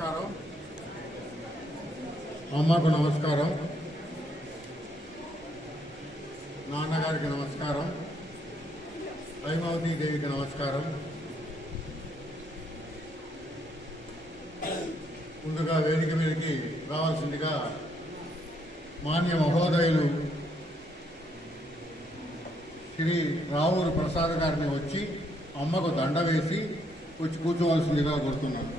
నమస్కారం, అమ్మకు నమస్కారం, నాన్నగారికి నమస్కారం, హైమావతి దేవికి నమస్కారం. ముందుగా వేదిక మీదకి రావాల్సిందిగా మాన్య మహోదయులు శ్రీ రావూరు ప్రసాద్ గారిని వచ్చి అమ్మకు దండ వేసి వచ్చి కూర్చోవలసిందిగా కోరుతున్నాను.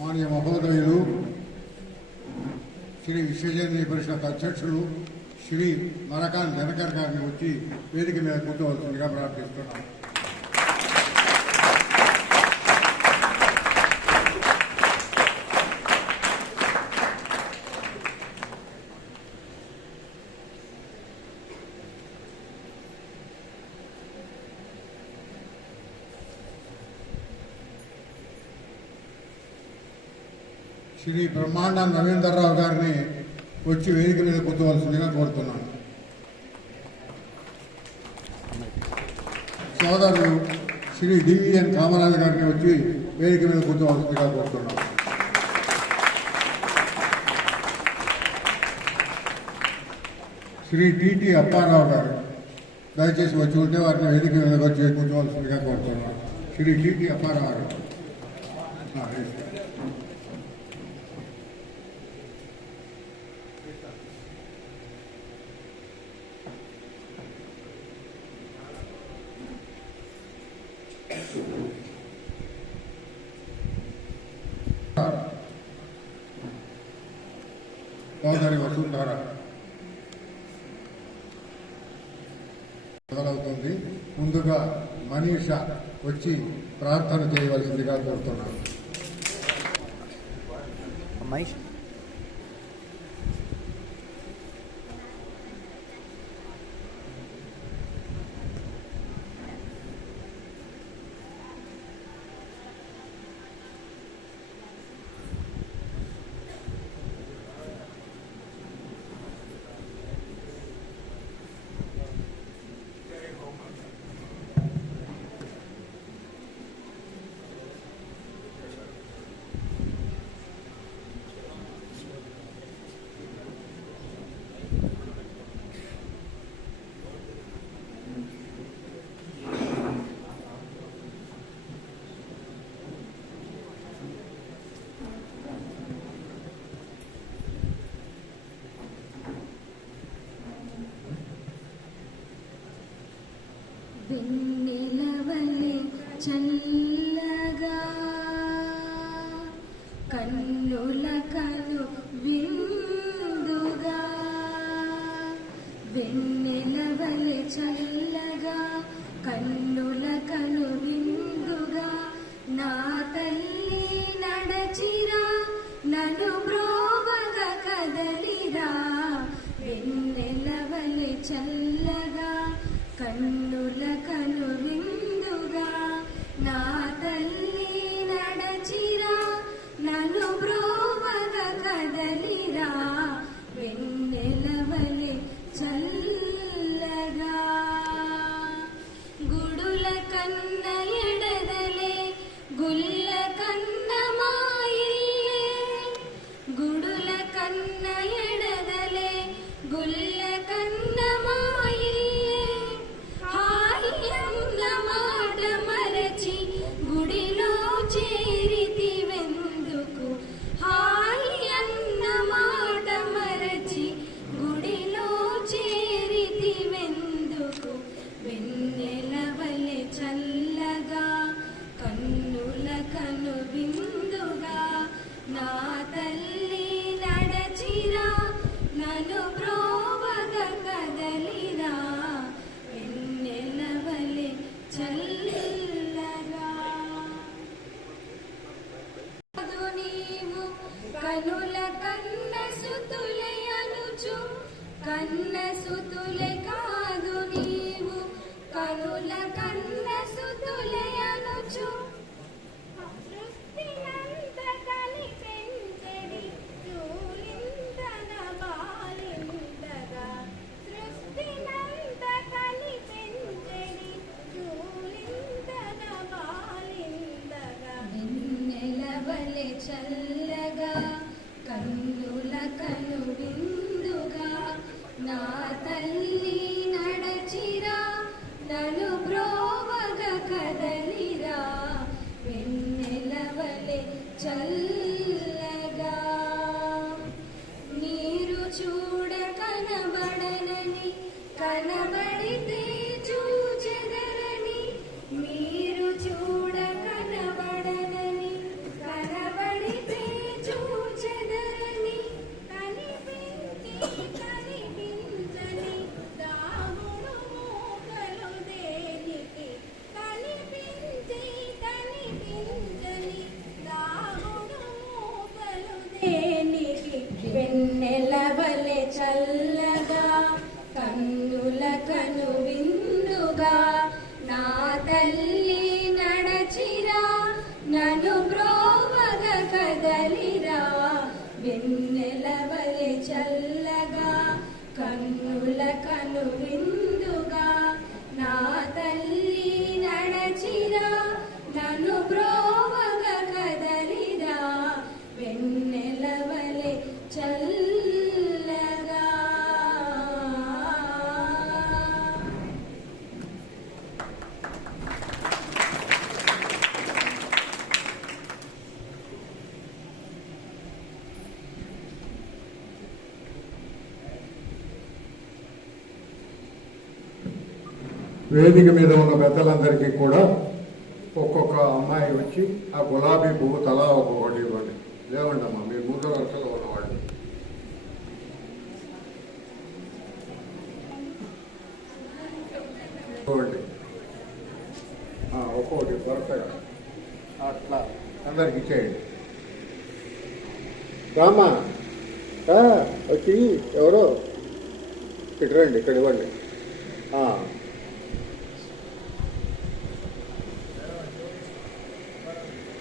మాన్య మహోదయులు శ్రీ విశ్వజనీయ పరిషత్ అధ్యక్షులు శ్రీ మరకాన్ దినకర్ గారిని వచ్చి వేదిక మీద కూర్చోవలసిందిగా ప్రార్థిస్తున్నాను. శ్రీ బ్రహ్మాండ నవీందర్రావు గారిని వచ్చి వేదిక మీద కూర్చోవలసిందిగా కోరుతున్నాను. సోదరులు శ్రీ డివిఎన్ కామరాజు గారిని వచ్చి వేదిక మీద కూర్చోవలసిందిగా కోరుతున్నాను. శ్రీ టిటి అప్పారావు గారు దయచేసి వచ్చి ఉంటే వారిని వేదిక మీద వచ్చి కూర్చోవలసిందిగా కోరుతున్నాను. శ్రీ టిటి అప్పారావు గారు సోదరి వసుంధర మొదలవుతుంది. ముందుగా మనీష వచ్చి ప్రార్థన చేయవలసిందిగా కోరుతున్నాను. వెన్నెలవలె చల్లగా కన్నుల కను విందుగా, వెన్నెలవలె చల్లగా కన్నుల కను విందుగా, నా తల్లి నడచిరా నన్ను బ్రోవగ కదలిరా, వెన్నెలవలె చల్లగా కన్నుల కను విందుగా, నా తల్లి నడచిరా నన్ను బ్రోవగ కదలిరా, వెన్నెలవలె చల్లగా. గుడుల కన్న ఎడదలే గుల్ల కన్న మాయిల్లే, గుడుల కన్న ఎడదలే గుల్ల కన్న మాయిల్లే, హాయన్న మాట మరచి గుడిలో చేరితివెందుకు, హాయన్న మాట మరచి గుడిలో చేరితివెందుకు, వెన్నెలవ కనబడితే చూచెదరని మీరు చూడ కనబడనని కనబడితే చూచెదరని కనిపించి కనిపించని దాగుడు మూకలు దేనికి కనిపించి కనిపించని దాగుడు మూకలు దేనికి వెన్నెలవలె చల్లగా కన్నుల కను విందుగా నా తల్లి నడచిరా నన్ను బ్రోవగ కదలిరా వెన్నెలవలె చల్లగా కన్నుల కను విందుగా నా తల్లి నడచిరా నన్ను బ్రోవగ కదలిరా వెన్నెలవలె చల్లగా. వేదిక మీద ఉన్న పెద్దలందరికీ కూడా ఒక్కొక్క అమ్మాయి వచ్చి ఆ గులాబీ పువ్వు తలా ఒక్కొక్కటి ఇవ్వండి. లేవండి అమ్మా, మీరు మూడో వరుసలో ఉన్నవాళ్ళు. ఇవ్వండి. ఒక్కొక్కటి వరుసగా అట్లా అందరికి ఇచ్చేయండి. రామా వచ్చి ఎవరో ఇక్కడ రండి, ఇక్కడ ఇవ్వండి.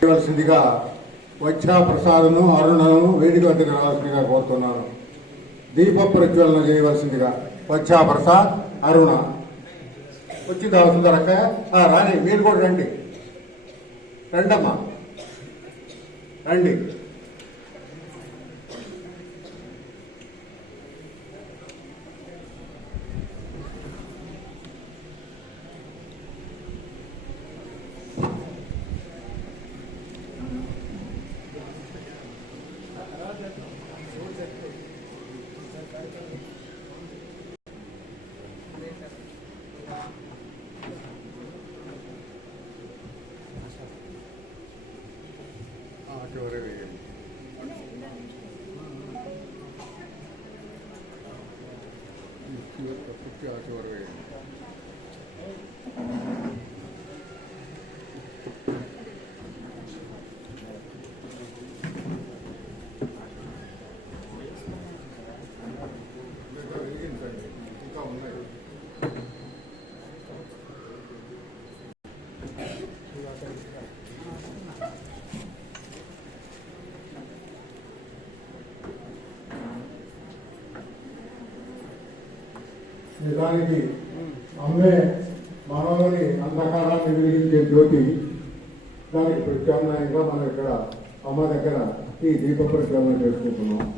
చేయవలసిందిగా వచ్చా ప్రసాదను అరుణను వేదిక వద్దకు రావాల్సిందిగా కోరుతున్నాను. దీప ప్రజ్వలన చేయవలసిందిగా వచ్చా ప్రసాద్ అరుణ వచ్చిందా సుందరక్కయ్య? రాని మీరు కూడా రండి, రండమ్మా రండి. చివరి వేయండి. చివరి వేయండి. ఇంకా ఉన్నాయి. నిజానికి అమ్మే మనలోని అంధకారాన్ని వెలిగించే జ్యోతి. దానికి ప్రత్యామ్నాయంగా మనం ఇక్కడ అమ్మ దగ్గర ఈ దీప ప్రజ్వలన చేసుకుంటున్నాం.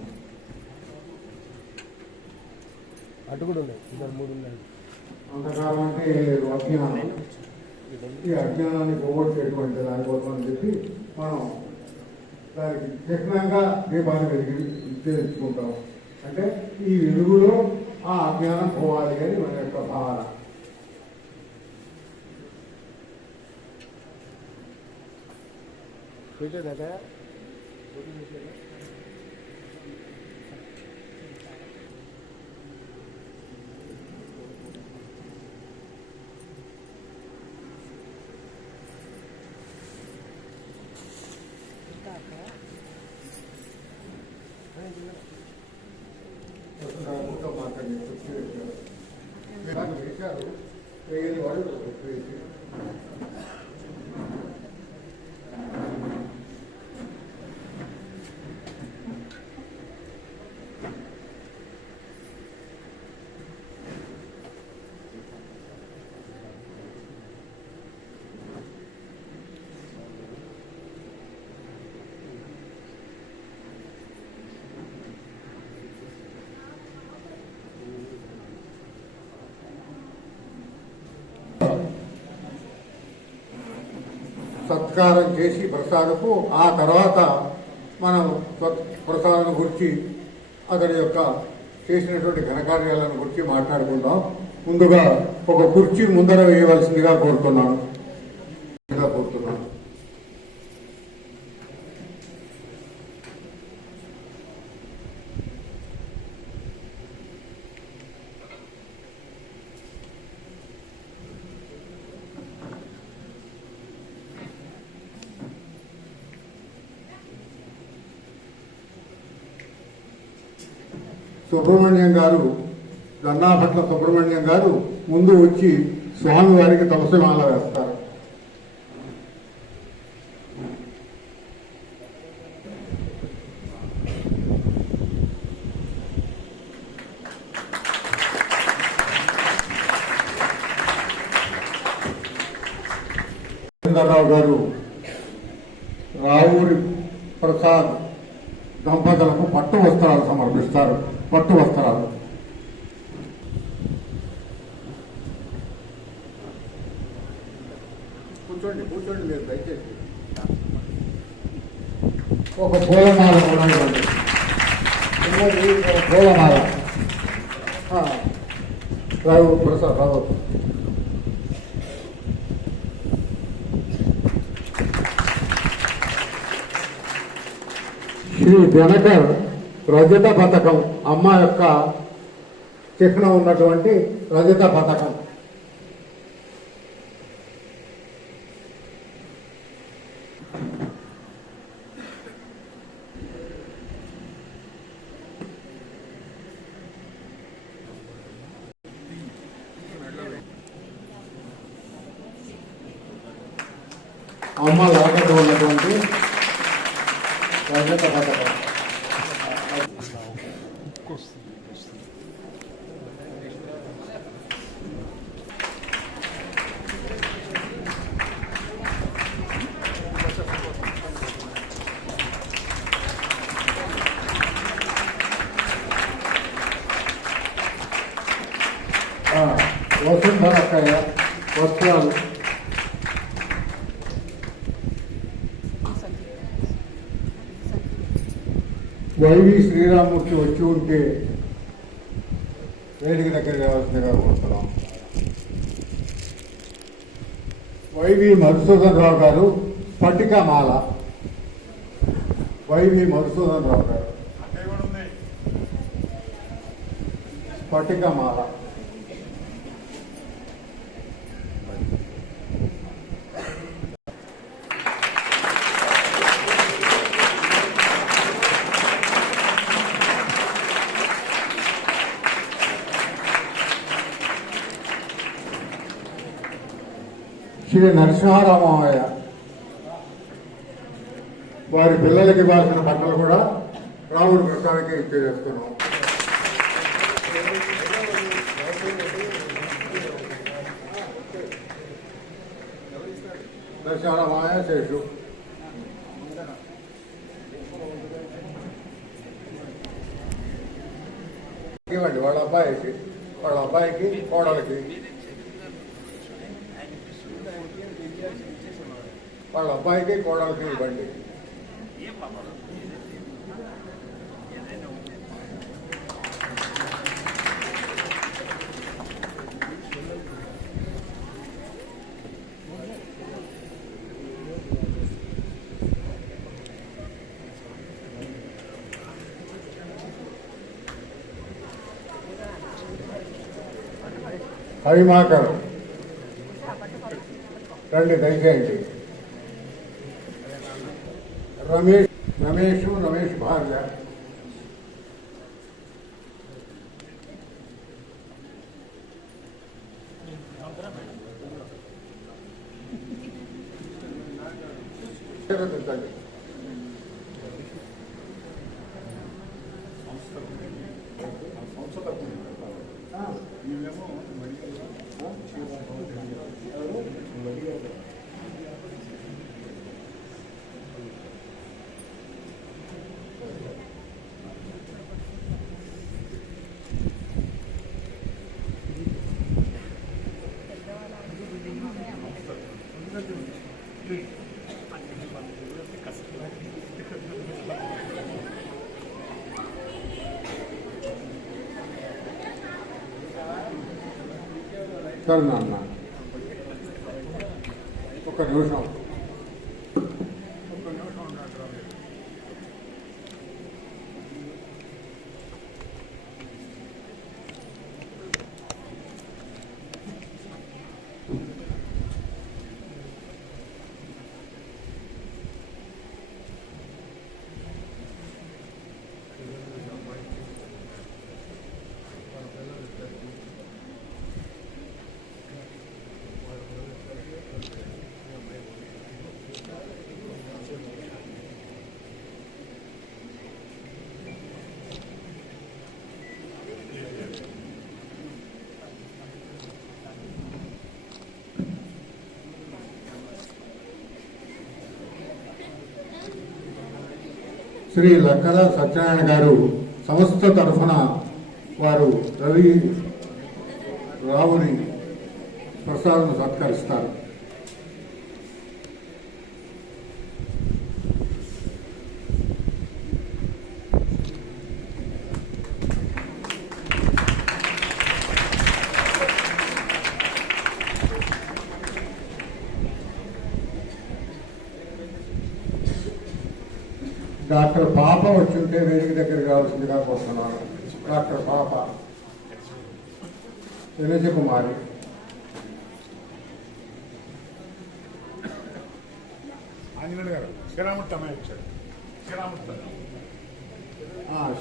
అటు కూడా ఉన్నాయి, ఇద్దరు మూడు ఉన్నాయి. అంధకారం అంటే అజ్ఞానం. ఈ అజ్ఞానాన్ని పోగొట్టేటువంటి దానికోసం అని చెప్పి మనం దానికి చిహ్నంగా దీపాన్ని వెలిగి తెలుసుకుంటాం. అంటే ఈ వెలుగులో ఆ అజ్ఞానం పోవాలి అని మన యొక్క భావన. పెట్టేదా వేశారు వేయని వాడు వేసి సత్కారం చేసి ప్రసాదపు ఆ తర్వాత మనం ప్రసాదం గురించి అతని యొక్క చేసినటువంటి ఘనకార్యాలను గురించి మాట్లాడుకుందాం. ముందుగా ఒక కుర్చీ ముందర వేయవలసిందిగా కోరుతున్నాను. సుబ్రహ్మణ్యం గారు, గన్నాభట్ల సుబ్రహ్మణ్యం గారు ముందు వచ్చి స్వామి వారికి తులసిమాల వేస్తారు. రావు గారు రావూరి ప్రసాద్ దంపతులకు పట్టు వస్త్రాలు సమర్పిస్తారు. పట్టు వస్త్రాలు. కూర్చోండి కూర్చోండి మీరు దయచేసి. ఒక పూలమాల కూడా ఇవ్వండి. పూలమాల రావు ప్రసాద్ రావు. శ్రీ దినకర్ రజత పథకం, అమ్మ యొక్క చిహ్నం ఉన్నటువంటి రజత పథకం. అమ్మ లాగట ఉన్నటువంటి రజత పథకం. వసుంధరక్కయ్య వస్త్రాలు. వైవి శ్రీరామూర్తి వచ్చి ఉంటే వేదిక దగ్గర కావాల్సిందిగా కోరుతున్నాం. వైవి మధుసూదన్ రావు గారు స్ఫటికమాల. వైవి మధుసూదన్ రావు గారు స్ఫటికమాల. శ్రీ నరసింహారామయ్య వారి పిల్లలకి ఇవ్వాల్సిన బట్టలు కూడా రావుడి ప్రసాద్కి ఇచ్చేస్తున్నాం. నరసింహారామయ్య శేషు. ఇవ్వండి వాళ్ళ అబ్బాయికి కోడలికి. వాళ్ళ అబ్బాయికి కోడలికి ఇవ్వండి. హరిమాకర్ రండి దయచేయండి. రమేష్ భార్య. సరే నాన్న, ఒక నిమిషం. శ్రీ లక్కల సత్యనారాయణ గారు సంస్థ తరఫున వారు రవి రావుని ప్రసాదం సత్కరిస్తారు. డాక్టర్ పాప వచ్చుంటే వేదిక దగ్గర కావాల్సిందిగా కోరుతున్నాను. డాక్టర్ పాప కుమారి. ఆంజనేయుడు గారు శ్రీరామూర్తి అమ్మాయి వచ్చాడు.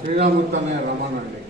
శ్రీరామూర్తి అన్నయ్య రమానండి.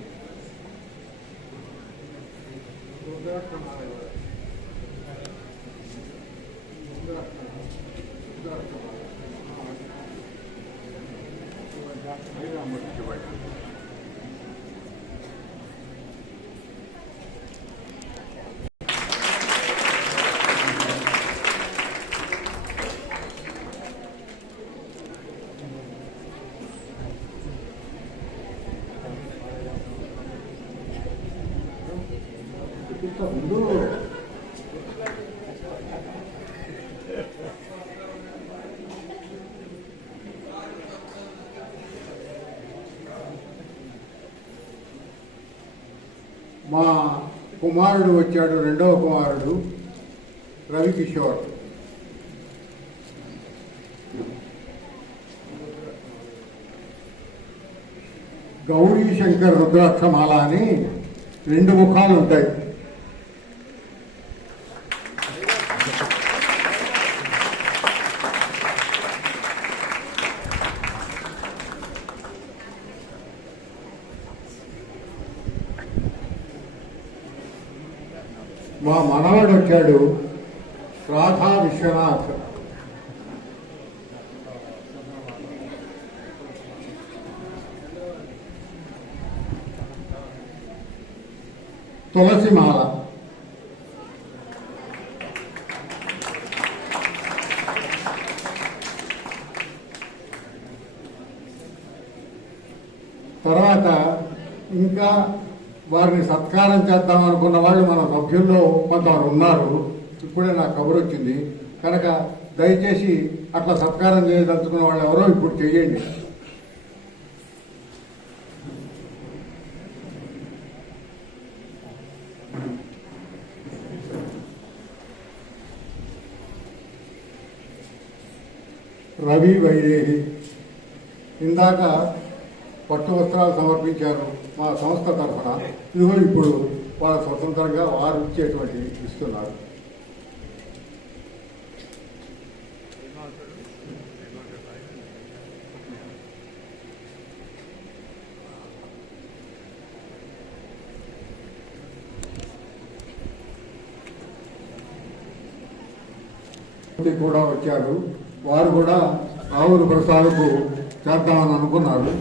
మా కుమారుడు వచ్చాడు, రెండవ కుమారుడు రవికిషోర్. గౌరీ శంకర్ రుద్రాక్షమాల అని 2 ముఖాలు ఉంటాయి. మా మనవడు వచ్చాడు, రాధా విశ్వనాథ్. తులసిమాల. తర్వాత ఇంకా వారిని సత్కారం చేద్దాం అనుకున్న వాళ్ళు మన సభ్యుల్లో కొంతమంది ఉన్నారు. ఇప్పుడే నాకు కబురు వచ్చింది కనుక దయచేసి అట్లా సత్కారం చేయదలుచుకున్న వాళ్ళు ఎవరో ఇప్పుడు చెయ్యండి. రవి వైదేహి ఇందాక పట్టు వస్త్రాలు సమర్పించారు మా సంస్థ తరఫున. ఇదిగో ఇప్పుడు వాళ్ళ స్వతంత్రంగా వారు ఇచ్చేటువంటి ఇస్తున్నారు. కూడా వచ్చారు, వారు కూడా రావుల ప్రసాద్కు చేద్దామని అనుకున్నారు.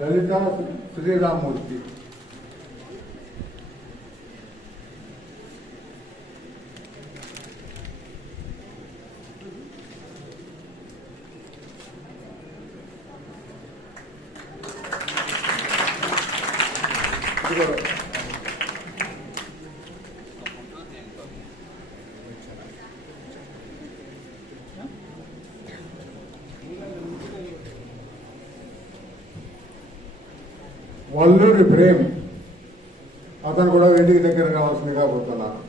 లలిత శ్రీరామూర్తి. వల్లూరి ప్రేమ్ అతను కూడా వేదిక దగ్గర రావాల్సిందిగా కోరుతున్నాను.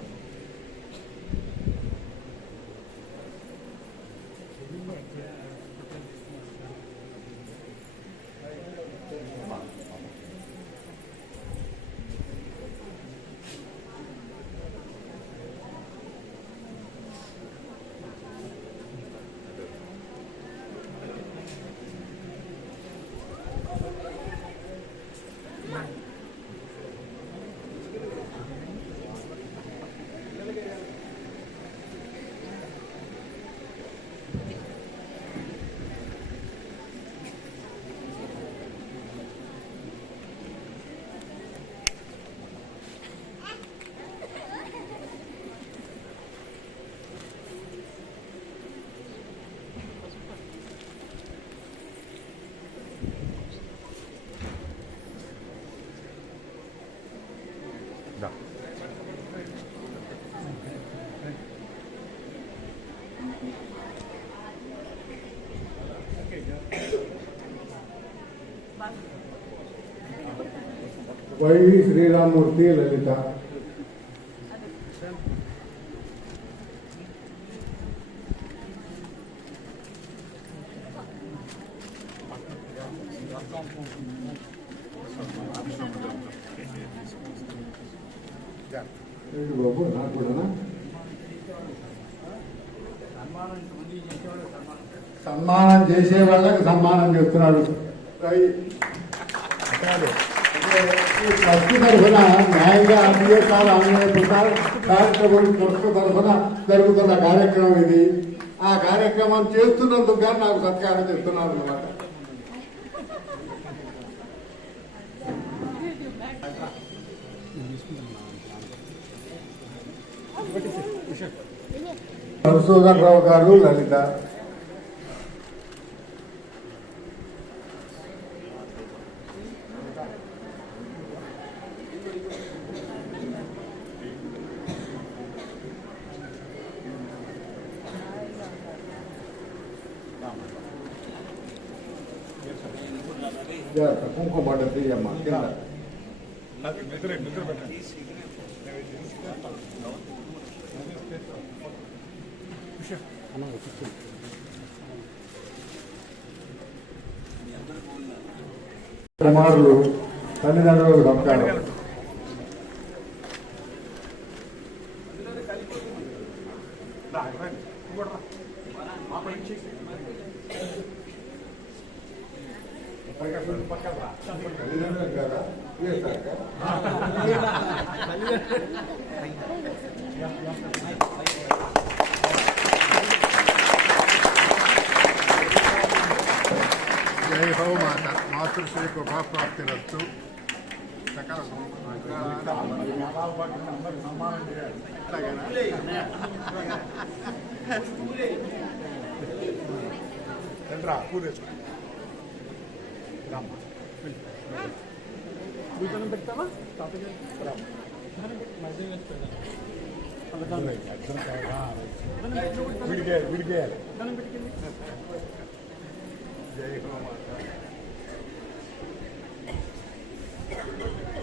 వై శ్రీరామూర్తి లలిత. బాబు నాకు కూడా సన్మానం చేసే వాళ్ళకి సన్మానం చేస్తున్నాడు. ట్రస్ట్ తరఫున న్యాయంగా అంబేద్కర్ ఆంజనేయ ప్రసాద్ చారిటబుల్ ట్రస్ట్ తరఫున జరుగుతున్న కార్యక్రమం ఇది. ఆ కార్యక్రమం చేస్తున్నందుకు కానీ నాకు సత్కారం చేస్తున్నారు అన్నమాట. మధుసూదన్ రావు గారు లలిత. కుంకుమ పడ్డ తీయమ్మా కింద. కుమారులు తల్లిదండ్రులకు సత్కారం. తల్లిదండ్రులకు కదా జై హో మాత మాతృశ్రీ కృపాప్రాప్తిరస్తు. సకల పెడతావా విడిగేయాలి. జై హో మాత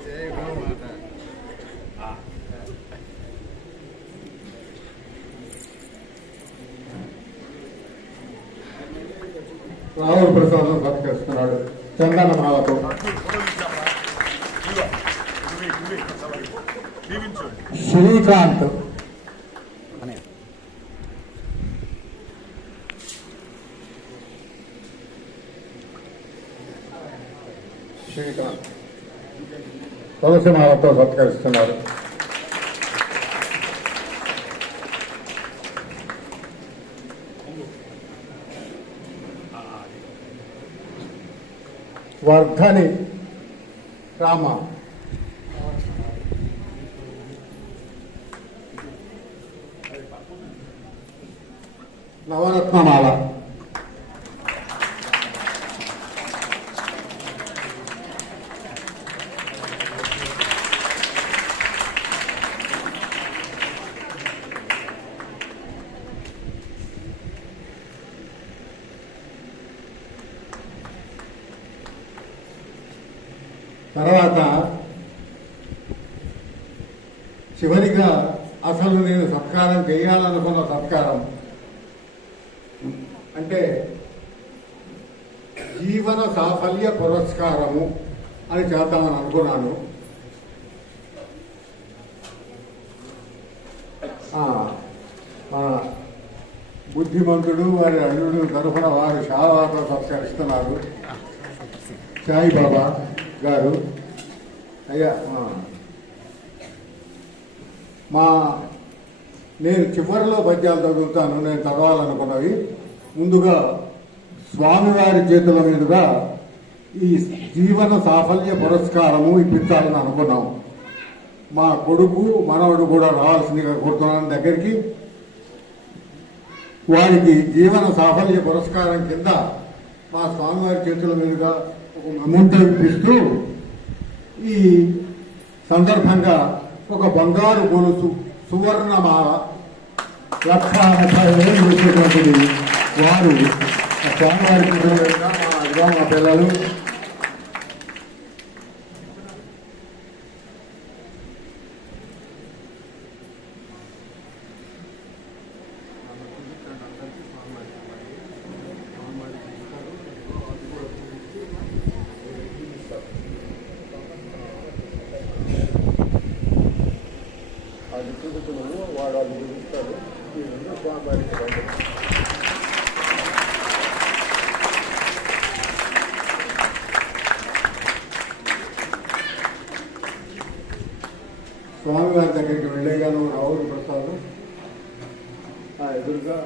జై హో మాత. రాహుల్ ప్రసాద్ సత్కరిస్తున్నాడు చందనమాలతో. శ్రీకాంత్ తులసిమాలతో సత్కరిస్తున్నారు. వర్ధని రామ. నవరత్నమాల. తర్వాత చివరిగా అసలు నేను సత్కారం చేయాలనుకున్న సత్కారం అంటే జీవన సాఫల్య పురస్కారము అని చేద్దామని అనుకున్నాను. మన బుద్ధిమంతుడు వారి అల్లుడు తరఫున వారు షావాతో సత్కరిస్తున్నారు. సాయిబాబా గారు అయ్యా నేను చివరిలో పద్యాలు చదువుతాను. నేను చదవాలనుకున్నవి ముందుగా స్వామివారి చేతుల మీదుగా ఈ జీవన సాఫల్య పురస్కారము ఇప్పించాలని అనుకున్నాం. మా కొడుకు మనవడు కూడా రావాల్సిందిగా కోరుతున్నాను దగ్గరికి. వారికి జీవన సాఫల్య పురస్కారం కింద మా స్వామివారి చేతుల మీదుగా ఒక అమౌంట్ ఇప్పిస్తూ ఈ సందర్భంగా ఒక బంగారు గొలుసు సువర్ణమాల 1,30,000 వచ్చేటువంటిది వారు స్వామివారి చేతుల మీదుగా మా పిల్లలు వాడు అది చూపిస్తాడు. ఈ రెండు స్వామివారికి స్వామివారి దగ్గరికి వెళ్ళేగాను రావులు ప్రసాద్ ఎదురుగా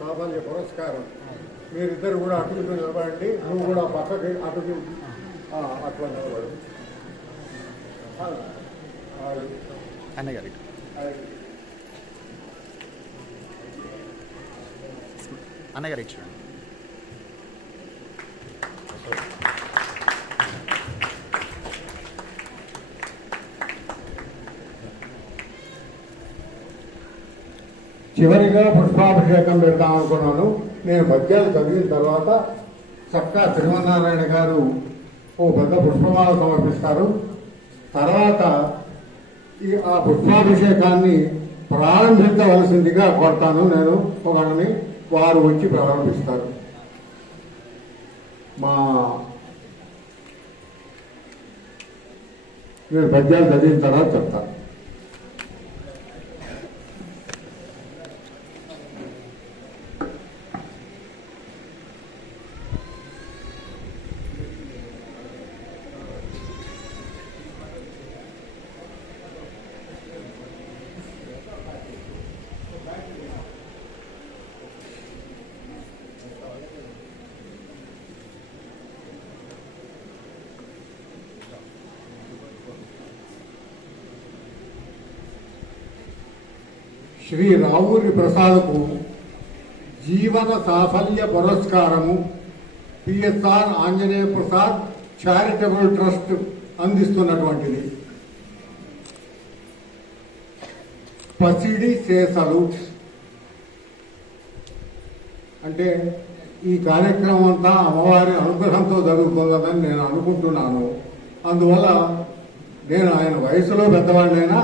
సాఫల్య పురస్కారం. మీరిద్దరు కూడా అటుకు నిలబడండి. నువ్వు కూడా పక్కకి అటుకు అట్లా నిలబడు. అన్నగారి అన్నగారు చూడండి. చివరిగా పుష్పాభిషేకం పెడతాం అనుకున్నాను. నేను పద్యాలు చదివిన తర్వాత చక్కా శ్రీమన్నారాయణ గారు ఓ పెద్ద పుష్పమాల సమర్పిస్తారు. తర్వాత ఆ పుష్పాభిషేకాన్ని ప్రారంభించవలసిందిగా కోరుతాను నేను ఒకరిని. వారు వచ్చి ప్రారంభిస్తారు. నేను పద్యాలు చదివిన తర్వాత చెప్తాను. శ్రీ రావూరి ప్రసాద్కు జీవన సాఫల్య పురస్కారము PSR Anjaneya Prasad charitable trust అందిస్తున్నటువంటిది. పసిడి శేషలు అంటే ఈ కార్యక్రమం అంతా అమ్మవారి అనుగ్రహంతో జరుగుతుందని నేను అనుకుంటున్నాను. అందువల్ల నేను ఆయన వయసులో పెద్దవాడినైనా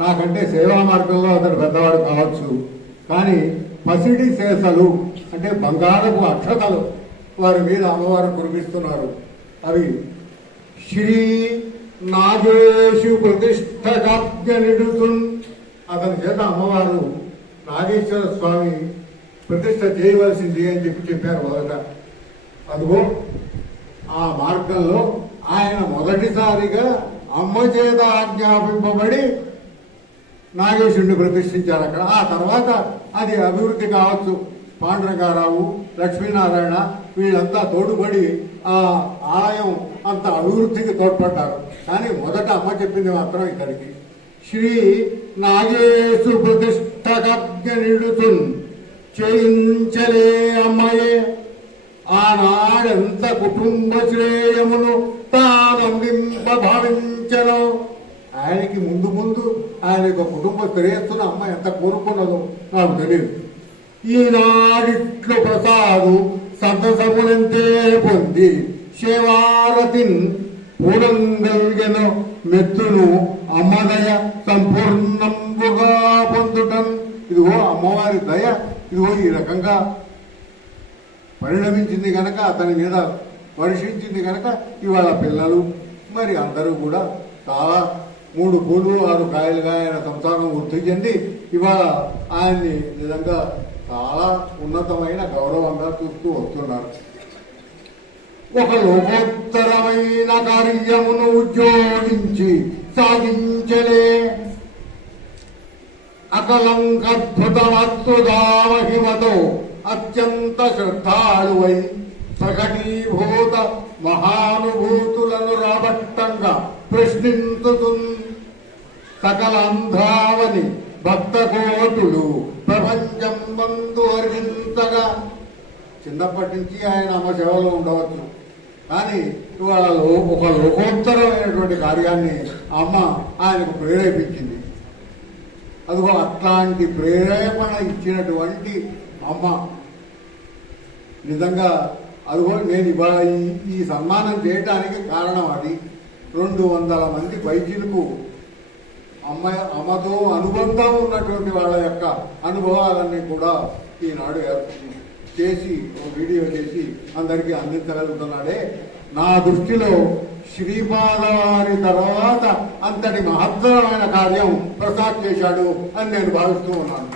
నాకంటే సేవా మార్గంలో అతడు పెద్దవాడు కావచ్చు. కానీ పసిడి శేషలు అంటే బంగారపు అక్షతలు వారి మీద అమ్మవారు కురిపిస్తున్నారు. అవి శ్రీ నాగేశు ప్రతిష్ఠాజ్ఞ నిడుతున్. అతని చేత అమ్మవారు నాగేశ్వర స్వామి ప్రతిష్ఠ చేయవలసింది అని చెప్పారు మొదట. అదిగో ఆ మార్గంలో ఆయన మొదటిసారిగా అమ్మ చేత ఆజ్ఞాపింపబడి నాగేశుడిని ప్రతిష్ఠించారు అక్కడ. ఆ తర్వాత అది అభివృద్ధి కావచ్చు. పాండురంగారావు, లక్ష్మీనారాయణ వీళ్ళంతా తోడుపడి ఆ ఆలయం అంత అభివృద్ధికి తోడ్పడ్డారు. కానీ మొదట అమ్మ చెప్పింది మాత్రం ఇక్కడికి శ్రీ నాగేశు ప్రతిష్ఠాజ్ఞ నిడుతున్ చేయించలే అమ్మయే ఆనాడెంత కుటుంబ శ్రేయమును తానందింప భావించను. ఆయనకి ముందు ముందు ఆయన యొక్క కుటుంబ శ్రేయస్సును అమ్మ ఎంత కోరుకున్నదో నాకు తెలియదు. ఈనాడిట్లు ప్రసాదు సంతసమునంతే పొంది శివారతిన్ పూర్ణంగల్గెను మెత్తును అమ్మదయ సంపూర్ణంబుగా పొందుటం. ఇదిగో అమ్మవారి దయ ఇదిగో ఈ రకంగా పరిణమించింది కనుక, అతని మీద వర్షించింది కనుక ఇవాళ పిల్లలు మరి అందరూ కూడా చాలా 3 పూలు 6 కాయలుగా ఆయన సంసారం వృద్ధి చెంది ఇవాళ ఆయన్ని నిజంగా చాలా ఉన్నతమైన గౌరవంగా చూస్తూ వస్తున్నారు. ఒక లోకోత్తరమైన కార్యమును ఉద్యోగించి సాగించలే అకలంకద్భుతమద్భుతా మహిమతో అత్యంత శ్రద్ధాళువై ప్రకటీభూత మహానుభూతులను రాబట్టంగా ప్రశ్నించుతు సకల అంధావని భక్త కోటులు ప్రపంచం బంధు హరించగా. చిన్నప్పటి నుంచి ఆయన అమ్మ సేవలో ఉండవచ్చు, కానీ ఇవాళ ఒక లోకోత్తరమైనటువంటి కార్యాన్ని అమ్మ ఆయనకు ప్రేరేపించింది. అదిగో అట్లాంటి ప్రేరేపణ ఇచ్చినటువంటి అమ్మ నిజంగా అదిగో నేను ఇవాళ ఈ సన్మానం చేయడానికి కారణం అది. 200 మంది వైద్యులకు అమ్మతో అనుబంధం ఉన్నటువంటి వాళ్ళ యొక్క అనుభవాలన్నీ కూడా ఈనాడు చేసి వీడియో చేసి అందరికీ అందించగలుగుతున్నాడే. నా దృష్టిలో శ్రీపాదవారి తర్వాత అంతటి మహత్తరమైన కార్యం ప్రసాద్ చేశాడు అని నేను భావిస్తూ ఉన్నాను.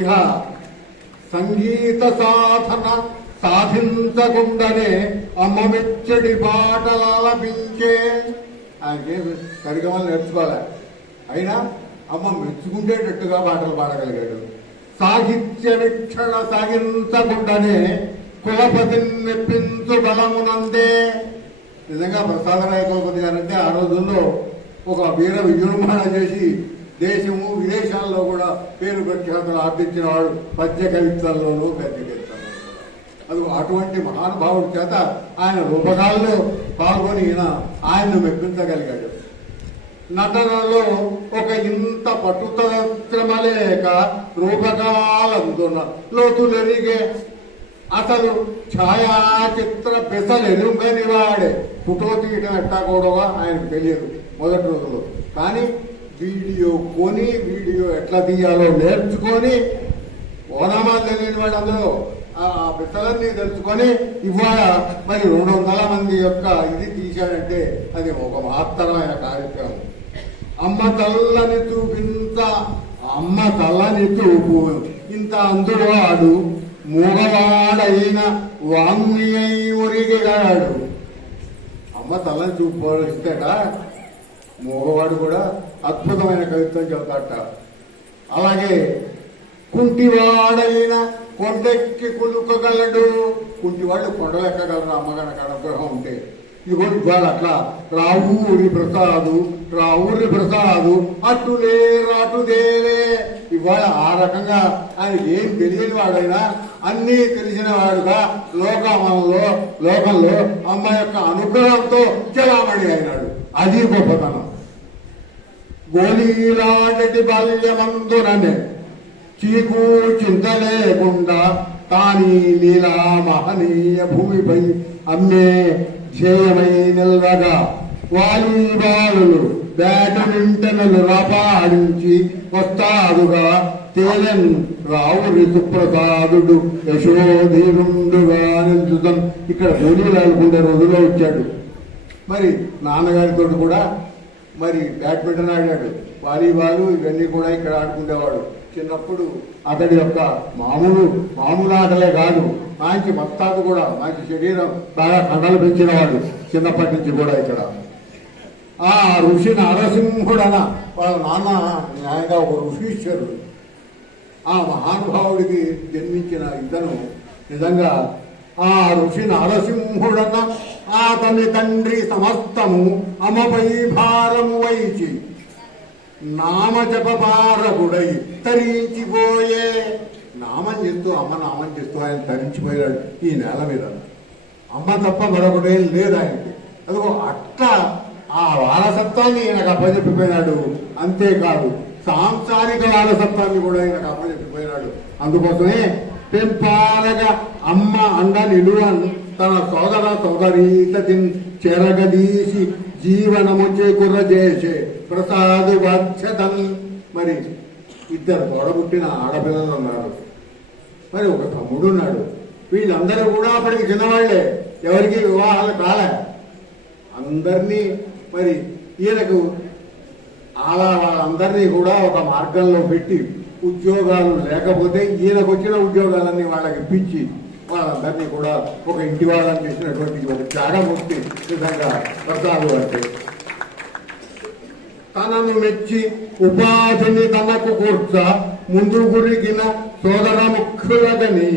ఇక సంగీత సాధన సాధించకుండానే అమ్మ మెచ్చడి పాటలాలపించే. ఆయనకేమి సరిగమలు నేర్చుకోలే, అయినా అమ్మ మెచ్చుకుంటేటట్టుగా పాటలు పాడగలిగాడు. సాహిత్య వీక్షణ సాగించకుండానే కులపతిని మెప్పించు బలమునందే. నిజంగా ప్రసాదరాయ కులపతి గారంటే ఆ రోజుల్లో ఒక వీర విజృంభణ చేసి దేశము విదేశాల్లో కూడా పేరు ప్రఖ్యాతులు ఆర్జించిన వాడు పద్య కవిత్వాల్లోనూ గద్య కవిత్వాల్లో. అది అటువంటి మహానుభావుడి చేత ఆయన రూపకాల్లో పాల్గొని ఆయన్ను మెప్పించగలిగాడు. నటనలో ఒక ఇంత పట్టుదల శ్రమ లేక రూపకాలందున లోతులెరిగే. అసలు ఛాయాచిత్ర పెసలెరుగని వాడే. ఫోటో తీయటం ఎట్టా కూడా ఆయనకు తెలియదు మొదటి రోజులో, కానీ వీడియో కొని వీడియో ఎట్లా తీయాలో నేర్చుకొని ఓనామాలు తెలియని వాడు అందులో ఆ పెసలన్నీ తెలుసుకొని ఇవాళ మరి 200 మంది యొక్క ఇది తీశాడంటే అది ఒక మహత్తరమైన కార్యక్రమం. అమ్మ తల్లని చూపు ఇంత అందువాడు మూగవాడైన వాంగ్మయై ఒరిగిగాడు. అమ్మ తల్లని చూపు ఇస్తాడ మూగవాడు కూడా అద్భుతమైన కవిత్వం చెబుతాట. అలాగే కుంటివాడైన కొండెక్కి కులుకగలడు. కుంటివాళ్ళు కొండలెక్కగలరు అమ్మగారికి అనుగ్రహం ఉంటే. ఇదిగో ఇవాళ అట్లా రావూరి ప్రసాదు అటులే రాటుదేలే. ఇవాళ ఆ రకంగా ఆయన ఏం తెలియని వాడైనా అన్నీ తెలిసిన వాడుగా లోకంలో అమ్మ యొక్క అనుగ్రహంతో చలామణి అయినాడు. అది గొప్పతనం. గోలీలాంటి బాల్యమందుననే చీకు చింత లేకుండా తానీ లీలా మహనీయ భూమిపై అమ్మే ధ్యేయమై నిల్వగా వాలీబాలులు బ్యాడ్మింటన్లు రపాడించి వస్తాదుగా తేలన్ రావురి సుప్రసాదుడు యశోధీరుండుగా నిలుచుతాం. ఇక్కడ గోళీలు ఆడుకుంటే రోజుల్లో వచ్చాడు. మరి నాన్నగారితో కూడా మరి బ్యాడ్మింటన్ ఆడాడు, వాలీబాల్ ఇవన్నీ కూడా ఇక్కడ ఆడుకునేవాడు. చిన్నప్పుడు అతడి యొక్క మామూలు ఆటలే కాదు, మంచి మస్తాదు కూడా, మంచి శరీరం, బాగా కండలు పెంచినవాడు చిన్నప్పటి నుంచి కూడా. ఇక్కడ ఆ ఋషి నరసింహుడన వాళ్ళ నాన్న న్యాయంగా ఒక ఋషీశ్వరుడు. ఆ మహానుభావుడికి జన్మించిన ఇతను నిజంగా ఆ ఋషి నరసింహుడన అతని తండ్రి సమస్తము అమ్మపై భారము వైచి నామజపపారకుడై తరించిపోయే. నామం చేస్తూ అమ్మ నామం చేస్తూ ఆయన తరించిపోయాడు ఈ నేల మీద. అమ్మ తప్ప మరొకటేం లేదు ఆయనకి. అదిగో అట్లా ఆ వారసత్వాన్ని ఈయనకు అప్పచెప్పిపోయినాడు. అంతేకాదు సాంసారిక వారసత్వాన్ని కూడా ఈయనకు అప్పచెప్పిపోయినాడు. అందుకోసమే పెంపాలగా అమ్మ అండ నిలువన్ తన సోదర సోదరీతతిని చెరగదీసి జీవనము చేకూర చేసే ప్రసాదు బాధ్యతని. మరి ఇద్దరు తోడబుట్టిన ఆడపిల్లలు ఉన్నారు, మరి ఒక తమ్ముడు ఉన్నాడు. వీళ్ళందరూ కూడా అప్పటికి చిన్నవాళ్లే, ఎవరికి వివాహాలు కాలే. అందరినీ మరి ఈయనకు అలా వాళ్ళందరినీ కూడా ఒక మార్గంలో పెట్టి ఉద్యోగాలు లేకపోతే ఈయనకు వచ్చిన ఉద్యోగాలన్నీ వాళ్ళకి ఇప్పించి వాళ్ళందరినీ కూడా ఒక ఇంటి వాళ్ళని చేసినటువంటి ఒక త్యాగమూర్తి నిజంగా ప్రసాదు అంటే. తనను మెచ్చి ఉపాధిని తనకు కూర్చ ముందు గురిగిన సోదర ముఖ్యులగని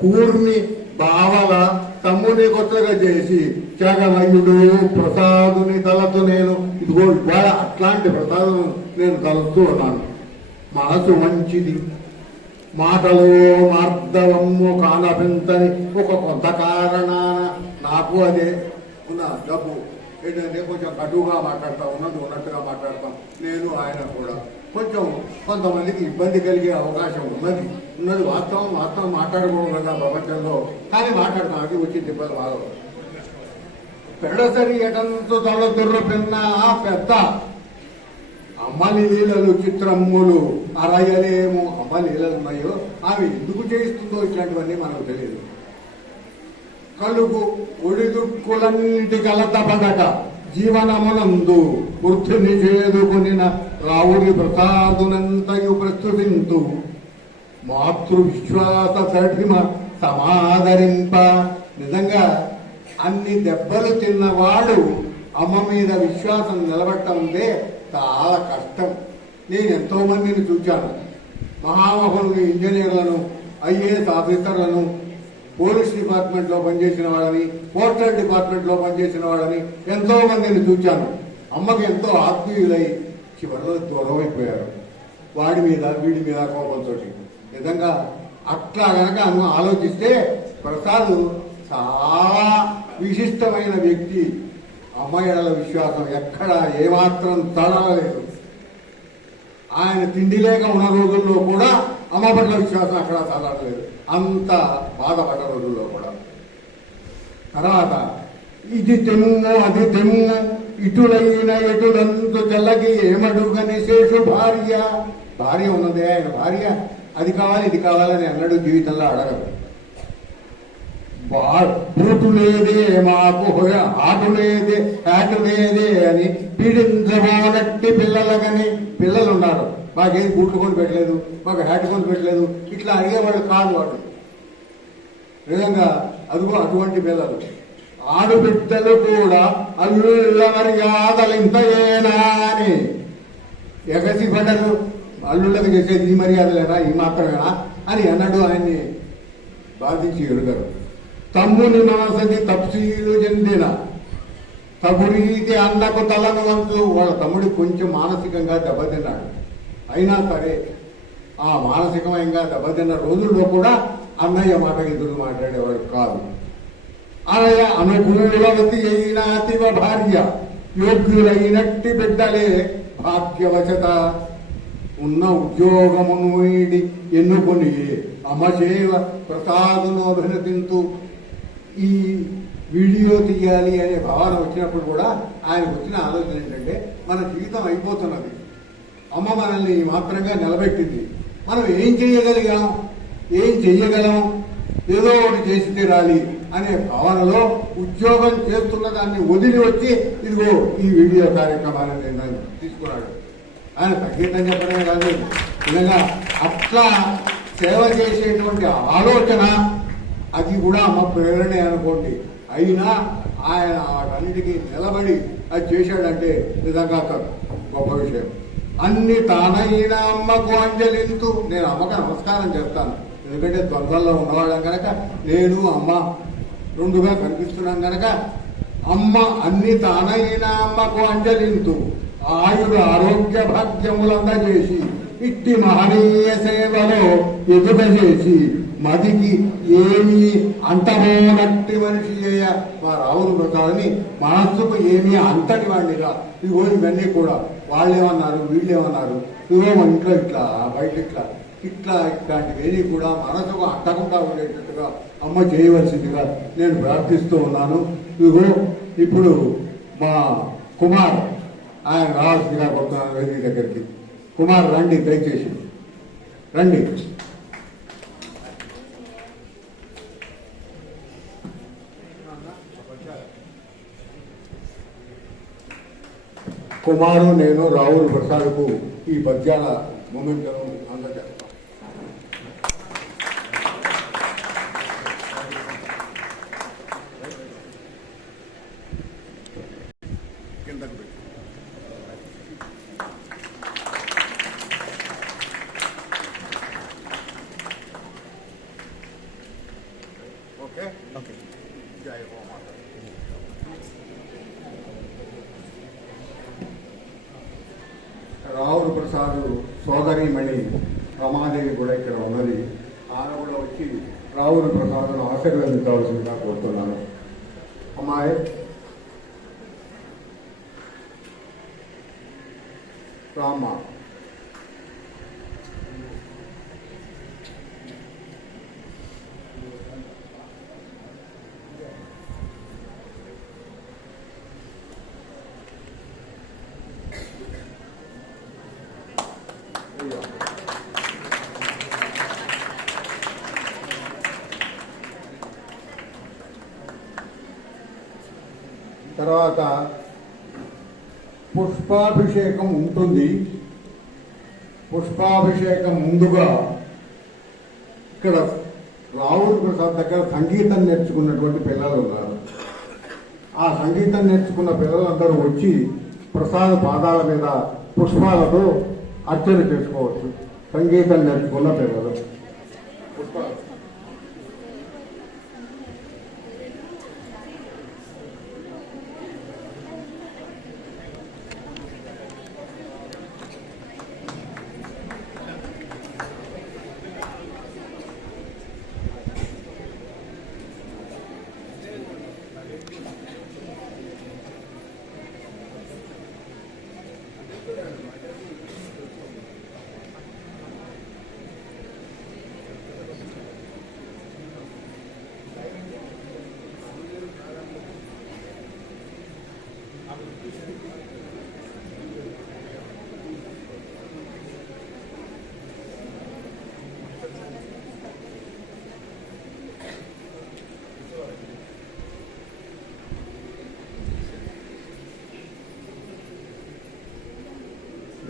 కూర్మి బావల తమ్ముని కొత్తగా చేసి త్యాగమయుడు ప్రసాదుని తలతో నేను ఇదిగో ఇవాళ అట్లాంటి ప్రసాదం నేను తలుస్తూ ఉన్నాను. మనసు మంచిది, మాటలో మార్దవము కానపింతని ఒక కొంత కారణాన నాకు అదే ఉన్న డబ్బు ఏంటంటే కొంచెం కటువుగా మాట్లాడతాం, ఉన్నట్టుగా మాట్లాడతాం. నేను ఆయన కూడా కొంచెం కొంతమందికి ఇబ్బంది కలిగే అవకాశం ఉన్నది వాస్తవం మాట్లాడకూడదు కదా ప్రపంచంలో, కానీ మాట్లాడతాం. అది వచ్చింది ఇబ్బంది బాగా. పెడసరి ఎటంతో తొలతుర్రు పిన్న పెద్ద అమ్మలి లీలలు చిత్రమ్ములు అరయలేము. అమ్మ లీలలు ఉన్నాయో ఆమె ఎందుకు చేయిస్తుందో ఇట్లాంటివన్నీ మనకు తెలియదు. కలుగు ఒడిదుక్కులన్నిటి కలతపడక జీవనమునందు వృద్ధిని చేదుకునిన రావుడి ప్రసాదునంతయు ప్రస్తుతింతు మాతృ విశ్వాస సఠిమ సమాదరింప. నిజంగా అన్ని దెబ్బలు తిన్నవాడు అమ్మ మీద విశ్వాసం నిలబెట్టడం ఉందే చాలా కష్టం. నేను ఎంతో మందిని చూశాను, మహామహుల్ని, ఇంజనీర్లను, ఐఏఎస్ ఆఫీసర్లను, పోలీస్ డిపార్ట్మెంట్ లో పనిచేసిన వాళ్ళని, పోస్టల్ డిపార్ట్మెంట్ లో పనిచేసిన వాళ్ళని ఎంతో మందిని చూశాను. అమ్మకి ఎంతో ఆత్మీయులై చివరిలో దూరం అయిపోయారు, వాడి మీద వీడి మీద కోపంతో. నిజంగా అట్లా గనక ఆలోచిస్తే ప్రసాద్ చాలా విశిష్టమైన వ్యక్తి. అమ్మాయిల విశ్వాసం ఎక్కడ ఏమాత్రం తడలేదు. ఆయన తిండి లేక ఉన్న రోజుల్లో కూడా అమ్మ పట్ల విశ్వాసం అక్కడ తడలేదు, అంత బాధపడ్డ రోజుల్లో కూడా. తర్వాత ఇది తెమ్ము అది తెమ్ము ఇటులైన ఎటులంతు జల్లకి ఏమడుగని శేషు భార్య ఉన్నదే. ఆయన భార్య అది కావాలి ఇది కావాలని అన్నాడు, జీవితంలో అడగదు. బూటు లేదే మాకు ఆటు లేదే హ్యాటు లేదే అని పీడించబోనట్టి పిల్లలకని. పిల్లలు ఉన్నారు, మాకేది బూట్లు కొని పెట్టలేదు, మాకు హ్యాట్ కొని పెట్టలేదు, ఇట్లా అడిగేవాళ్ళు కాదు వాళ్ళు. నిజంగా అదిగో అటువంటి పిల్లలు. ఆడుబిడ్డలు కూడా అల్లుళ్ళ మర్యాదలు ఇంతయేనా అని ఎగసి పడ్డలు. అల్లుళ్ళకి చేసేది ఈ మర్యాదలేనా, ఈ మాత్రమేనా అని అన్నాడు. ఆయన్ని బాధించి ఎరుగరు. తమ్ముని మనసది తప్సీలు చెందిన తగురీతి అన్నకు తలను వంచు. వాళ్ళ తమ్ముడి కొంచెం మానసికంగా దెబ్బతిన్నాడు, అయినా సరే ఆ మానసికంగా దెబ్బతిన్న రోజుల్లో కూడా అన్నయ్య మాటకి ఎదురు మాట్లాడేవాడు కాదు. అన్నయ్య అనుకూలవతి అయిన అతివ భార్య యోగ్యులైనట్టి బిడ్డలే భాగ్యవశత. ఉన్న ఉద్యోగమును వీడి ఎన్నుకొని అమసేవ ప్రసాదును అభినతింతు. ఈ వీడియో తీయాలి అనే భావన వచ్చినప్పుడు కూడా ఆయనకు వచ్చిన ఆలోచన ఏంటంటే, మన జీవితం అయిపోతున్నది, అమ్మ మనల్ని మాత్రంగా నిలబెట్టింది, మనం ఏం చేయగలం, ఏదో ఒకటి చేసి తీరాలి అనే భావనలో ఉద్యోగం చేస్తున్న దాన్ని వదిలి వచ్చి ఇదిగో ఈ వీడియో కార్యక్రమాన్ని నేను తీసుకున్నాడు. ఆయన సంగీతం చెప్పడమే కాదు, నిజంగా అట్లా సేవ చేసేటువంటి ఆలోచన అది కూడా అమ్మ ప్రేరణే అనుకోండి. అయినా ఆయన వాటన్నిటికీ నిలబడి అది చేశాడంటే నిజంగా గొప్ప విషయం. అన్ని తానైన అమ్మకు అంజలింతు. నేను అమ్మకు నమస్కారం చేస్తాను, ఎందుకంటే ద్వంద్వల్లో ఉన్నవాళ్ళం కనుక, నేను అమ్మ రెండుగా కనిపిస్తున్నాం కనుక. అమ్మ అన్ని తానైన అమ్మకు అంజలింతు ఆయుడు ఆరోగ్య భాగ్యములందజేసి ఇట్టి మహనీయ సేవలో ఎదుట చేసి మదికి ఏమీ అంతమోనట్టి మనిషి చేయ మా రావుల ప్రసాద్ని మనస్సుకు ఏమీ అంతటి వాడినిరా. ఇగో ఇవన్నీ కూడా వాళ్ళేమన్నారు వీళ్ళేమన్నారు, ఇగో మా ఇంట్లో ఇట్లా బయట ఇట్లాంటివేది కూడా మనసుకు అంటకుండా ఉండేటట్టుగా అమ్మ చేయవలసిందిగా నేను ప్రార్థిస్తూ ఉన్నాను. ఇగో ఇప్పుడు మా కుమార్ ఆయన రావాల్సిందిగా కొడుతున్నాను వేదిక దగ్గరికి. కుమార్ రండి, దయచేసి రండి. కుమారు నేను రావుల ప్రసాద్కు ఈ పద్యాల మొమెంటను అందజేస్తాను. కిందకు పెట్టి ఓకే ఓకే. జై హో మాత. రావుల ప్రసాద్ సోదరిమణి రమాదేవి కూడా ఇక్కడ ఉన్నది. ఆమె కూడా వచ్చి రావుల ప్రసాద్ను ఆశీర్వదించవలసిందిగా కోరుతున్నాను. అమ్మాయి రామ్మ. తర్వాత పుష్పాభిషేకం ఉంటుంది. పుష్పాభిషేకం ముందుగా ఇక్కడ రావుల ప్రసాద్ దగ్గర సంగీతం నేర్చుకున్నటువంటి పిల్లలు ఉన్నారు. ఆ సంగీతం నేర్చుకున్న పిల్లలందరూ వచ్చి ప్రసాద్ పాదాల మీద పుష్పాలతో అర్చన చేసుకోవచ్చు. సంగీతం నేర్చుకున్న పిల్లలు పుష్పాలు.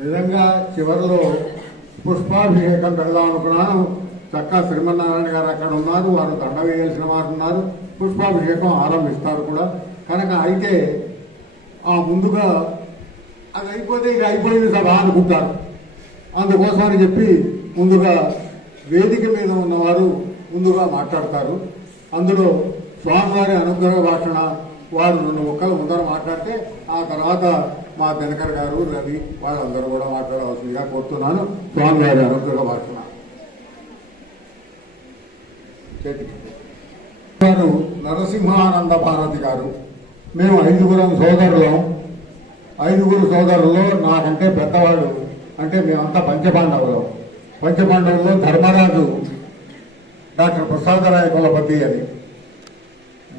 నిజంగా చివరిలో పుష్పాభిషేకం పెడదాం అనుకున్నాను. చక్కా శ్రీమన్నారాయణ గారు అక్కడ ఉన్నారు, వారు దండ వేయాల్సిన వారు ఉన్నారు. పుష్పాభిషేకం ఆరంభిస్తారు కూడా. కనుక అయితే ఆ ముందుగా అది అయిపోతే ఇక అయిపోయింది సభ అనుకుంటారు. అందుకోసమని చెప్పి ముందుగా వేదిక మీద ఉన్నవారు ముందుగా మాట్లాడతారు. అందులో స్వామివారి అనుగ్రహ భాషణ వారు 2 ముక్కలు ముందర మాట్లాడితే ఆ తర్వాత మా దినకర్ గారు రవి వాళ్ళందరూ కూడా మాట్లాడవలసిందిగా కోరుతున్నాను. స్వామివారి అనుగ్రహ భాషణ గారు నరసింహానంద భారతి గారు. మేము 5 సోదరులం. 5 సోదరుల్లో నాకంటే పెద్దవాడు అంటే మేమంతా పంచపాండవులం. పంచపాండవుల్లో ధర్మరాజు డాక్టర్ ప్రసాదరాయ కులపతి అని.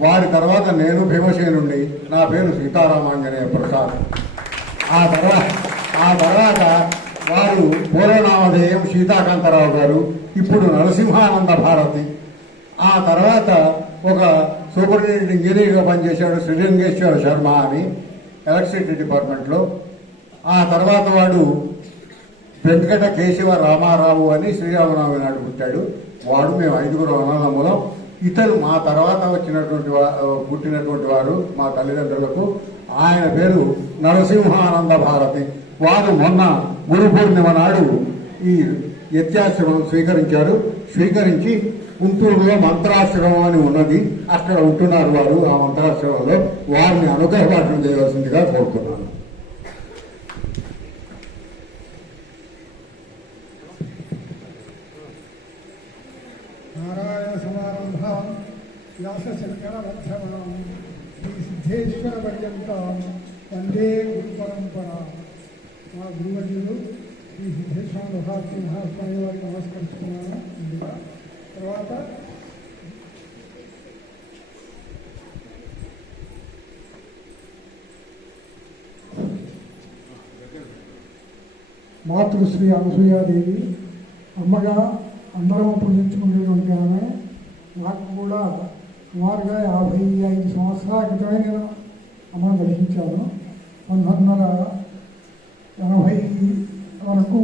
వారి తర్వాత నేను భీమసేనుండి, నా పేరు సీతారామాంజనేయ ప్రసాద్. ఆ తర్వాత వారు పూర్వనామధేయం సీతాకాంతరావు గారు, ఇప్పుడు నరసింహానంద భారతి. ఆ తర్వాత ఒక సూపరింటెండెంట్ ఇంజనీర్గా పనిచేశాడు శ్రీరంగేశ్వర శర్మ అని ఎలక్ట్రిసిటీ డిపార్ట్మెంట్లో. ఆ తర్వాత వాడు వెంకట కేశవ రామారావు అని శ్రీరామనవమి నాడు పుట్టాడు. వాడు మేము 5 అన్నదమ్ములం. ఇతరు మా తర్వాత పుట్టినటువంటి వారు మా తల్లిదండ్రులకు. ఆయన పేరు నరసింహానంద భారతి. వారు మొన్న గురు పూర్ణిమ నాడు ఈ యత్యాశ్రమం స్వీకరించారు. స్వీకరించి గుంటూరులో మంత్రాశ్రమం అని ఉన్నది, అక్కడ ఉంటున్నారు వారు. ఆ మంత్రాశ్రమంలో వారిని అనుగ్రహ భాషణ చేయవలసిందిగా కోరుతున్నాను. నారాయణ సమారంభాం వ్యాసశంకరమధ్యమాం శ్రీసిద్ధేశ్వరపర్యంతం వందే గురుపరంపరా. మా గురువర్యులు శ్రీ సిద్ధేశ్వర మహాత్మ మహాస్వామి వారికి నమస్కరిస్తున్నాను ముందుగా. తర్వాత మాతృశ్రీ అనసూయాదేవి అమ్మగా అందరం పూజించుకునేటువంటి ఆమె. నాకు కూడా సుమారుగా 55 సంవత్సరాల క్రితమే నేను అమ్మను దర్శించాను. 1980 వరకు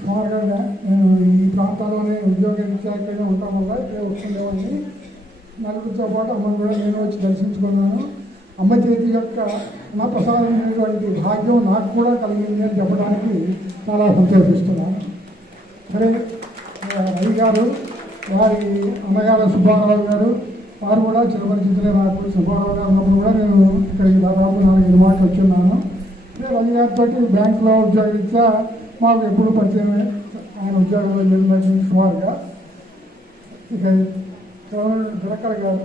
సుమారుగా నేను ఈ ప్రాంతాల్లోనే ఉద్యోగరీత్యాగా ఉండటం వల్ల ఇక్కడే వస్తుండేవాడిని. నలుగురితో పాటు అమ్మను కూడా నేను వచ్చి దర్శించుకున్నాను. అమ్మ చేతి యొక్క ప్రసాదమైనటువంటి భాగ్యం నాకు కూడా కలిగింది అని చెప్పడానికి చాలా సంతోషిస్తున్నాను. సరే, రవి గారు వారి అన్నగారు సుబ్బారావు గారు వారు కూడా చిరపరిచితులే. నాకు సుబ్బారావు గారు ఉన్నప్పుడు కూడా నేను ఇక్కడికి దాదాపు 4-5 మాటలు వచ్చున్నాను. రవి గారితో బ్యాంకులో ఉద్యోగరీత్యా మాకు ఎప్పుడు పరిచయం. ఆయన ఉద్యోగంలో వెళ్ళిన సుమారుగా ఇక డైరెక్టర్ గారు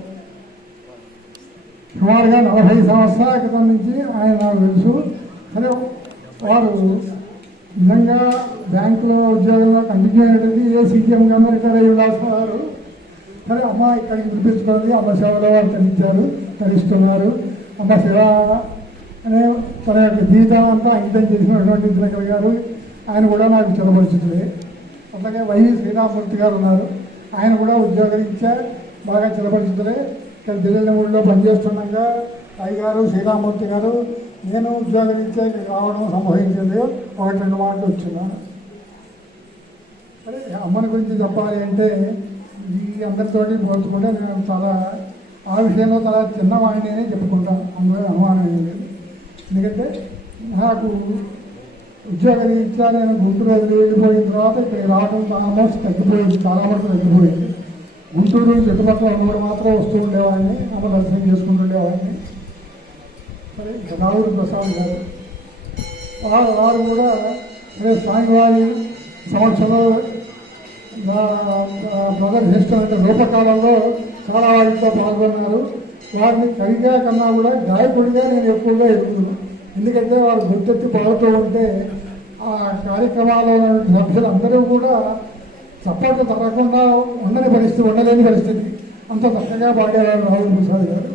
సుమారుగా 40 సంవత్సరాల క్రితం నుంచి ఆయన నాకు తెలుసు. సరే, వారు నిజంగా బ్యాంకులో ఉద్యోగంలో కంటిన్యూ అయ్యేది సీఎంగా రిటైర్ అయ్యి రాస్తున్నారు. సరే, అమ్మ ఇక్కడికి పిలిపించుకోవాలి. అమ్మ సేవలో వారు తరిస్తున్నారు. అమ్మ సేవ అనే తన యొక్క జీవితం అంతా అంకితం చేసినటువంటి దినకర్ గారు ఆయన కూడా నాకు చిరపరిచితులే. అట్లాగే వై శ్రీరామూర్తి గారు ఉన్నారు. ఆయన కూడా ఉద్యోగరీత్యా బాగా చిరపరిచితులే. ఇక్కడ ఢిల్లీ ఊళ్ళో పనిచేస్తున్నాక అయ్యగారు శ్రీరామూర్తి గారు నేను ఉద్యోగరీత్యా ఇక్కడికి రావడం సంభవించింది. 1-2 మాటలు వచ్చిన్నాను. సరే, అమ్మని గురించి చెప్పాలి అంటే ఈ అందరితోటి పోల్చుకుంటే నేను చాలా ఆ విషయంలో చాలా చిన్నవాడిని అని చెప్పుకుంటాను. అందులో అనుమానం ఏం లేదు. ఎందుకంటే నాకు ఉద్యోగరీత్యా నేను గుంటూరు వెళ్ళిపోయిన తర్వాత ఇక్కడికి రావడం ఆల్మోస్ట్ తగ్గిపోయింది. చాలా వరకు తగ్గిపోయింది. గుంటూరు చుట్టుపక్కల ఉన్నప్పుడు మాత్రం వస్తూ ఉండేవాడిని. అమ్మ దర్శనం చేసుకుంటుండేవాడిని. సరే, రావుడు ప్రసాద్ గారు వారు కూడా స్వామివారి సంవత్సరంలో ప్రదర్శిస్తున్న రూపకాలంలో చాలా వాటితో పాల్గొన్నారు. వారిని కవిగా కన్నా కూడా గాయకుడిగా నేను ఎక్కువగా ఎదుగుతున్నాను. ఎందుకంటే వారు గుర్తెత్తి పాడుతూ ఉంటే ఆ కార్యక్రమాల్లో సభ్యులందరూ కూడా చప్పట్లు తగ్గకుండా ఉండలేని పరిస్థితి. అంత చక్కగా పాడేవారు రావుడు ప్రసాద్ గారు.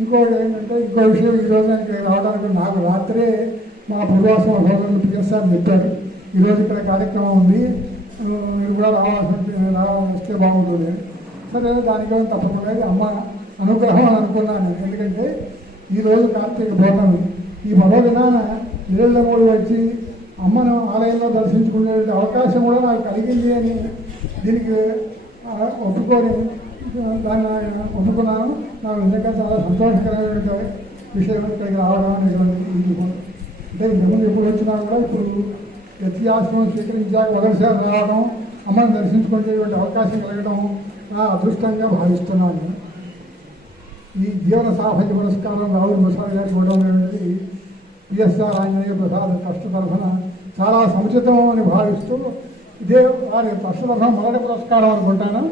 ఇంకోటి ఏంటంటే ఇంకో విషయం, ఈరోజు ఇక్కడికి రావడానికి నాకు రాత్రే మా పూర్వాస సోదరులు పిఎస్ఆర్ చెప్పారు, ఈరోజు ఇక్కడ కార్యక్రమం ఉంది, మీరు కూడా వస్తే బాగుంటుంది. సరే, దానికో తప్పకుండా అమ్మ అనుగ్రహం అని అనుకున్నాను. ఎందుకంటే ఈరోజు కార్తీక పౌర్ణమి. ఈ పర్వదినాన ఇళ్ళమూడు వచ్చి అమ్మను ఆలయంలో దర్శించుకునే అవకాశం కూడా నాకు కలిగింది అని దీనికి ఒప్పుకొని దాన్ని ఒప్పుకున్నాను. నాకు నిజంగా చాలా సంతోషకరమైన విషయం ఇక్కడికి రావడం అనేటువంటి. అంటే ఇంతకుముందు ఎప్పుడు వచ్చినా కూడా ఇప్పుడు వ్యత్యాసం స్వీకరించాక మొదటిసారి రావడం, అమ్మను దర్శించుకునేటువంటి అవకాశం కలగడం నా అదృష్టంగా భావిస్తున్నాను. ఈ జీవన సాఫల్య పురస్కారం రావుడు ప్రసాద్ గారికి ఇవ్వడం అనేది పిఎస్ఆర్ ఆంజనేయ ప్రసాద్ ట్రస్ట్ తరఫున చాలా సముచితం అని భావిస్తూ, ఇదే వారి ట్రస్ట్ తరఫున మొదటి పురస్కారం అనుకుంటాను.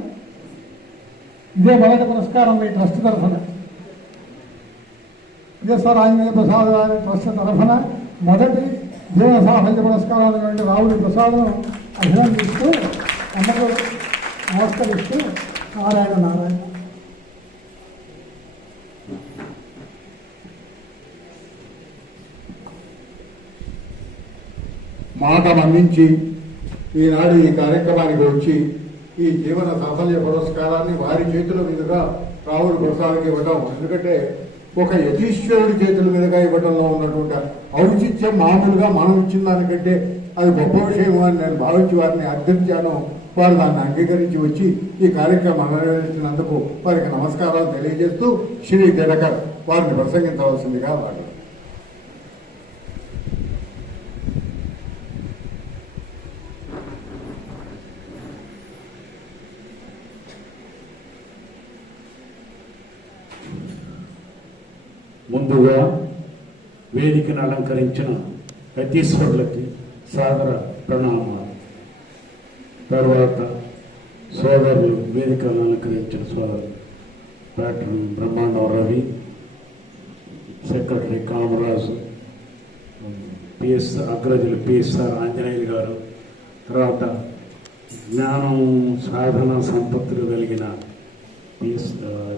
ఇదే మొదటి పురస్కారం ఈ ట్రస్ట్ తరఫున పిఎస్ఆర్ ఆంజనేయ ప్రసాద్ గారి ట్రస్ట్ తరఫున మొదటి జీవన సాఫల్య పురస్కారాలు రావుడి ప్రసాద్ను అభినందిస్తూ అమ్మకు నమస్కరిస్తూ నారాయణ నారాయణ. మాట మన్నించి ఈనాడు ఈ కార్యక్రమానికి వచ్చి ఈ జీవన సాఫల్య పురస్కారాన్ని వారి చేతుల మీదుగా రావుడు ప్రసాద్కి ఇవ్వడం, ఎందుకంటే ఒక యతీశ్వరుడి చేతుల మీదుగా ఇవ్వడంలో ఉన్నటువంటి ఔచిత్యం మామూలుగా మనం ఇచ్చిన దానికంటే అది గొప్ప విషయం అని నేను భావించి వారిని అర్థించాను. వారు దాన్ని అంగీకరించి వచ్చి ఈ కార్యక్రమం నిర్వహించినందుకు వారికి నమస్కారాలు తెలియజేస్తూ శ్రీ దినకర్ వారిని ప్రసంగించవలసిందిగా వాడు. ముందుగా వేదికను అలంకరించిన యతీశ్వరులకి సాదర ప్రణామాలు. తర్వాత సోదరులు వేదికలను అలంకరించిన సోదరులు డాక్టర్ బ్రహ్మాండం రవి, సెక్రటరీ కామరాజు, అగ్రజులు పిఎస్ఆర్ ఆంజనేయులు గారు, తర్వాత జ్ఞానం సాధన సంపత్తులు కలిగిన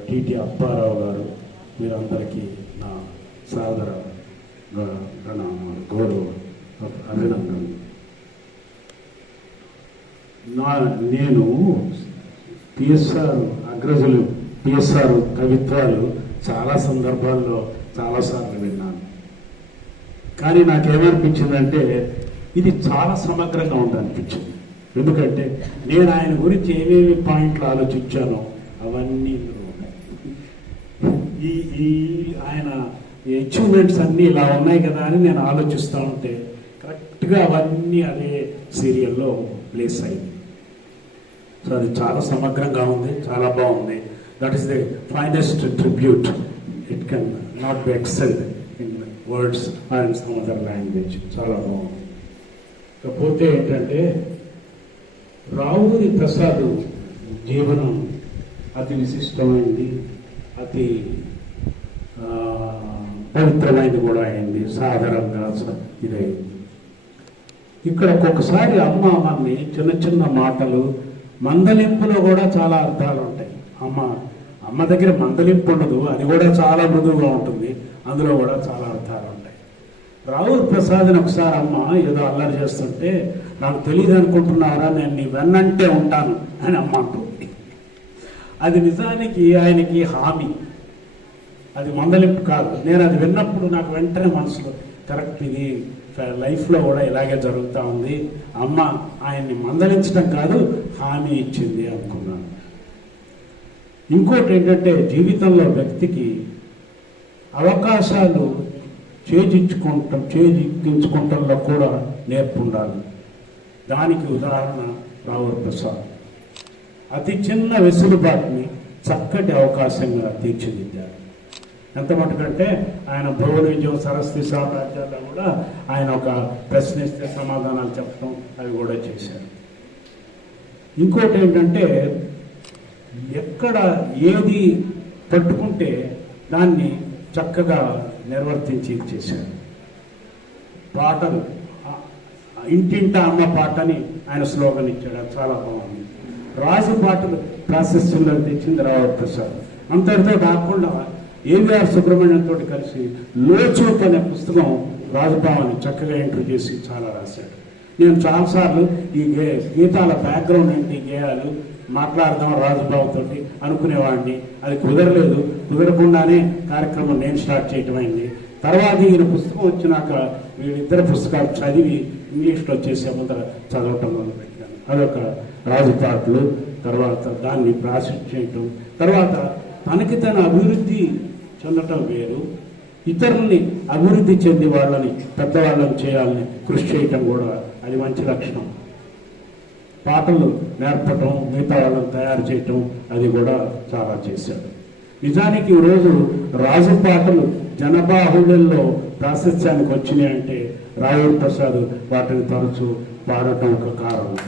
టిటి అప్పారావు గారు, మీరందరికీ నా సాదర ప్రణామాలు, గౌరవ అభినందనలు. నేను పిఎస్ఆర్ కవిత్వాలు చాలా సందర్భాల్లో చాలాసార్లు విన్నాను. కానీ నాకేమనిపించిందంటే ఇది చాలా సమగ్రంగా ఉందనిపించింది. ఎందుకంటే నేను ఆయన గురించి ఏమేమి పాయింట్లు ఆలోచించానో అవన్నీ ఇందులో ఉన్నాయి. ఈ ఆయన అచీవ్మెంట్స్ అన్నీ ఇలా ఉన్నాయి కదా అని నేను ఆలోచిస్తూ ఉంటే కరెక్ట్గా అవన్నీ అదే సీరియల్లో ప్లేస్ అయింది. సో అది చాలా సమగ్రంగా ఉంది, చాలా బాగుంది. That is the finest tribute. It can not be excelled in words or in some other language. చాలా బాగుంది. ఇకపోతే ఏంటంటే రావురి ప్రసాద్ జీవనం అతి విశిష్టమైంది, అతి పవిత్రమైనది కూడా అయింది, సాధారణంగా ఇదైంది. ఇక్కడ ఒక్కొక్కసారి అమ్మ మనని చిన్న చిన్న మాటలు, మందలింపులో కూడా చాలా అర్థాలు ఉంటాయి. అమ్మ దగ్గర మందలింపు ఉండదు, అది కూడా చాలా మృదువుగా ఉంటుంది, అందులో కూడా చాలా అర్థాలు ఉంటాయి. రావురి ప్రసాద్ని ఒకసారి అమ్మ ఏదో అల్లరి చేస్తుంటే, నాకు తెలియదు అనుకుంటున్నారా, నేను నీ వెన్నంటే ఉంటాను అని అమ్మ అంటుంది. అది నిజానికి ఆయనకి హామీ, అది మందలింపు కాదు. నేను అది విన్నప్పుడు నాకు వెంటనే మనసులో కరెక్ట్, ఇది లైఫ్లో కూడా ఇలాగే జరుగుతూ ఉంది, అమ్మ ఆయన్ని మందలించడం కాదు హామీ ఇచ్చింది అనుకున్నాను. ఇంకోటి ఏంటంటే జీవితంలో వ్యక్తికి అవకాశాలు చేజిక్కించుకుంటంలో కూడా నేర్పు ఉండాలి. దానికి ఉదాహరణ రావురి ప్రసాద్. అతి చిన్న వెసులుబాటుని చక్కటి అవకాశంగా తీర్చిదిద్దారు. ఎంత మటుకంటే ఆయన భువన విజయం, సరస్వతి సామ్రాజ్యాల్లో కూడా ఆయన ఒక ప్రశ్నిస్తే సమాధానాలు చెప్పడం అవి కూడా చేశారు. ఇంకోటి ఏంటంటే ఎక్కడ ఏది పట్టుకుంటే దాన్ని చక్కగా నిర్వర్తించి చేశారు. పాటలు, ఇంటింట అమ్మ పాటని ఆయన స్లోగన్ ఇచ్చాడు, అది చాలా బాగుంది. రాజు పాటలు ప్రాశస్త్యంలో తెచ్చింది రావురి ప్రసాద్. అంతటితో కాకుండా ఏవిఆర్ సుబ్రహ్మణ్యంతో కలిసి లోచూపు అనే పుస్తకం రాజుభావాన్ని చక్కగా ఇంట్రో చేసి చాలా రాశాడు. నేను చాలాసార్లు ఈ గీతాల బ్యాక్గ్రౌండ్ ఏంటి, గేయాలు మాట్లాడదాం రాజుబాబుతో అనుకునేవాడిని. అది కుదరలేదు. కుదరకుండానే కార్యక్రమం నేను స్టార్ట్ చేయటం అయింది. తర్వాత ఈయన పుస్తకం వచ్చినాక వీళ్ళిద్దరు పుస్తకాలు చదివి ఇంగ్లీష్లో చేసే ముందర చదవటం మొదలుపెట్టాను. అదొక రాజుపాటలు, తర్వాత దాన్ని ప్రాసెస్ చేయటం, తర్వాత తనకి తన అభివృద్ధి చెందటం వేరు, ఇతరుల్ని అభివృద్ధి చెంది వాళ్ళని పెద్దవాళ్ళని చేయాలని కృషి చేయటం కూడా అది మంచి లక్షణం. పాటలు నేర్పటం, మిగతా వాళ్ళని తయారు చేయటం అది కూడా చాలా చేశాడు. నిజానికి ఈరోజు రాజు పాటలు జనబాహుళ్యంలో ప్రాశస్త్యానికి వచ్చినాయి అంటే రావురి ప్రసాద్ వాటిని తరచూ పాడటం ఒక కారణం.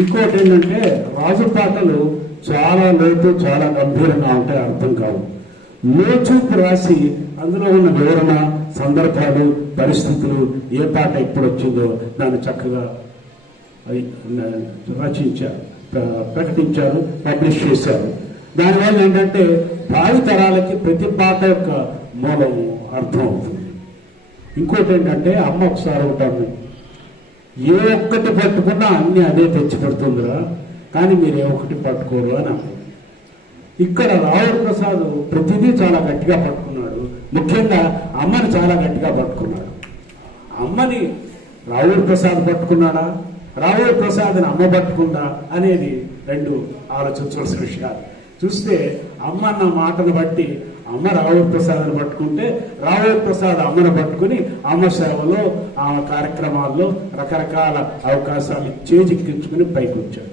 ఇంకోటి ఏంటంటే రాజు పాటలు చాలా లోతు, చాలా గంభీరంగా ఉంటాయి, అర్థం కావు. లోచూపు రాసి అందులో ఉన్న వివరణ, సందర్భాలు, పరిస్థితులు, ఏ పాట ఎప్పుడు వచ్చిందో దాన్ని చక్కగా రచించారు, ప్రకటించారు, పబ్లిష్ చేశారు. దానివల్ల ఏంటంటే భావి తరాలకి ప్రతి పాట యొక్క మూలం అర్థం అవుతుంది. ఇంకోటి ఏంటంటే అమ్మ ఒకసారి ఉంటాను, ఏ ఒక్కటి పట్టుకున్నా అన్ని అదే తెచ్చి పెడుతుందిరా, కానీ మీరు ఏ ఒక్కటి పట్టుకోరు అని అన్నారు. ఇక్కడ రావురి ప్రసాద్ ప్రతిదీ చాలా గట్టిగా పట్టుకున్నాడు. ముఖ్యంగా అమ్మని చాలా గట్టిగా పట్టుకున్నాడు. అమ్మని రావురి ప్రసాద్ పట్టుకున్నాడా, రావురి ప్రసాద్ని అమ్మ పట్టుకుందా అనేది రెండు ఆలోచించవలసిన విషయాలు. చూస్తే అమ్మ అన్న మాటను బట్టి అమ్మ రావురి ప్రసాద్ని పట్టుకుంటే రావురి ప్రసాద్ అమ్మను పట్టుకుని అమ్మ సేవలో, ఆమె కార్యక్రమాల్లో రకరకాల అవకాశాలు చేజిక్కించుకుని పైకి వచ్చాడు.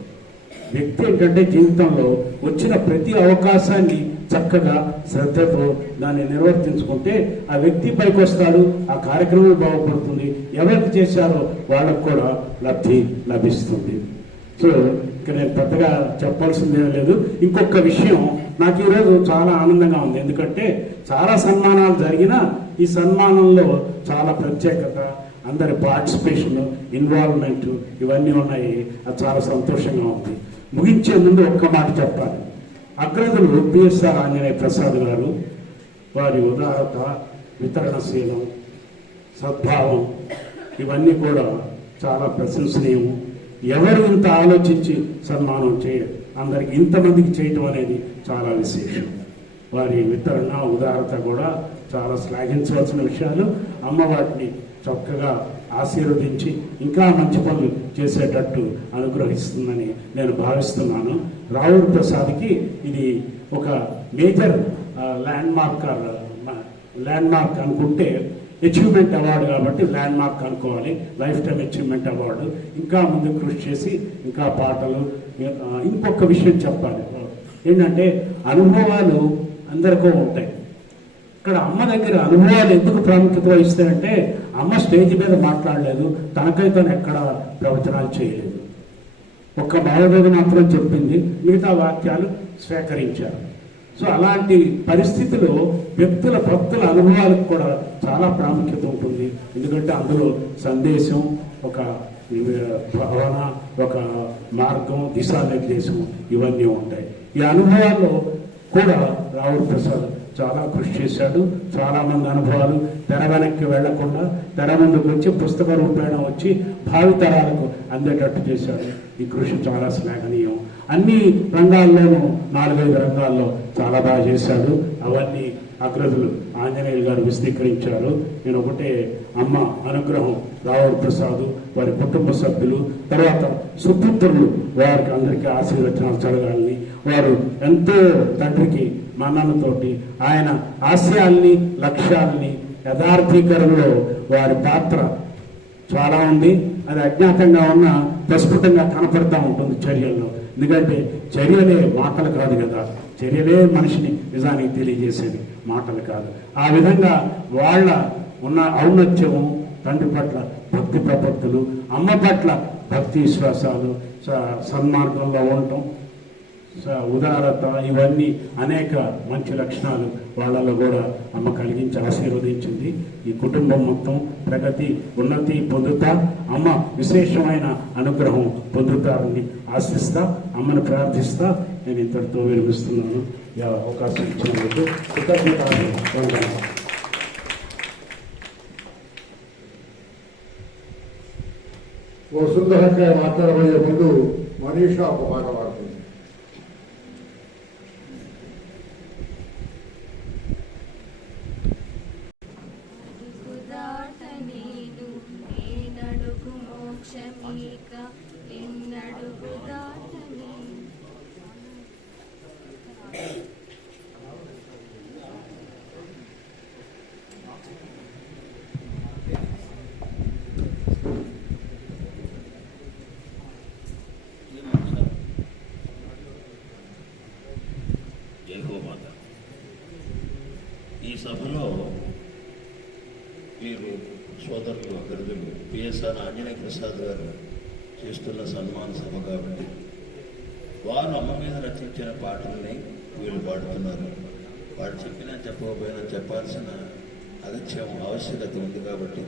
వ్యక్తి ఏంటంటే జీవితంలో వచ్చిన ప్రతి అవకాశాన్ని చక్కగా శ్రద్ధతో దాన్ని నిర్వర్తించుకుంటే ఆ వ్యక్తి పైకి వస్తాడు, ఆ కార్యక్రమం బాగుపడుతుంది, ఎవరికి చేశారో వాళ్ళకు కూడా లబ్ధి లభిస్తుంది. సో ఇక్కడ నేను పెద్దగా చెప్పాల్సిందేం లేదు. ఇంకొక విషయం, నాకు ఈరోజు చాలా ఆనందంగా ఉంది. ఎందుకంటే చాలా సన్మానాలు జరిగినా ఈ సన్మానంలో చాలా ప్రత్యేకత, అందరి పార్టిసిపేషన్, ఇన్వాల్వ్మెంట్ ఇవన్నీ ఉన్నాయి. అది చాలా సంతోషంగా ఉంది. ముగించే ముందు ఒక్క మాట చెప్పాలి. అగ్రదులు పిఎస్ఆర్ ఆంజనేయ ప్రసాద్ గారు, వారి ఉదారత, వితరణశీలం, సద్భావం ఇవన్నీ కూడా చాలా ప్రశంసనీయం. ఎవరు ఇంత ఆలోచించి సన్మానం అందరికి ఇంతమందికి చేయటం అనేది చాలా విశేషం. వారి వితరణ, ఉదారత కూడా చాలా శ్లాఘించవలసిన విషయాలు. అమ్మ వాటిని చక్కగా ఆశీర్వదించి ఇంకా మంచి పనులు చేసేటట్టు అనుగ్రహిస్తుందని నేను భావిస్తున్నాను. రావుల ప్రసాద్కి ఇది ఒక మేజర్ ల్యాండ్ మార్క్ అనుకుంటే అచీవ్మెంట్ అవార్డు కాబట్టి ల్యాండ్ మార్క్ అనుకోవాలి. Life time achievement award. ఇంకా ముందు కృషి చేసి ఇంకా పాటలు. ఇంకొక విషయం చెప్పాలి ఏంటంటే, అనుభవాలు అందరికీ ఉంటాయి. ఇక్కడ అమ్మ దగ్గర అనుభవాలు ఎందుకు ప్రాముఖ్యత వహిస్తాయంటే, అమ్మ స్టేజ్ మీద మాట్లాడలేదు, తనకై తను ఎక్కడ ప్రవచనాలు చేయలేదు. ఒక్క భావవేద మాత్రం చెప్పింది, మిగతా వాక్యాలు స్వీకరించారు. సో అలాంటి పరిస్థితిలో వ్యక్తుల భక్తుల అనుభవాలకు కూడా చాలా ప్రాముఖ్యత ఉంటుంది. ఎందుకంటే అందులో సందేశం, ఒక భావన, ఒక మార్గం, దిశానిర్దేశం ఇవన్నీ ఉంటాయి. ఈ అనుభవాల్లో కూడా రావుల ప్రసాద్ చాలా కృషి చేశాడు. చాలా మంది అనుభవాలు తెర వెనక్కి వెళ్లకుండా తెర ముందుకు వచ్చి పుస్తక రూపేణ వచ్చి భావితరాలకు అందేటట్టు చేశాడు. ఈ కృషి చాలా శ్లాఘనీయం. అన్ని రంగాల్లోనూ 4-5 రంగాల్లో చాలా బాగా చేశాడు. అవన్నీ అగ్రదులు ఆంజనేయులు గారు విశదీకరించారు. నేను ఒకటే, అమ్మ అనుగ్రహం, రావుల ప్రసాద్, వారి కుటుంబ సభ్యులు, తర్వాత సుపుత్రులు, వారికి అందరికీ ఆశీర్వచనాలు జరగాలని, వారు ఎంతో తండ్రికి మన్ననతోటి ఆయన ఆశయాల్ని, లక్ష్యాల్ని యథార్థీకరణలో వారి పాత్ర చాలా ఉంది. అది అజ్ఞాతంగా ఉన్న ప్రస్ఫుటంగా కనపడతా ఉంటుంది చర్యల్లో. ఎందుకంటే చర్యలే మాటలు కాదు కదా, చర్యలే మనిషిని నిజానికి తెలియజేసేది, మాటలు కాదు. ఆ విధంగా వాళ్ళ ఉన్న ఔన్నత్యము, తండ్రి పట్ల భక్తి ప్రపత్తులు, అమ్మ పట్ల భక్తి విశ్వాసాలు, సన్మార్గంలో ఉండటం, ఉదారత, ఇవన్నీ అనేక మంచి లక్షణాలు వాళ్ళలో కూడా అమ్మ కలిగించి ఆశీర్వదించింది. ఈ కుటుంబం మొత్తం ప్రగతి, ఉన్నతి పొందుతా, అమ్మ విశేషమైన అనుగ్రహం పొందుతారని ఆశిస్తా, అమ్మను ప్రార్థిస్తా నేను ఇంతటితో విరమిస్తున్నాను. ఈ అవకాశం ఇచ్చినందుకు కృతజ్ఞతలు. వసుంధరగా మాట్లాడబోయే ముందు మనీషా ఒక పాట పాడుతుంది. ఈ సభలో వీరు సోదరులు అగ్రదులు పిఎస్ఆర్ ఆంజనేయ ప్రసాద్ గారు చేస్తున్న సన్మాన సభ కాబట్టి వారు అమ్మ మీద రచించిన పాటల్ని వీళ్ళు పాడుతున్నారు. వాడు చెప్పినా చెప్పకపోయినా చెప్పాల్సిన అగత్యం, ఆవశ్యకత ఉంది కాబట్టి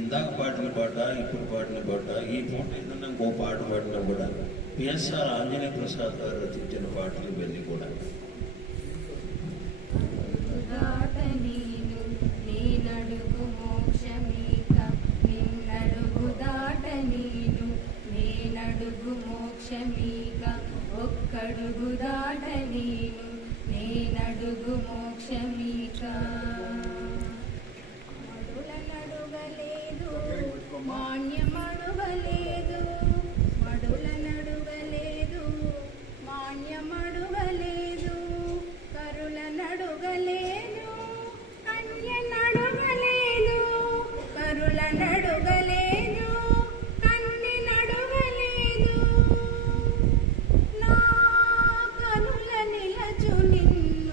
ఇందాక పాడిన పాట, ఇప్పుడు పాడిన పాట, ఈ పూట ఏదన్నా ఇంకో పాట పాడినా కూడా పిఎస్ఆర్ ఆంజనేయ ప్రసాద్ గారు రచించిన పాటలు ఇవన్నీ కూడా. ఒక్కడుగు దాట నేను నేనడుగు మోక్షమీక. మడులనడుగలేదు, మాన్యమడుగలేదు, మడులనడుగలేదు, మాన్యమడుగలేదు, కరులనడుగలేదు, కన్యనడుగలేదు, కరులనడుగలేదు, కన్నెనడుగలేదు. నా కనుల నిలచు నిన్ను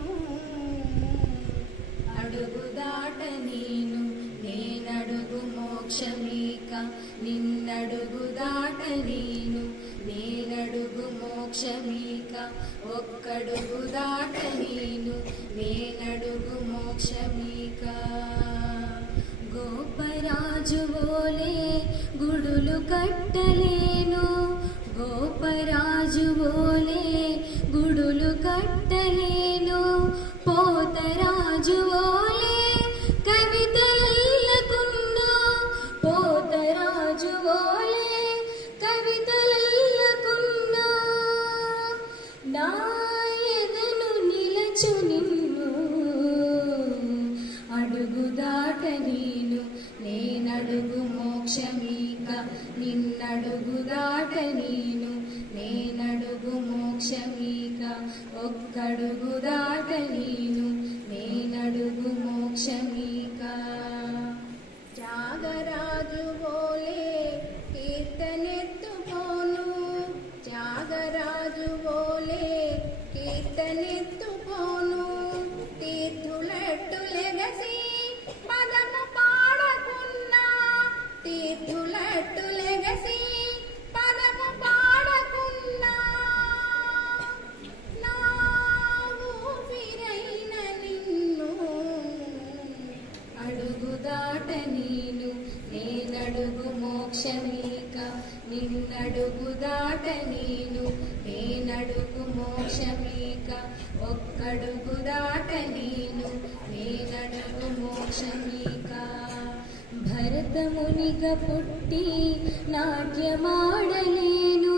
ఒక్కడుగు దాట నేను నేనడుగు మోక్షమీక గోపరాజు ఓలే గుడులు కట్టలేను గోపరాజు ఓలే గుడులు కట్టలేను పోతరాజు ఓలే కవితలల్లకున్నా పోతరాజు ఓలే కవితలల్లకున్నా నా ఎదను నిలచు నిన్ను అడుగు దాట నేనడుగు మోక్షమీక నిన్నడుగు దాట నేనడుగు మోక్షమీక ఒక్కడుగు దాట నేనడుగు మోక్షమీక త్యాగరాజు ఓలే కీర్తనెత్తుకోను త్యాగరాజు ఓలే కీర్తనెత్తుకోను తీర్థులెట్టులెగసి పదము పాడకున్నా తీర్థులెట్టులెగసి పదము పాడకున్నా నా ఊపిరైన నిన్ను అడుగు దాట నేనడుగు మోక్షమీక నిన్నడుగు దాట నేనడుగు మోక్షమీక ఒక్కడుగు దాట నేనడుగు మోక్షమీక భరతమునిగా పుట్టి నాట్యమాడలేను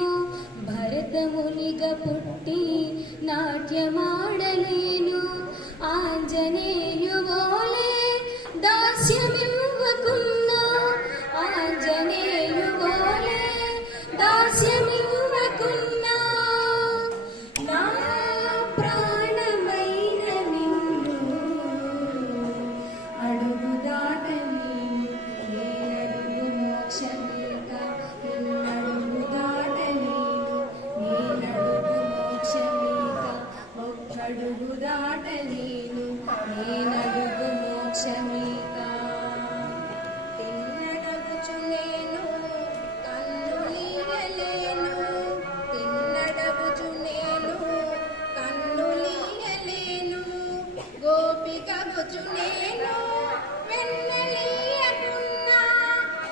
భరతమునిగా పుట్టి నాట్యమాడలేను ఆంజనేయువోలే దాస్యమివ్వకున్నా ఆంజనేయువోలే దాస్యమివ్వకున్నా నా ప్రాణమైన నిన్ను అడుగు దాట నేనడుగు మోక్షమీక నిన్నడుగు దాట నేనడుగు మోక్షమీక ఒక్కడుగు దాట నేనడుగు మోక్షమీక తిన్నడగుచు నేను కన్నులీయలేను తిన్నడగుచు నేను కన్నులీయలేను గోపికగుచు నేను వెన్నెలీయకున్నా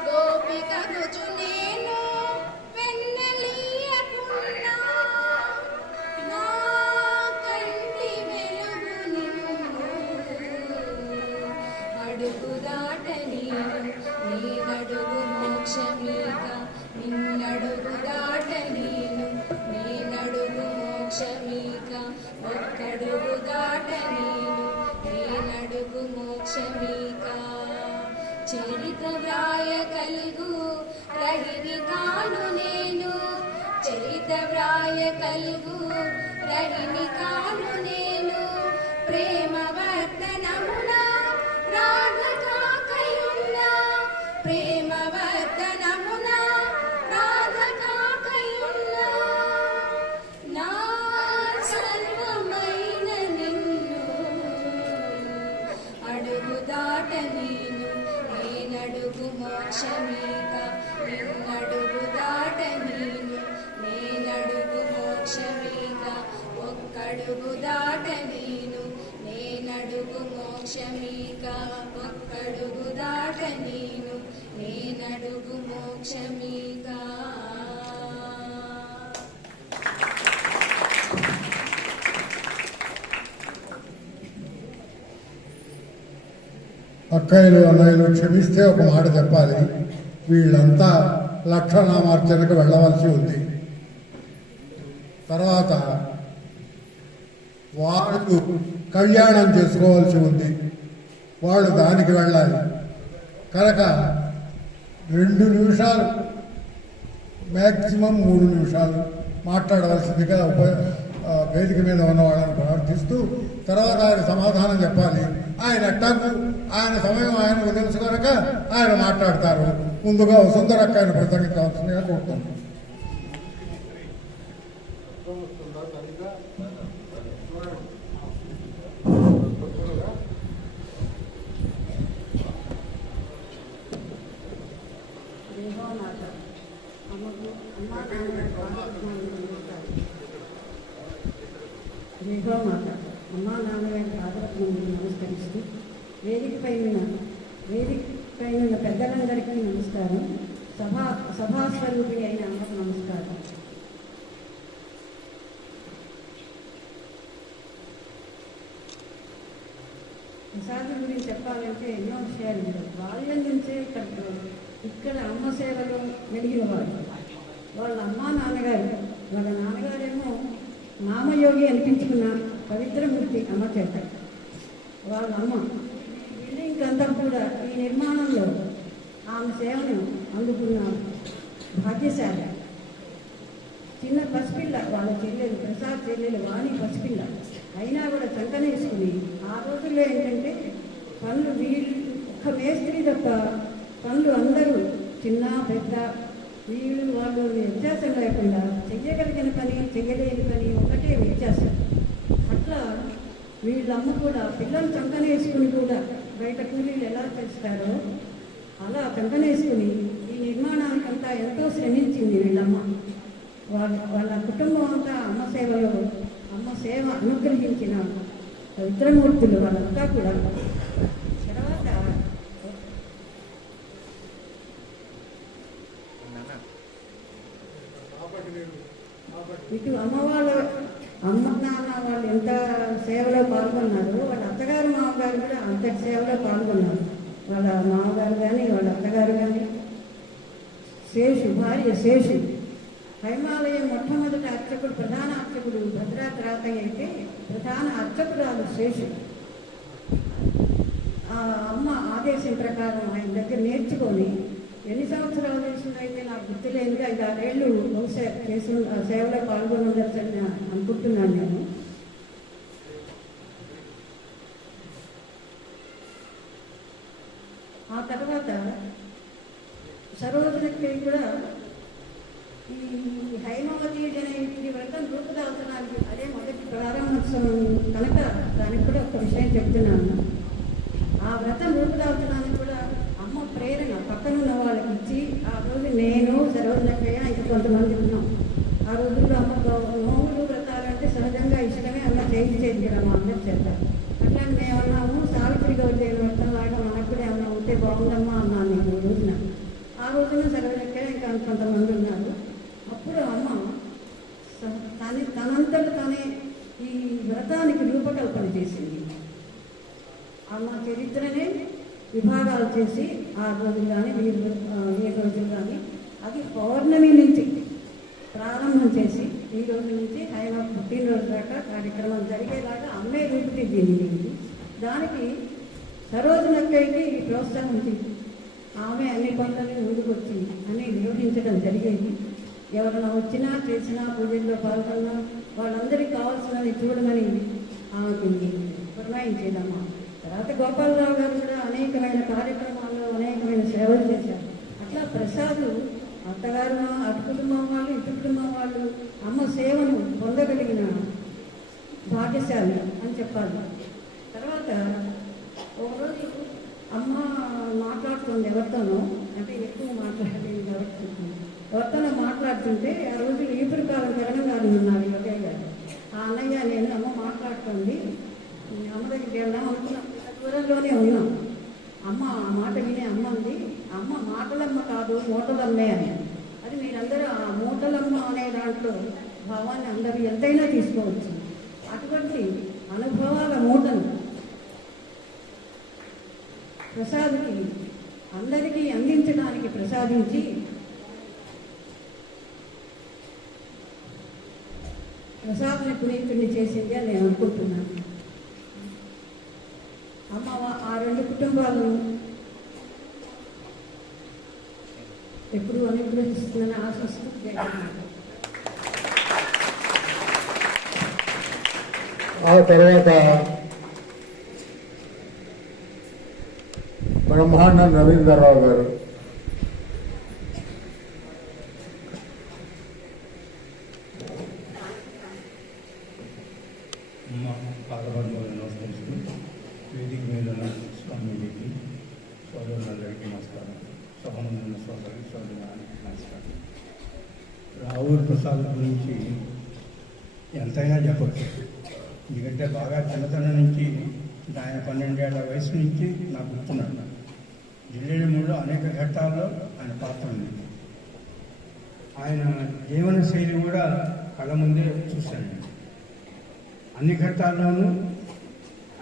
గోపికగుచు నేను వెన్నెలీయకున్నా నా కంటి వెలుగు నిన్ను అడుగు దాట నేనడుగు మోక్షమీక నిన్నడుగు దాట నేనడుగు మోక్షమీక ఒక్కడుగు దాట నేనడుగు మోక్షమీక చరిత వ్రాయ కలుగు రహిని కాను నేను చరిత వ్రాయ కలుగు రహిని కాను నేను ప్రేమ వర్తనమున రాధకాకయున్నా ప్రేమ వర్తనమున రాధకాకయున్నా నా సర్వమైన నిన్ను అడుగు దాట నేనడుగు మోక్షమీక నిన్నడుగు దాట నేనడుగు మోక్షమీక ఒక్కడుగు దాట నేనడుగు మోక్షమీక ఒక్కడుగు దాట నేనడుగు మోక్షమీక అక్కయ్యలు అన్నయ్యలు క్షమిస్తే ఒక మాట చెప్పాలి, వీళ్ళంతా లక్షనామార్చనకు వెళ్ళవలసి ఉంది. తర్వాత వాళ్ళు కళ్యాణం చేసుకోవాల్సి ఉంది, వాళ్ళు దానికి వెళ్ళాలి. కనుక 2 నిమిషాలు మ్యాక్సిమం 3 నిమిషాలు మాట్లాడవలసిందిగా వేదిక మీద ఉన్న వాళ్ళని ప్రార్థిస్తూ తర్వాత ఆయన సమాధానం చెప్పాలి. ఆయన అట్టాకు ఆయన సమయం ఆయనకు తెలుసు కనుక ఆయన మాట్లాడతారు. ముందుగా సుందరక్క ఆయన ప్రసంగించవలసిందిగా కోరుతున్నాను. జయహోమాత అమ్మా నాన్నగారి పాదరత్నం నమస్కరిస్తూ వేదిక పైన ఉన్న పెద్దలందరికీ నమస్కారం. సభాస్వరూపి అయిన అమ్మకు నమస్కారం. ప్రసాదం గురించి చెప్పాలంటే ఎన్నో విషయాలు ఉంటాయి. బాల్యం నుంచే ఇక్కడ అమ్మ సేవలో మెలిగిన వాడు. వాళ్ళ అమ్మా నాన్నగారు, వాళ్ళ నాన్నగారేమో నామయోగి అనిపించుకున్న పవిత్రమూర్తి అమ్మ చేత. వాళ్ళ అమ్మ బిల్డింగ్ అంతా కూడా ఈ నిర్మాణంలో ఆమె సేవను అందుకున్న భాగ్యశాలి. చిన్న పసిపిల్ల వాళ్ళ చెల్లెలు, ప్రసాద్ చెల్లెలు వాణి పసిపిల్ల అయినా కూడా చంకనేసుకుని ఆ రోజుల్లో ఏంటంటే పనులు వీళ్ళు ఒక్క మేస్త్రి తప్ప పనులు అందరూ చిన్న పెద్ద వీళ్ళు వాళ్ళు వ్యత్యాసం లేకుండా చెయ్యగలిగిన పని చెయ్యలేని పని ఒకటే వ్యత్యాసం. అట్లా వీళ్ళమ్మ కూడా పిల్లలు చంకనేసుకుని కూడా బయట కూలీలు ఎలా చేస్తారో అలా చంకనేసుకుని ఈ నిర్మాణానికంతా ఎంతో శ్రమించింది వీళ్ళమ్మ. వాళ్ళ కుటుంబం అంతా అమ్మ సేవలో అమ్మ సేవ అనుగ్రహించిన పవిత్రమూర్తులు వాళ్ళంతా కూడా. తర్వాత ఇటు అమ్మ నాన్న వాళ్ళు ఎంత సేవలో పాల్గొన్నారు, వాళ్ళ అత్తగారు మామగారు కూడా అంతటి సేవలో పాల్గొన్నారు. వాళ్ళ మామగారు కానీ వాళ్ళ అత్తగారు కానీ శేషు భార్య శేషు హైమాలయం మొట్టమొదటి అర్చకుడు ప్రధాన అర్చకుడు భద్రాద్రాతయ్య అయితే ప్రధాన అర్చకురాలు శేషు. అమ్మ ఆదేశం ప్రకారం ఆయన దగ్గర నేర్చుకొని ఎన్ని సంవత్సరాలు చేసిందైతే నాకు గుర్తులేదుగా 5-6 ఏళ్ళు బహుశా చేసి సేవలో పాల్గొని ఉండొచ్చని అనుకుంటున్నాను నేను. ఆ తర్వాత సరోజనకి కూడా ఈ హైమావతి జనయతి వ్రతం రూపుదాల్చడానికి అదే మొదటి ప్రారంభోత్సవం కనుక దానికి కూడా ఒక విషయం చెప్తున్నాను. ఆ వ్రతం రూపుదాల్చడానికి కూడా అమ్మ ప్రేరణ పక్కనున్న వాళ్ళకి ఇచ్చి ఆ రోజు నేను సరోజనకయ్య ఇంకా కొంతమంది ఉన్నాం. ఆ రోజుల్లో అమ్మ నోములు వ్రతాలంటే సహజంగా ఇష్టమే అలా చేయించేది కదా మా అందరి చేత. అట్లా మేము అన్నాము సావిత్రి గౌరీ వ్రతం లాగా మనకు కూడా ఏమన్నా ఉంటే బాగుందమ్మా అన్నాను నేను ఈ రోజున. ఆ రోజున సరోజనకయ్య ఇంకా కొంతమంది ఉన్నారు. అప్పుడు అమ్మ తనంతట తానే ఈ వ్రతానికి రూపకల్పన చేసింది. అమ్మ చరిత్రనే విభాగాలు చేసి ఆ రోజులు కానీ ఏ రోజులు కానీ అది పౌర్ణమి నుంచి ప్రారంభం చేసి ఈ రోజు నుంచి ఆయన పుట్టినరోజు దాకా కార్యక్రమం జరిగేలాగా అమ్మే రూపుదిద్దింది. దానికి సరోజనక్కయ్యకి ప్రోత్సహించింది. ఆమె అన్ని పనులని ముందుకు వచ్చింది అని నిర్వహించడం జరిగేది. ఎవరైనా వచ్చినా చేసినా పూజల్లో పాల్గొన్నా వాళ్ళందరికీ కావాల్సినవి చూడమని ఆమెకు పురమాయించేదమ్మా. తర్వాత గోపాలరావు గారు కూడా అనేకమైన కార్యక్రమాల్లో అనేకమైన సేవలు చేశారు. అట్లా ప్రసాద్ అత్తగారు అటు కుటుంబం వాళ్ళు ఇటు కుటుంబం వాళ్ళు అమ్మ సేవను పొందగలిగిన భాగ్యశాలి అని చెప్పాలి. తర్వాత ఒకరోజు అమ్మ మాట్లాడుతుంది ఎవరితోనో, అంటే ఎక్కువ మాట్లాడలేదు ఎవరితోనో మాట్లాడుతుంటే ఆ రోజు ఈపురు కాలం జగన్ గారు ఉన్నారు యోగయ్య గారు. ఆ అన్నయ్య నేను అమ్మ మాట్లాడుతుంది అమ్మ దగ్గరికి వెళ్దాం అనుకున్నాం, దూరంలోనే ఉన్నాం. అమ్మ ఆ మాట వినే అమ్మ ఉంది, అమ్మ మాటలమ్మ కాదు మూటలమ్మే అని. అది మీరందరూ ఆ మూటలమ్మ అనే దాంట్లో భావాన్ని అందరూ ఎంతైనా తీసుకోవచ్చు. అటువంటి అనుభవాల మూటను ప్రసాద్కి అందరికీ అందించడానికి ప్రసాదించి ప్రసాద్ని పునీతుడిని చేసింది అని నేను అనుకుంటున్నాను. అమ్మ ఆ 2 కుటుంబాలను ఎప్పుడు అనుగ్రహిస్తుందని ఆశిస్తూ ఆ తర్వాత బ్రహ్మాండ నవీందర్రావు గారు, పాదపద్మలను నమస్కరిస్తూ వేదిక మీద స్వామికి సోదరులందరికీ నమస్కారం. సభమున్న సోదరునికి నమస్కారం. రావుల ప్రసాద్ గురించి ఎంతైనా చెప్పచ్చు. ఎందుకంటే బాగా చిన్నతనం నుంచి ఆయన 12 ఏళ్ల వయసు నుంచి నాకు గుర్తున్నాడు. జిల్లేడుమూడిలో అనేక ఘట్టాల్లో ఆయన పాత్ర ఉంది. ఆయన జీవన శైలి కూడా కళ్ళ ముందే చూశాను. అన్ని ఘట్టాల్లోనూ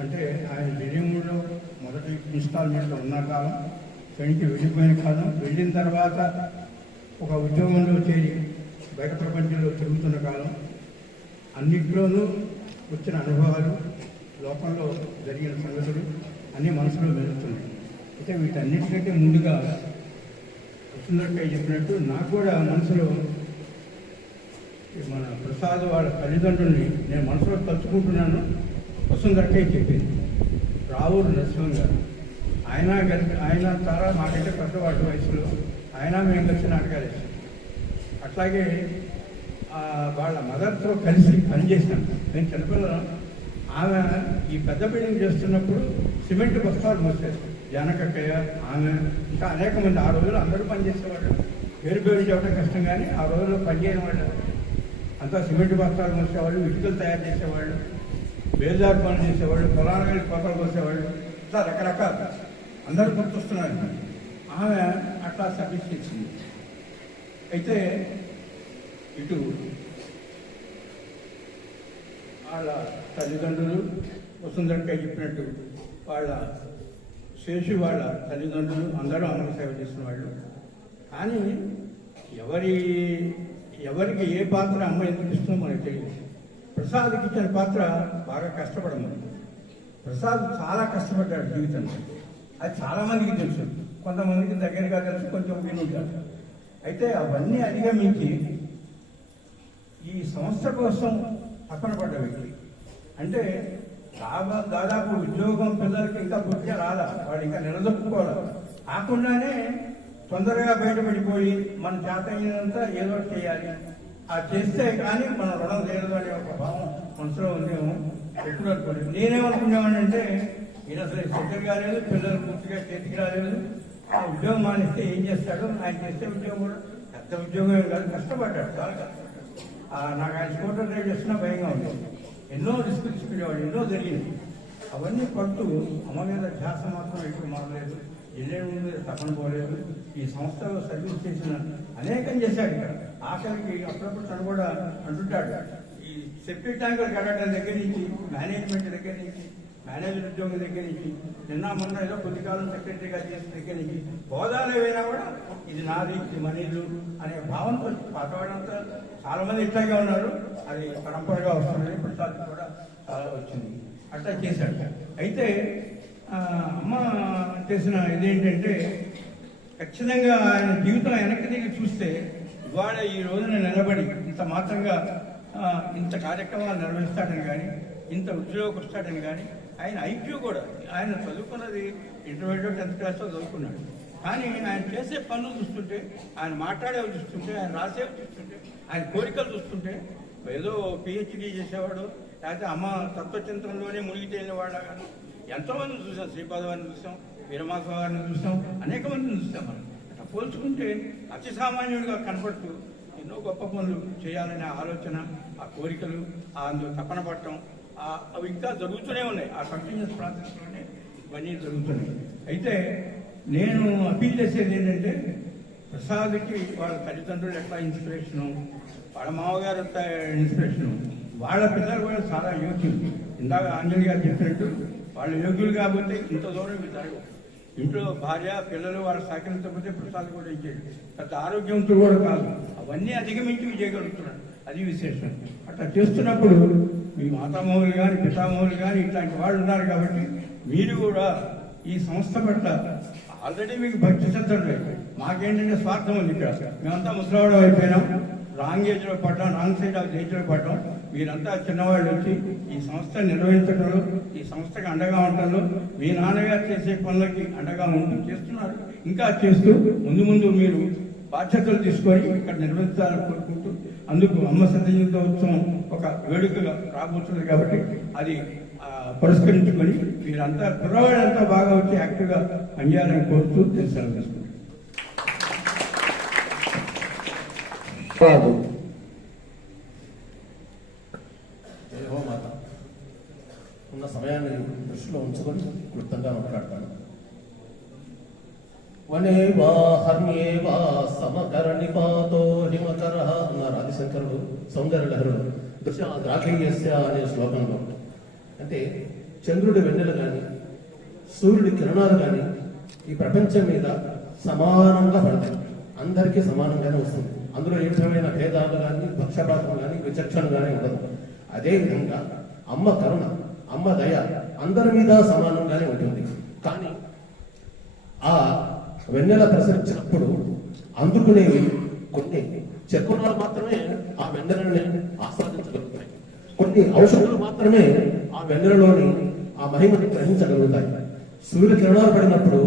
అంటే ఆయన జిల్లేడుమూడిలో మొదటి ఇన్స్టాల్మెంట్లో ఉన్న కాలం, వెనక్కి వెళ్ళిపోయిన కాలం, వెళ్ళిన తర్వాత ఒక ఉద్యోగంలో చేరి బయట ప్రపంచంలో తిరుగుతున్న కాలం, అన్నింటిలోనూ వచ్చిన అనుభవాలు, లోకంలో జరిగిన సంగతులు అన్నీ మనసులో మెదులుతున్నాయి. అయితే వీటన్నిటికంటే ముందుగా వసుంధరకై చెప్పినట్టు నాకు కూడా మనసులో మన ప్రసాద్ వాళ్ళ తల్లిదండ్రుల్ని నేను మనసులో తలుచుకుంటున్నాను. వసుంధరకై చెప్పింది రావూరు నరసింహం గారు. ఆయన చాలా మాకంటే పెద్దవాడు వయసులో, ఆయన మేము కలిసి నాటకాలు వేసాం. అట్లాగే వాళ్ళ మదర్తో కలిసి పనిచేసినాం. నేను చిన్నపిల్లలు. ఆమె ఈ పెద్ద బిల్డింగ్ చేస్తున్నప్పుడు సిమెంట్ బస్తాలు మోసేది. జానకక్కయ్య, ఆమె, ఇంకా అనేక మంది. ఆ రోజుల్లో అందరూ పనిచేసేవాళ్ళు. పేరు చెప్పడం కష్టం, కానీ ఆ రోజుల్లో పనిచేయని వాళ్ళు అంతా సిమెంట్ బస్తాలు మోసేవాళ్ళు, ఇటుకలు తయారు చేసేవాళ్ళు, బేజారు పనులు చేసేవాళ్ళు, పొలాల వెళ్ళి కోతలు కోసేవాళ్ళు, ఇట్లా రకరకాల అందరూ గుర్తొస్తున్నారు. ఆమె అట్లా సర్వీస్ చేసింది. అయితే ఇటు వాళ్ళ తల్లిదండ్రులు వసుంధరకై చెప్పినట్టు వాళ్ళ శేషు వాళ్ళ తల్లిదండ్రులు అందరూ అమలు సేవ చేసిన వాళ్ళు. కానీ ఎవరికి ఏ పాత్ర అమ్మ ఎందుకు ఇస్తుందో మనకు తెలియదు. ప్రసాద్కి ఇచ్చిన పాత్ర బాగా కష్టపడమని. ప్రసాద్ చాలా కష్టపడ్డాడు జీవితంలో. అది చాలామందికి తెలుసు, కొంతమందికి దగ్గరగా తెలుసు, కొంచెం వినుంటారు. అయితే అవన్నీ అధిగమించి ఈ సంస్థ కోసం తపన పడ్డ వ్యక్తి. అంటే దాదాపు ఉద్యోగం పిల్లలకి ఇంకా పూర్తిగా రాలా, వాడు ఇంకా నిలదొక్కుకోవాలి. కాకుండానే తొందరగా బయటపడిపోయి మన చేత అయినంతా ఏదో చేయాలి, అది చేస్తే కానీ మన రుణం తీరదు అనే ఒక భావం మనసులో ఉందేమో. ఎప్పుడు అనుకోలేదు. నేనేమనుకునేవాడిని అంటే ఈయన అసలు సెటిల్ కాలేదు, పిల్లలు పూర్తిగా చేతికి రాలేదు, ఆ ఉద్యోగం మానేస్తే ఏం చేస్తాడు, ఆయన చేసే ఉద్యోగం కూడా పెద్ద ఉద్యోగం కాదు, కష్టపడ్డాడు, చాలా కష్టపడ్డాడు. నాకు ఆయన స్కూటర్ డ్రైవ్ చేస్తున్నా భయంగా ఉంటుంది. ఎన్నో రిస్కులు తీసుకునేవాడు, ఎన్నో జరిగింది. అవన్నీ పడుతూ అమ్మ మీద ధ్యాస మాత్రం ఎప్పుడు మారలేదు, జిల్లేడు మీద తపన పోలేదు. ఈ సంస్థలో సర్వీస్ చేసిన అనేకం చేశాడు. ఇక్కడ ఆఖరికి అప్పుడప్పుడు తను కూడా అంటుంటాడు, ఈ సెప్టిక్ ట్యాంకులు కట్టడం దగ్గర నుంచి, మేనేజ్మెంట్ దగ్గర నుంచి, మేనేజర్ ఉద్యోగం దగ్గర నుంచి, నిన్న మొన్న ఏదో కొద్ది కాలం సెక్రటరీగా చేసిన దగ్గర నుంచి, హోదాలు ఏవైనా కూడా ఇది నాది, ఇది మనీలు అనే భావంతో పాతవాడంతా చాలా మంది ఇట్లాగే ఉన్నారు. అది పరంపరగా వస్తున్నది. ప్రసాద్ కూడా చాలా వచ్చింది. అట్లా చేశాడు. అయితే అమ్మ చేసిన ఇదేంటంటే ఖచ్చితంగా ఆయన జీవితం వెనక్కి దిగి చూస్తే ఇవాళ ఈ రోజున నిలబడి ఇంత మాత్రంగా ఇంత కార్యక్రమాలు నిర్వహిస్తాడని కానీ, ఇంత ఉద్యోగం వస్తాడని కానీ, ఆయన ఐక్యూ కూడా, ఆయన చదువుకున్నది ఇంటర్మీడియట్ 10th క్లాస్లో చదువుకున్నాడు. కానీ ఆయన చేసే పనులు చూస్తుంటే, ఆయన మాట్లాడేవి చూస్తుంటే, ఆయన రాసేవి చూస్తుంటే, ఆయన కోరికలు చూస్తుంటే, ఏదో PhD చేసేవాడు, లేకపోతే అమ్మ తత్వచింతనలోనే మునిగి తేలినవాళ్ళ కానీ ఎంతోమందిని చూసాం. శ్రీపాదవారిని చూసాం, వీరమాధవారిని చూసాం, అనేక మందిని చూసాం. మనం అట్లా పోల్చుకుంటే అతి సామాన్యుడిగా కనపడుతూ ఎన్నో గొప్ప పనులు చేయాలనే ఆలోచన, ఆ కోరికలు, అందులో తపన పట్టడం, అవి ఇంకా జరుగుతూనే ఉన్నాయి. ఆ కంటిన్యూస్ ప్రాసెస్లోనే ఇవన్నీ జరుగుతున్నాయి. అయితే నేను అపీల్ చేసేది ఏంటంటే, ప్రసాద్కి వాళ్ళ తల్లిదండ్రులు ఎట్లా ఇన్స్పిరేషను, వాళ్ళ మామగారు ఇన్స్పిరేషను, వాళ్ళ పిల్లలు కూడా చాలా యోగ్యులు. ఇందాక ఆంజలి గారు చెప్పినట్టు వాళ్ళు యోగ్యులు కాబట్టి ఇంత దూరం ఇవి జరగవు. ఇంట్లో భార్య పిల్లలు వాళ్ళు సహకరించకపోతే ప్రసాద్ కూడా ఇచ్చేది. పెద్ద ఆరోగ్యవంతులు కూడా కాదు, అవన్నీ అధిగమించి చేయగలుగుతున్నాడు. అది విశేషం. అట్లా చేస్తున్నప్పుడు మీ మాతామహులు కానీ, పితామహులు కానీ ఇట్లాంటి వాళ్ళు ఉన్నారు కాబట్టి మీరు కూడా ఈ సంస్థ పట్ల ఆల్రెడీ మీకు భక్తి శ్రద్ధలు. మాకేంటంటే స్వార్థం ఉంది. ఇక్కడ మేమంతా ముసలివాళ్ళం అయిపోయినాం, రాంగ్ ఏజ్లో పడ్డాం, రాంగ్ సైడ్ ఆఫ్ ఏజ్లో పడ్డాం. మీరంతా చిన్నవాళ్ళు వచ్చి ఈ సంస్థ నిర్వహించడంలో, ఈ సంస్థకి అండగా ఉండడంలో, మీ నాన్నగారు చేసే పనులకి అండగా ఉంటూ చేస్తున్నారు. ఇంకా చేస్తూ ముందు ముందు మీరు బాధ్యతలు తీసుకొని ఇక్కడ నిర్వహించాలని కోరుకుంటూ, అందుకు అమ్మ సత్యజీవితోత్సవం ఒక వేడుకగా రాబోతుంది కాబట్టి అది పురస్కరించుకొని మీరంతా కుర్రవాళ్ళంతా బాగా వచ్చి యాక్టివ్గా పనిచేయాలని కోరుతూ సెలవు తీసుకుంటాం. ఉన్న సమయాన్ని దృష్టిలో ఉంచుకొని క్లుప్తంగా మాట్లాడతాను. వనేవా హర్మ్యేవా సమకరణిపాతో హిమకర అన్నారు ఆదిశంకరుడు సౌందర్యలహరుడు ద్రాక్షయ్యస్య అనే శ్లోకంలో. అంటే చంద్రుడి వెన్నెలు కానీ సూర్యుడి కిరణాలు కానీ ఈ ప్రపంచం మీద సమానంగా పడతాయి, అందరికీ సమానంగానే వస్తుంది. అందులో ఏ విధమైన భేదాలు కానీ పక్షపాతం కానీ విచక్షణ కానీ ఉండదు. అదేవిధంగా అమ్మ కరుణ, అమ్మ దయ అందరి మీద సమానంగానే ఉంటుంది. కానీ ఆ వెన్నెల ప్రసరించినప్పుడు అందుకునేవి కొన్ని చక్కురాలు మాత్రమే ఆ వెన్నెలని ఆస్వాదించగలుగుతాయి. కొన్ని ఔషధాలు మాత్రమే ఆ వెన్నెలలోని ఆ మహిమని గ్రహించగలుగుతాయి. సూర్యకిరణాలు పడినప్పుడు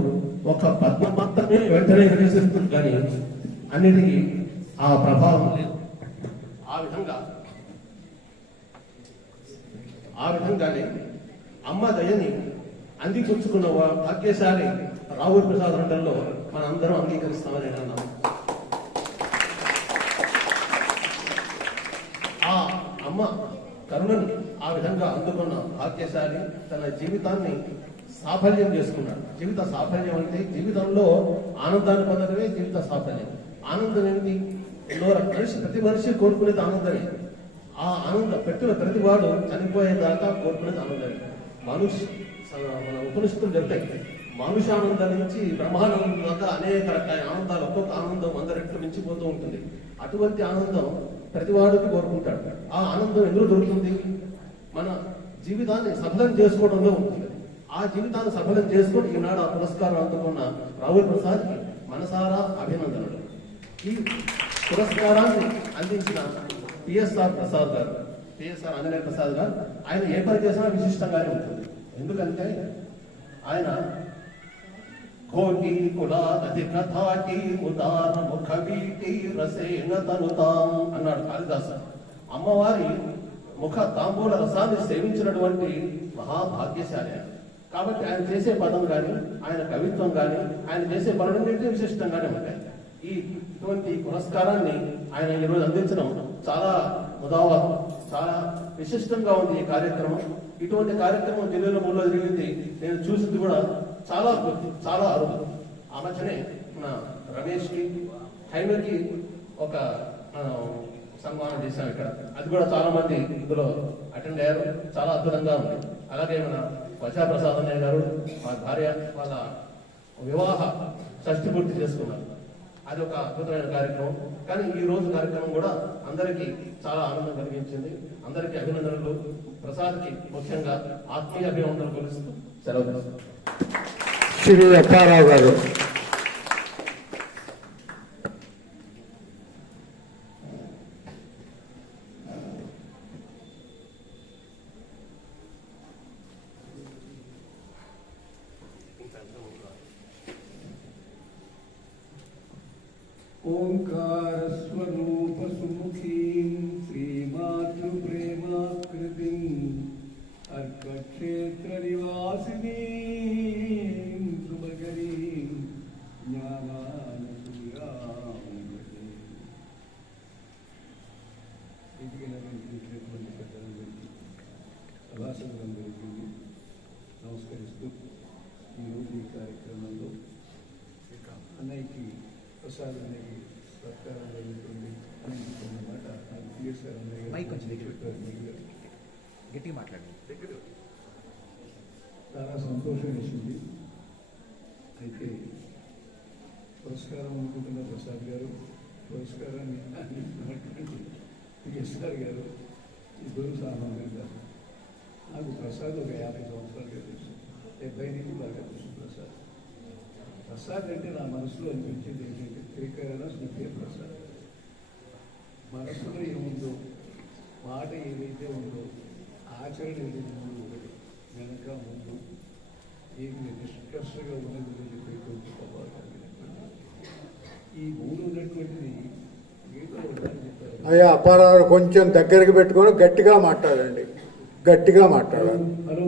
ఒక పద్మం మాత్రమే వెంటనే వికసిస్తుంది, కానీ అన్నిటికీ ఆ ప్రభావం లేదు. ఆ విధంగానే అమ్మ దయని అందిపుచ్చుకున్న భాగ్యశాలి రావుల ప్రసాద్ మండలిలో మన అందరం అంగీకరిస్తామని నేను అన్నాను. ఆ అమ్మ కరుణని ఆ విధంగా అందుకున్న భాగ్యశాలి తన జీవితాన్ని సాఫల్యం చేసుకున్నాడు. జీవిత సాఫల్యం అంటే జీవితంలో ఆనందాన్ని పొందడమే జీవిత సాఫల్యం. ఆనందం ఏంటి? ప్రతి మనిషి కోరుకునేది ఆనందమే. ఆ ఆనందం పెట్టిన ప్రతి వాడు చనిపోయేదాకా కోరుకునేది ఆనందమే. మన ఉపనిషత్తులు చెప్తాయి, మనుషానందం నుంచి బ్రహ్మానందం దాకా అనేక రకాల ఆనందాలు, ఒక్కొక్క ఆనందం 100 రెట్లు మించిపోతూ ఉంటుంది. అటువంటి ఆనందం ప్రతి వాడికి కోరుకుంటాడు. ఆ ఆనందం ఎందుకు దొరుకుతుంది? మన జీవితాన్ని సఫలం చేసుకోవడంలో ఉంటుంది. ఆ జీవితాన్ని సఫలం చేసుకొని ఈనాడు ఆ పురస్కారం అందుకున్న రావుల ప్రసాద్కి మనసారా అభినందనలు. ఈ పురస్కారాన్ని అందించిన పిఎస్ఆర్ ప్రసాద్ గారు, పిఎస్ఆర్ ఆంజనేయ ప్రసాద్ గారు, ఆయన ఏ పని చేసినా విశిష్టంగానే ఉంటుంది. ఎందుకంటే ఆయన కోటి కులాది కథాటి ఉదార ముఖ వీటి రసేన తనుతాం అన్నాడు కాళిదాసు. అమ్మవారి ముఖ తాంబూల రసాన్ని సేవించినటువంటి మహాభాగ్యశాలి. కాబట్టి ఆయన చేసే పదం కానీ, ఆయన కవిత్వం కానీ, ఆయన చేసే పనులన్నింటినీ విశిష్టంగానే ఉంటాయి. ఇటువంటి పురస్కారాన్ని ఆయన ఈరోజు అందించడం చాలా ముదావహం, చాలా విశిష్టంగా ఉంది ఈ కార్యక్రమం. ఇటువంటి కార్యక్రమం ఢిల్లీలో మూడులో జరిగింది, నేను చూసింది కూడా చాలా అరుదు. ఆ మధ్యనే మన రమేష్ కి హైమకి ఒక సన్మానం చేశాం ఇక్కడ. అది కూడా చాలా మంది ఇందులో అటెండ్ అయ్యారు. చాలా అద్భుతంగా ఉంది. అలాగే మన వజాప్రసాద్ అన్నయ్య గారు మా భార్య వాళ్ళ వివాహ షష్ఠి పూర్తి చేసుకున్నారు. అది ఒక అద్భుతమైన కార్యక్రమం. కానీ ఈ రోజు కార్యక్రమం కూడా అందరికీ చాలా ఆనందం కలిగించింది. అందరికీ అభినందనలు. ప్రసాద్కి ముఖ్యంగా ఆత్మీయ అభినందనలు కొలుస్తూ సెలవు తీసుకుంటాం. శ్రీ అప్పారావు గారు. ఓంకార స్వరూప సుముఖీం శ్రీమాతృ ప్రేమాకృతిం అర్కక్షేత్ర నివాసినీం శుభకరీం జ్ఞానానుసూయాం సభాసదులందరికీ నమస్కరిస్తూ ఈరోజు ఈ కార్యక్రమంలో అన్నయ్యకి ప్రసాద్ అన్నయ్యకి సత్కారం జరుగుతుంది అన్నమాట. పిఎస్ఆర్ అన్నయ్య గట్టిగా మాట్లాడండి. చాలా సంతోషం వేసింది. అయితే పురస్కారం అనుకుంటున్న ప్రసాద్ గారు, పురస్కారాన్ని అందిస్తున్నటువంటి పిఎస్ఆర్ గారు ఇద్దరు సామాన్యంగా. నాకు ప్రసాద్ ఒక 50 సంవత్సరాలుగా తెలుసు, 70 నుంచి బాగా తెలుసు. ప్రసాద్ అంటే నా మనసులో అనిపించింది ఏంటంటే శ్రీకరణ స్మృతి ప్రసాద్. మనసులో ఏముందో, మాట ఏదైతే ఉందో, ఆచరణ ఏదైతే ఉందో ఒకటి, వెనక ముందు ఏది నిష్కర్షగా ఉన్నది చెప్పేటువంటి స్వభావం. ఈ మూడు ఉన్నటువంటిది ఏదో ఉండాలని చెప్పారు. అయ్యా అప్పారావు కొంచెం దగ్గరికి పెట్టుకొని గట్టిగా మాట్లాడండి, గట్టిగా మాట్లాడాలి. హలో,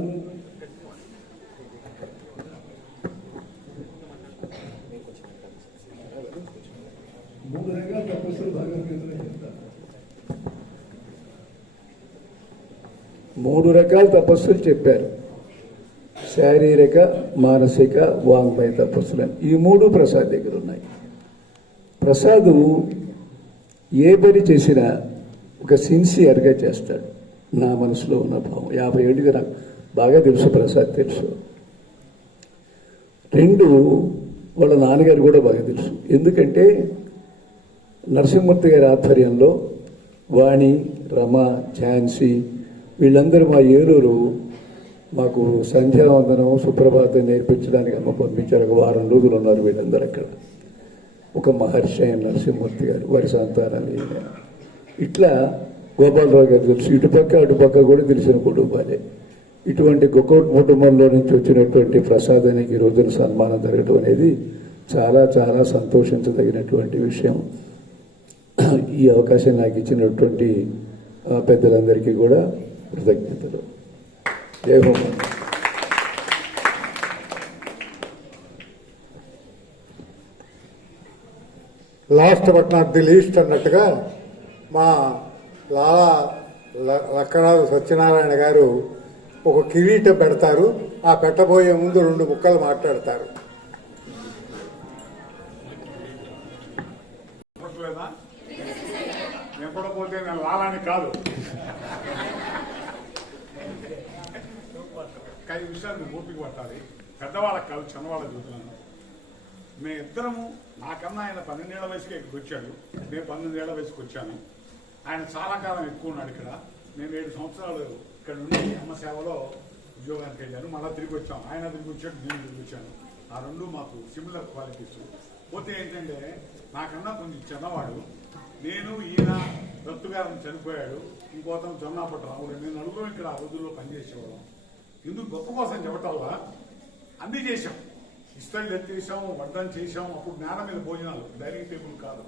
మూడు రకాల తపస్సులు భగవద్గీతలో చెప్తారు. 3 రకాల తపస్సులు చెప్పారు. శారీరక, మానసిక, వాంగ్మయ తపస్సులు. ఈ 3 ప్రసాద్ దగ్గర ఉన్నాయి. ప్రసాదు ఏ పని చేసినా ఒక సిన్సియర్గా చేస్తాడు. నా మనసులో ఉన్న భావం 50 ఏళ్ళుగా నాకు బాగా తెలుసు, ప్రసాద్ తెలుసు. 2 వాళ్ళ నాన్నగారు కూడా బాగా తెలుసు. ఎందుకంటే నరసింహమూర్తి గారి ఆధ్వర్యంలో వాణి, రమ, ఝాన్సీ వీళ్ళందరూ మా ఏలూరు మాకు సంధ్యావందనం, సుప్రభాతం నేర్పించడానికి అమ్మ పంపించారు. ఒక వారం రోజులు ఉన్నారు వీళ్ళందరూ అక్కడ. ఒక మహర్షి అయిన నరసింహమూర్తి గారు, వారి సంతానాలు ఇట్లా గోపాలరావు గారు తెలుసు. ఇటుపక్క అటుపక్క కూడా తెలిసిన కుటుంబాలే. ఇటువంటి గొప్ప కుటుంబంలో నుంచి వచ్చినటువంటి ప్రసాదానికి ఈ రోజున సన్మానం జరగడం అనేది చాలా చాలా సంతోషించదగినటువంటి విషయం. ఈ అవకాశం నాకు ఇచ్చినటువంటి పెద్దలందరికీ కూడా కృతజ్ఞతలు. జై home. Last but not the least అన్నట్టుగా మా లాలా లక్కరాజు సత్యనారాయణ గారు ఒక కిరీటం పెడతారు. ఆ పెట్టబోయే ముందు 2 ముక్కలు మాట్లాడతారు. నింపడపోతే నేను లాలాని కాదు. కానీ విషయాన్ని ఓపిక పట్టాలి. పెద్దవాళ్ళకి కాదు, చిన్నవాళ్ళకి చూస్తున్నాను. మేమిద్దరము, నాకన్నా ఆయన 12 ఏళ్ల వయసుకి ఇక్కడికి వచ్చాడు. నేను 19 ఏళ్ల వయసుకి వచ్చాను. ఆయన చాలా కాలం ఎక్కువ ఉన్నాడు ఇక్కడ. నేను 7 సంవత్సరాలు ఇక్కడ నుండి అమ్మ సేవలో ఉద్యోగానికి వెళ్ళాను. మళ్ళీ తిరిగి వచ్చాం. ఆయన తిరిగి వచ్చాడు, నేను తిరిగి వచ్చాను. ఆ 2 మాకు సిమిలర్ క్వాలిటీస్. పోతే ఏంటంటే నాకన్నా కొంచెం చిన్నవాడు. నేను ఈయన దత్తుగారిని చనిపోయాడు. ఇంకోతను జొన్నాపట్టు రాముడు. నేను నలుగురు ఇక్కడ ఆ రోజుల్లో పనిచేసేవాళ్ళం. ఇందుకు గొప్ప కోసం చెప్పటల్లా అన్నీ చేశాం. ఇస్తలు ఎత్తేసాము, వడ్డం చేసాము. అప్పుడు నేల మీద భోజనాలు, డైనింగ్ టేబుల్ కాదు.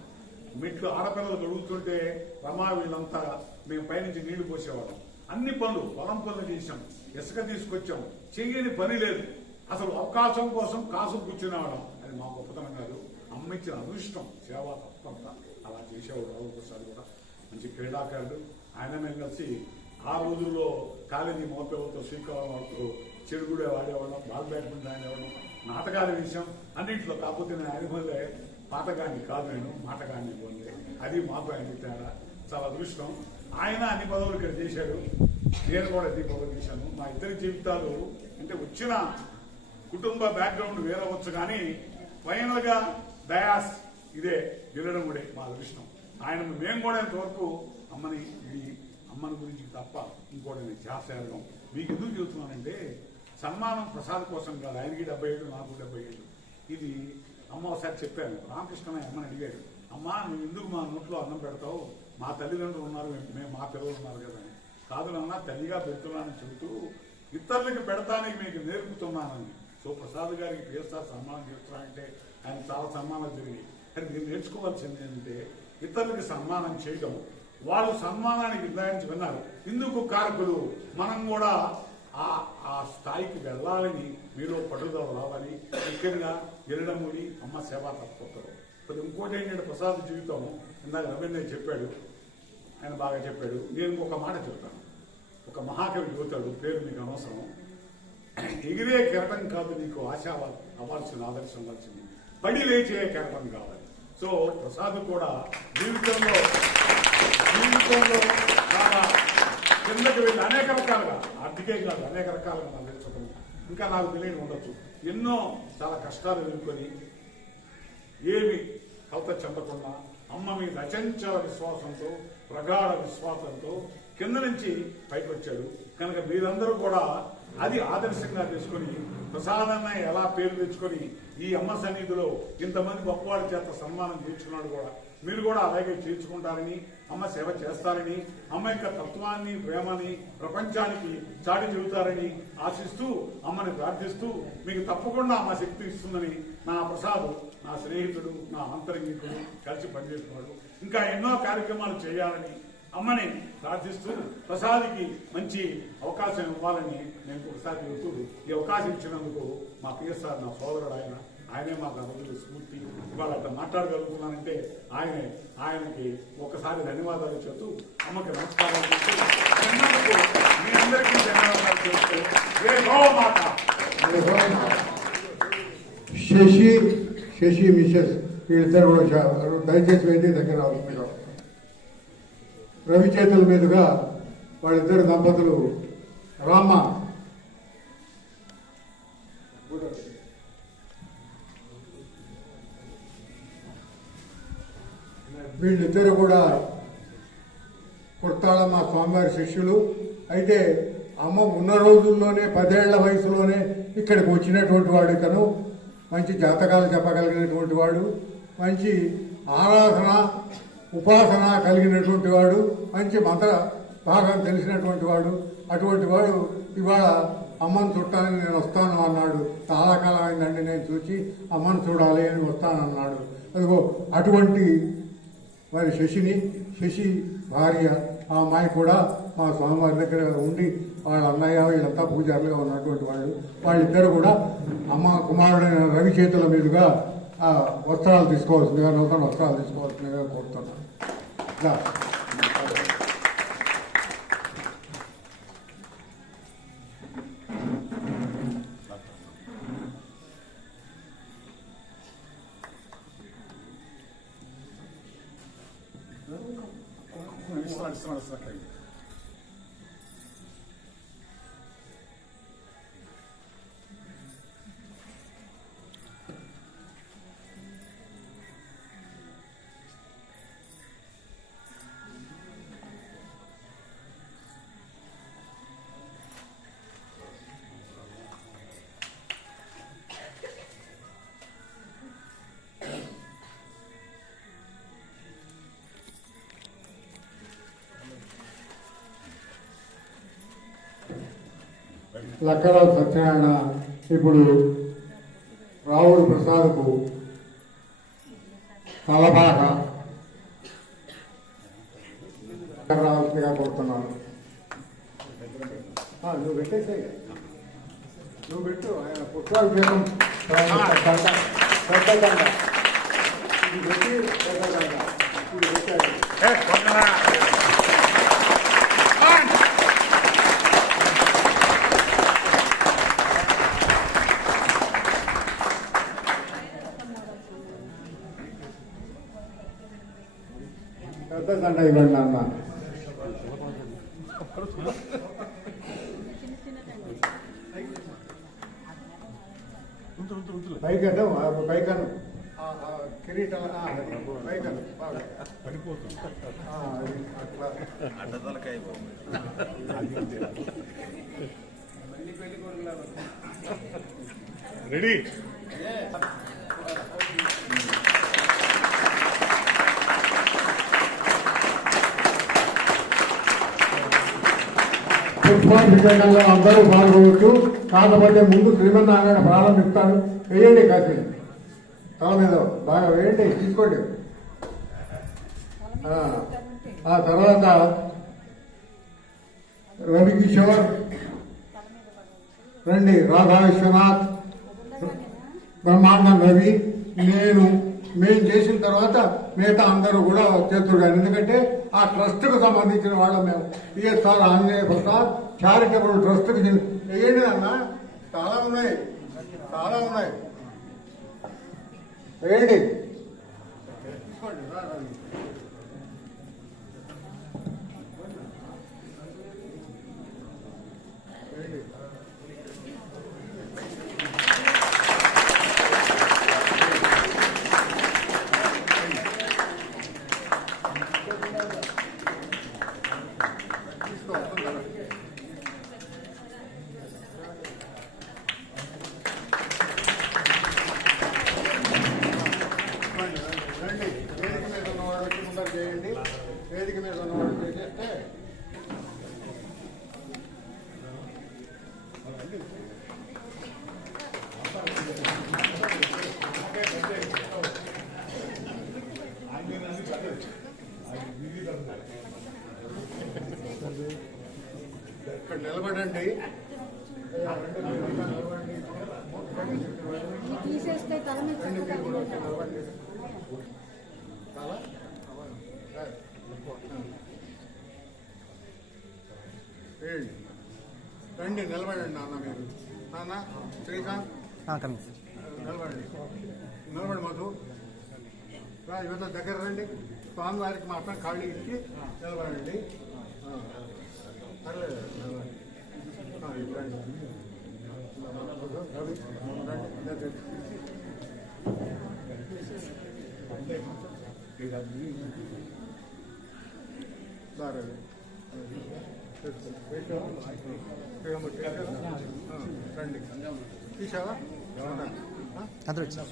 మెట్లు ఆడపిల్లలు గడుగుతుంటే రమా వీళ్ళంతా మేము పైనుంచి నీళ్లు పోసేవాళ్ళం. అన్ని పనులు, పొలం పనులు చేశాం. ఇసుక తీసుకొచ్చాం. చెయ్యని పని లేదు. అసలు అవకాశం కోసం కాసు కూర్చునేవాళ్ళం. అది మా గొప్పతనం కాదు, అమ్మ ఇచ్చిన అదృష్టం. సేవ తప్పంతా అలా చేసేవాడు. రావు ప్రసాద్ కూడా మంచి క్రీడాకారుడు. ఆయన మేము కలిసి ఆ రోజుల్లో కాలేజీ మోపేవాళ్ళతో, శ్రీకాకుళం వాళ్ళతో చెడుగుడే వాడేవాళ్ళం. బాల్ బ్యాడ్మింటన్ ఆడేవాళ్ళం. నాటకాల విషయం అన్నింటిలో. కాకపోతే నేను ఆయన వల్లే పాటగాన్ని కాదు, నేను మాటగాన్ని పొందే. అది మాకు ఆయన తేడా. చాలా అదృష్టం. ఆయన అన్ని పదవులు ఇక్కడ చేశాడు, నేను కూడా అన్ని పదవులు చేశాను. మా ఇద్దరి జీవితాలు అంటే వచ్చిన కుటుంబ బ్యాక్గ్రౌండ్ వేరవచ్చు, కానీ ఫైనల్ గా డయాస్ ఇదే గెలడం కూడా మా అదృష్టం. ఆయన మేము కూడా ఇంతవరకు అమ్మని గురించి తప్ప ఇంకోటి నేను చేసేయడం. మీకు ఎందుకు చెబుతున్నానంటే సన్మానం ప్రసాద్ కోసం కాదు. ఆయనకి 77, నాకు 77. ఇది అమ్మ ఒకసారి చెప్పాను. రామకృష్ణయ్య అమ్మని అడిగాడు, అమ్మా నువ్వు ఎందుకు మా నోట్లో అన్నం పెడతావు? మా తల్లిదండ్రులు ఉన్నారు, మేము మా పిల్లలు ఉన్నారు కదా అని. కాదు నాన్న, తల్లిగా పెడుతున్నానని చెబుతూ ఇతరులకి పెడతానికి మీకు నేర్పుతున్నానని. సో ప్రసాద్ గారికి పిఎస్ఆర్ సన్మానం చేస్తున్నారంటే ఆయన చాలా సన్మానాలు జరిగాయి. కానీ మీరు నేర్చుకోవాల్సింది ఏంటంటే ఇతరులకి సన్మానం చేయడం. వాళ్ళు సన్మానానికి నిర్ణయించి విన్నారు. ఇందుకు కారకులు మనం కూడా ఆ స్థాయికి వెళ్ళాలని, మీలో పట్టుదల రావాలి. ముఖ్యంగా ఎరడమూడి అమ్మ సేవ తప్పొత్తరు. ఇప్పుడు ఇంకోటి ఏంటంటే ప్రసాద్ జీవితం ఇందాక రవీంద్ర చెప్పాడు, ఆయన బాగా చెప్పాడు. నేను ఇంకొక మాట చెప్తాను. ఒక మహాకవి చెబుతాడు, పేరు మీకు అనవసరం. ఎగిరే కెరటం కాదు నీకు ఆశ అవ్వాల్సింది, ఆదర్శం అవ్వాల్సింది, పడి లేచే కెరటం కావాలి. సో ప్రసాద్ కూడా జీవితంలో చాలా కిందకి వెళ్ళి అనేక రకాలుగా, ఆర్థికే కాదు అనేక రకాలుగా నాకు తెలుసుకోవడం, ఇంకా నాకు తెలియని ఉండొచ్చు. ఎన్నో చాలా కష్టాలు ఎదుర్కొని ఏమి కలత చెందకుండా అమ్మ మీద అచంచల విశ్వాసంతో, ప్రగాఢ విశ్వాసంతో కింద నుంచి పైకి వచ్చాడు. కనుక మీరందరూ కూడా అది ఆదర్శంగా తీసుకొని ప్రసాదాన్ని ఎలా పేరు తెచ్చుకొని ఈ అమ్మ సన్నిధిలో ఇంతమంది గొప్పవాడి చేత సన్మానం చేయించుకున్నాడు కూడా మీరు కూడా అలాగే చేర్చుకుంటారని, అమ్మ సేవ చేస్తారని, అమ్మ యొక్క తత్వాన్ని, ప్రేమని ప్రపంచానికి చాటి చెబుతారని ఆశిస్తూ, అమ్మని ప్రార్థిస్తూ, మీకు తప్పకుండా అమ్మ శక్తి ఇస్తుందని నా ప్రసాద్, నా స్నేహితుడు, నా ఆంతరంగికుడు, కలిసి పనిచేస్తున్నాడు. ఇంకా ఎన్నో కార్యక్రమాలు చేయాలని అమ్మని ప్రార్థిస్తూ ప్రసాద్కి మంచి అవకాశం ఇవ్వాలని నేను ఒకసారి చెబుతూ, ఈ అవకాశం ఇచ్చినందుకు మా పిఎస్ఆర్ నా సోదరుడు, ఆయనే మాకు అందరూ స్ఫూర్తి. ఇవాళ అట్లా మాట్లాడగలుగుతున్నానంటే ఆయనకి ఒకసారి ధన్యవాదాలు చెబుతూ అమ్మకి నమస్కారాలు చెప్తూ మీ అందరికీ ధన్యవాదాలు చెప్తూ జై గోమాత. శశి మిసెస్ వీళ్ళిద్దరు కూడా దయచేసి వేది దగ్గర రావాల్సిందిగా. రవి చేతుల మీదుగా వాళ్ళిద్దరు దంపతులు రామ వీళ్ళిద్దరు కూడా కుర్తాళమ్మ స్వామివారి శిష్యులు. అయితే అమ్మ ఉన్న రోజుల్లోనే 10 ఏళ్ల వయసులోనే ఇక్కడికి వచ్చినటువంటి వాడు. ఇతను మంచి జాతకాలు చెప్పగలిగినటువంటి వాడు, మంచి ఆరాధన ఉపాసన కలిగినటువంటి వాడు, మంచి మంత్ర భాగం తెలిసినటువంటి వాడు. అటువంటి వాడు ఇవాళ అమ్మను చుట్టాలని నేను వస్తాను అన్నాడు. చాలా కాలం అయిందండి నేను చూసి అమ్మను చూడాలి అని వస్తానన్నాడు. అదిగో అటువంటి మరి శశి భార్య ఆ అమ్మాయి కూడా మా స్వామివారి దగ్గర ఉండి వాళ్ళ అన్నయ్య వీళ్ళంతా పూజారులుగా ఉన్నటువంటి వాళ్ళు. వాళ్ళిద్దరు కూడా అమ్మ కుమారుడైన రవి చేతుల మీదుగా ఆ వస్త్రాలు తీసుకోవాల్సిందిగా, నూతన వస్త్రాలు తీసుకోవాల్సిందిగా కోరుతున్నాను. ఇస్తున్నాను. లక్కరావు సత్యనారాయణ ఇప్పుడు రావుడు ప్రసాద్కు తలబాట రావాల్సిందిగా కోరుతున్నాను. నువ్వు పెట్టేసే, నువ్వు పెట్టు. ఆయన పుష్పాభిషేకం పెద్దదండ ఇది పెట్టి పెద్దదండ ఇది పెట్టాడు. పెద్దదండ ఇవ్వండి నాన్న. పైకను పైకను కిరీటం పైకను అట్లా అడ్డతలకాయ రెడీ. పుష్పాభిషేకంలో అందరూ పాల్గొనవచ్చు. కాకపోతే ముందు శ్రీమన్నారాయణ ప్రారంభిస్తాడు. వేయండి కాశీ తల మీద బాగా వేయండి, తీసుకోండి. ఆ తర్వాత రవికిషోర్ రండి, రాధా విశ్వనాథ్, బ్రహ్మాండం రవి, మేము చేసిన తర్వాత మిగతా అందరూ కూడా చేతున్నారు. ఎందుకంటే ఆ ట్రస్ట్కు సంబంధించిన వాళ్ళం మేము. పిఎస్ఆర్ ఆంజనేయ ప్రసాద్ చారిటబుల్ ట్రస్ట్కి వేయండి అన్న. చాలా ఉన్నాయి వేయండి. వేదిక మీద ఉన్నవాడు చేసేస్తే ఇక్కడ నిలబడండి. తీసేస్తే తల మీద నిలబడండి. రండి నిలబడండి నాన్న మీరు. నాన్న శ్రీకాంత్ నిలబడండి. నిలబడి మధు ఇవన్నీ దగ్గర రండి. స్వామివారికి మాత్రం ఖాళీ ఇచ్చి నిలబడండి. పర్లేదు నిలబడండి. రండి తీసావా అందరూ వచ్చారు.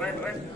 రైట్ రండి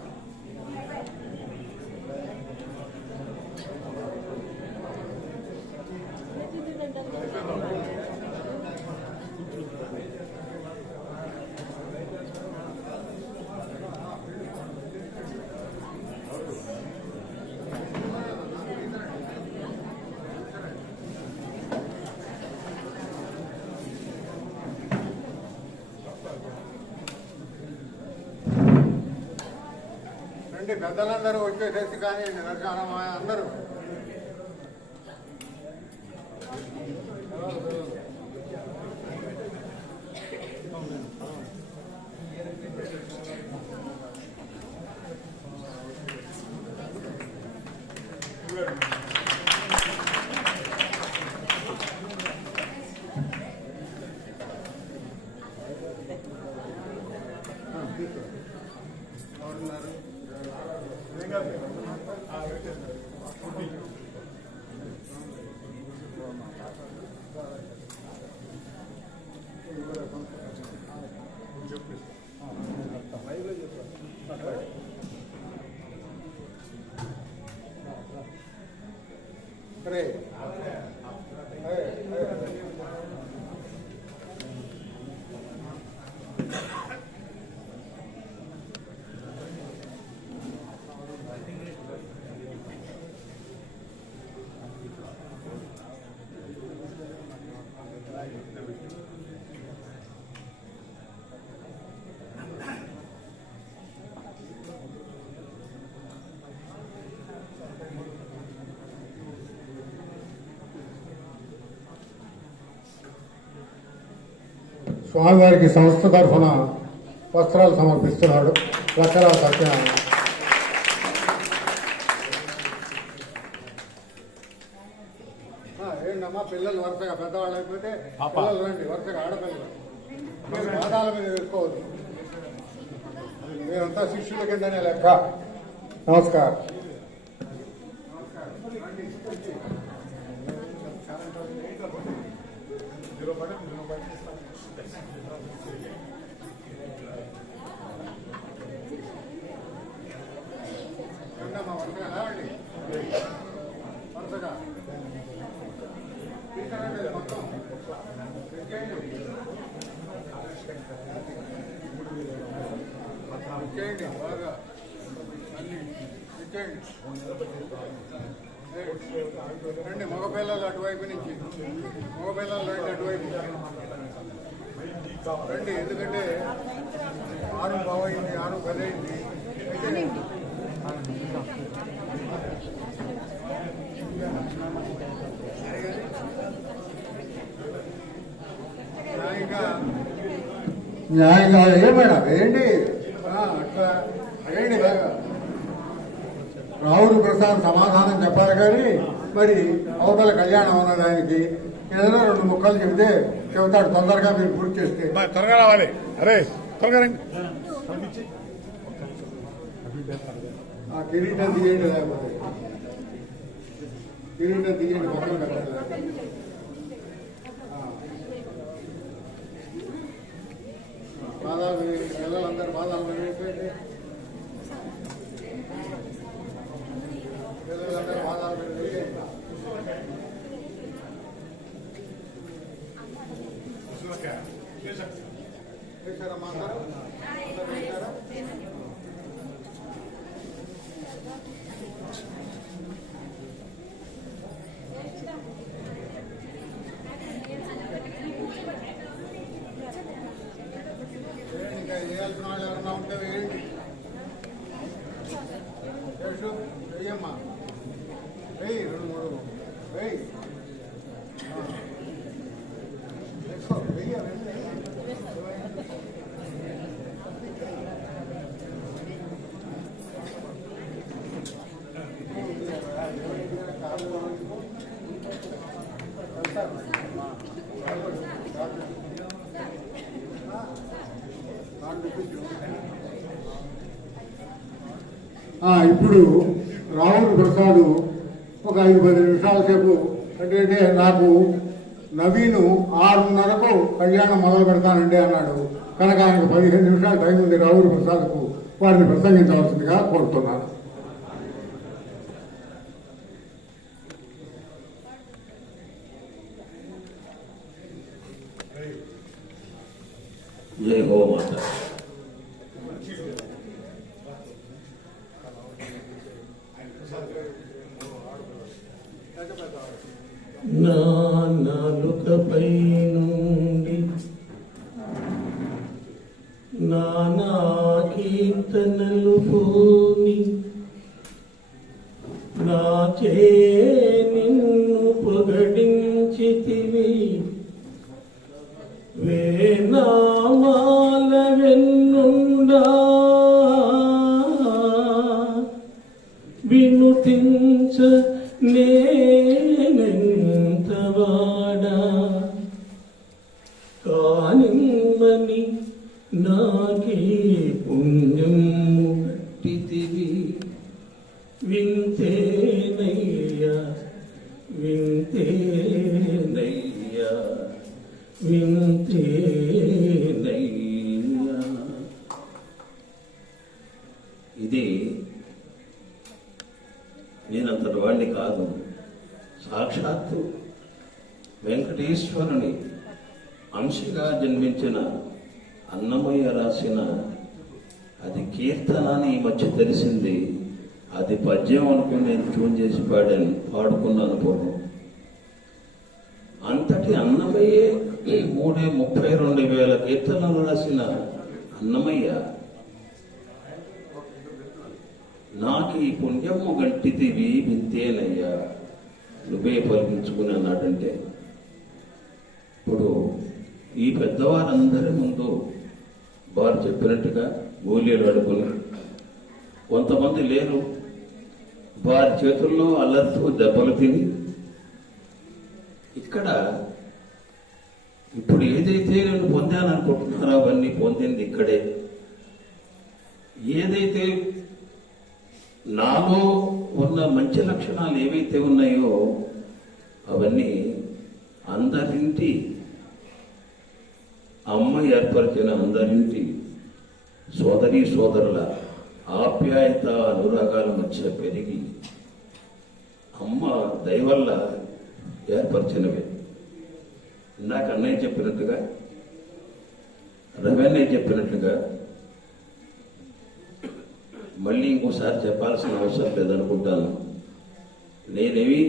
పెద్దలందరూ వచ్చేసేసి కానీ దర్శనం అందరూ స్వామివారికి సంస్థ తరఫున వస్త్రాలు సమర్పిస్తున్నాడు. రకరకాల సత్యనారాయణ. ఏంటమ్మా పిల్లలు వరుసగా పెద్దవాళ్ళు అయిపోతే పిల్లలు రండి వరుసగా ఆడపిల్లలు మీరు పాదాల మీద వేసుకోవద్దు. మీరంతా శిష్యుల కిందనే లెక్క. నమస్కారం. ఇచ్చేయండి బాగా అన్ని ఇచ్చేయండి. రండి మగపిల్లలు అటువైపు నుంచి, మగపిల్లలు రండి అటువైపు రండి. ఎందుకంటే 6:15 అయింది, 6:10 అయింది. న్యాయంగా ఏమైనా వేయండి. అట్లా వేయండి బాగా. రాహుల్ ప్రసాద్ సమాధానం చెప్పాలి కానీ మరి అవతల కళ్యాణం ఉన్నది ఆయనకి. ఏదైనా 2 ముక్కలు చెబితే చెబుతాడు. తొందరగా మీరు పూర్తి చేస్తే త్వరగా రావాలి. అరే త్వరగా రండి. ఆ కిరీటం తీయండి, లేకపోతే కిరీటం తీయండి పక్కన పెట్టాలి. బాధాలు పిల్లలందరూ బాధాలు వెళ్ళిపోయింది. పిల్లలందరూ బాధాలు వెళ్ళి వేశారమ్మా అందరూ? వేశారా? ఇంకా వేయాల్సిన వాళ్ళు ఎవరన్నా ఉంటే వేయండి. వెయ్యమ్మా, వెయ్యి 2-3 వెయ్యి. వెయ్యి ఇప్పుడు రాహుల్ ప్రసాద్ ఒక 5-10 నిమిషాల సేపు అంటే నాకు నవీను 6:30కు కళ్యాణం మొదలు పెడతానండి అన్నాడు కనుక ఆయనకు 15 నిమిషాల టైం ఉంది. రాహుల్ ప్రసాద్కు వారిని ప్రసంగించవలసిందిగా కోరుతున్నాను. జై హో మాత. నా నాలుకపై నుండి నానా కీర్తనలు పోని నాచే నిన్ను పొగడించితివి వేనామాల వెన్నుండా వినుతించ నేనెంతవాడా కానిమ్మని నాకే పుణ్యము గట్టితివి వింతేనయ్యా వింతేనయ్యా వింతేనయ్యా. ఇది నేనంతటి వాడిని కాదు, సాక్షాత్తు వెంకటేశ్వరుని అంశగా జన్మించిన అన్నమయ్య రాసిన అది కీర్తన అని ఈ మధ్య తెలిసింది. అది పద్యం అనుకుని నేను ట్యూన్ చేసి పాడుకున్నాను పూర్వం. అంతటి అన్నమయ్యే 32,000 కీర్తనలు రాసిన అన్నమయ్య నాకు ఈ పుణ్యము గట్టితివి వింతేనయ్యా నువ్వే పలికించుకుని అన్నాడంటే, ఇప్పుడు ఈ పెద్దవారందరి ముందు వారు చెప్పినట్టుగా గోళీలు అడుగుని కొంతమంది లేరు, వారి చేతుల్లో అల్లరితో దెబ్బలు తిని ఇక్కడ ఇప్పుడు ఏదైతే నేను పొందాననుకుంటున్నారో అవన్నీ పొందింది ఇక్కడే. ఏదైతే నాలో ఉన్న మంచి లక్షణాలు ఏవైతే ఉన్నాయో అవన్నీ అందరింటి అమ్మ ఏర్పరిచిన అందరింటి సోదరీ సోదరుల ఆప్యాయత అనురాగాల మధ్య పెరిగి అమ్మ దయవల్ల ఏర్పరిచినవి. నాకు అన్నయ్య చెప్పినట్టుగా, రవి అన్నయ్య చెప్పినట్టుగా మళ్ళీ ఇంకోసారి చెప్పాల్సిన అవసరం లేదనుకుంటాను. నేనేమి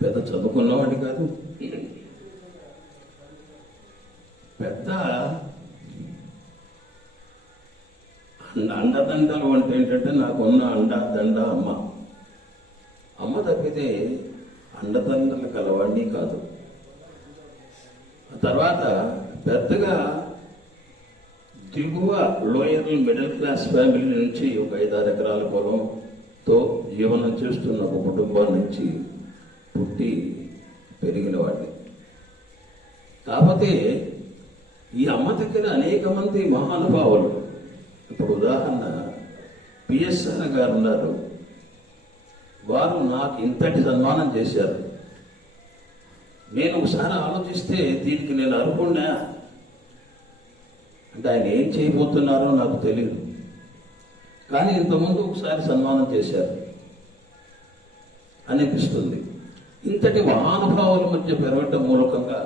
పెద్ద చదువుకున్నవాడిని కాదు, పెద్ద అండదండలు అంటే ఏంటంటే నాకున్న అండదండ అమ్మ. అమ్మ తప్పితే అండదండలు కలవాడిని కాదు. తర్వాత పెద్దగా దిగువ లోయర్ మిడిల్ క్లాస్ ఫ్యామిలీ నుంచి ఒక 5-6 ఎకరాల పొలంతో జీవనం చేస్తున్న ఒక కుటుంబం నుంచి పుట్టి పెరిగిన వాడిని. కాకపోతే ఈ అమ్మ దగ్గర అనేక మంది మహానుభావులు, ఇప్పుడు ఉదాహరణ పిఎస్ఆర్ గారు ఉన్నారు, వారు నాకు ఇంతటి సన్మానం చేశారు. నేను ఒకసారి ఆలోచిస్తే దీనికి నేను అనుకున్నా అంటే ఆయన ఏం చేయబోతున్నారో నాకు తెలియదు, కానీ ఇంతకుముందు ఒకసారి సన్మానం చేశారు అనిపిస్తుంది. ఇంతటి మహానుభావుల మధ్య పెరగటం మూలకంగా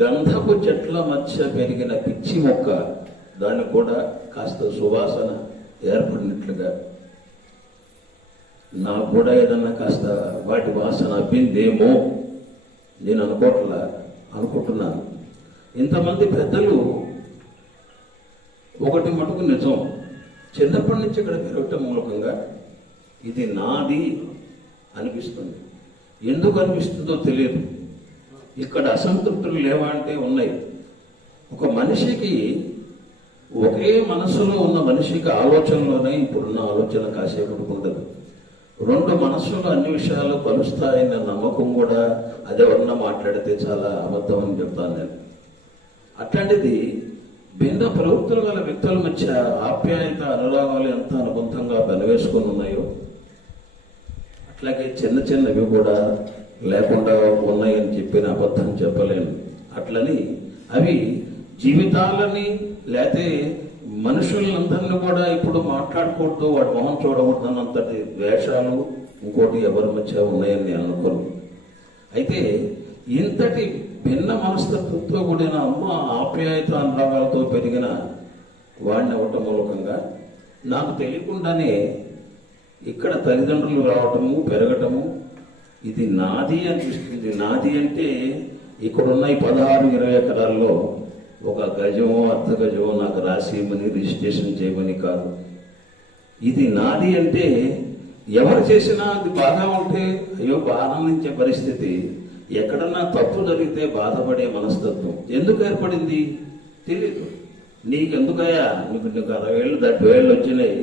గంధపు చెట్ల మధ్య పెరిగిన పిచ్చి మొక్క, దాన్ని కూడా కాస్త సువాసన ఏర్పడినట్లుగా నాకు కూడా ఏదన్నా కాస్త వాటి వాసన అబ్బిందేమో నేను అనుకుంటున్నాను. ఇంతమంది పెద్దలు ఒకటి మటుకు నిజం, చిన్నప్పటి నుంచి ఇక్కడ పెరగటం మూలకంగా ఇది నాది అనిపిస్తుంది. ఎందుకు అనిపిస్తుందో తెలియదు. ఇక్కడ అసంతృప్తులు లేవా అంటే ఉన్నాయి. ఒక మనిషికి ఒకే మనసులో ఉన్న మనిషికి ఆలోచనలోనే ఇప్పుడున్న ఆలోచన కాసేపు కుదరదు. రెండు మనస్సులు అన్ని విషయాలు కలుస్తాయన్న నమ్మకం కూడా అదెవరన్నా మాట్లాడితే చాలా అబద్ధం అని చెప్తాను నేను. అట్లాంటిది భిన్న ప్రవృత్తులు గల వ్యక్తుల మధ్య ఆప్యాయత అనురాగాలు ఎంత అనుబంధంగా వెనవేసుకుని ఉన్నాయో అట్లాగే చిన్న చిన్నవి కూడా లేకుండా ఉన్నాయని చెప్పిన అబద్ధం చెప్పలేను. అట్లని అవి జీవితాలని లేకపోతే మనుషులందరినీ కూడా ఇప్పుడు మాట్లాడకూడదు, వాడి మొహం చూడకూడదు అన్నంతటి వేషాలు ఇంకోటి ఎవరి మధ్య ఉన్నాయని నేను అనుకోను. అయితే ఇంతటి భిన్న మనస్తత్వంతో కూడిన అమ్మ ఆప్యాయత అనురాగాలతో పెరిగిన వాడిని అవ్వటం మూలకంగా నాకు తెలియకుండానే ఇక్కడ తల్లిదండ్రులు రావటము పెరగటము ఇది నాది అనిపిస్తుంది. నాది అంటే ఇక్కడున్న ఈ 16-20 ఎకరాల్లో ఒక గజమో అర్ధ గజమో నాకు రాసి ఇవ్వని రిజిస్ట్రేషన్ చేయమని కాదు. ఇది నాది అంటే ఎవరు చేసినా అది బాగా ఉంటే అయ్యో ఆనందించే పరిస్థితి, ఎక్కడన్నా తప్పు జరిగితే బాధపడే మనస్తత్వం ఎందుకు ఏర్పడింది తెలియదు. నీకెందుకయ్యా, నీకు 60 ఏళ్ళు 70 ఏళ్ళు వచ్చినాయి,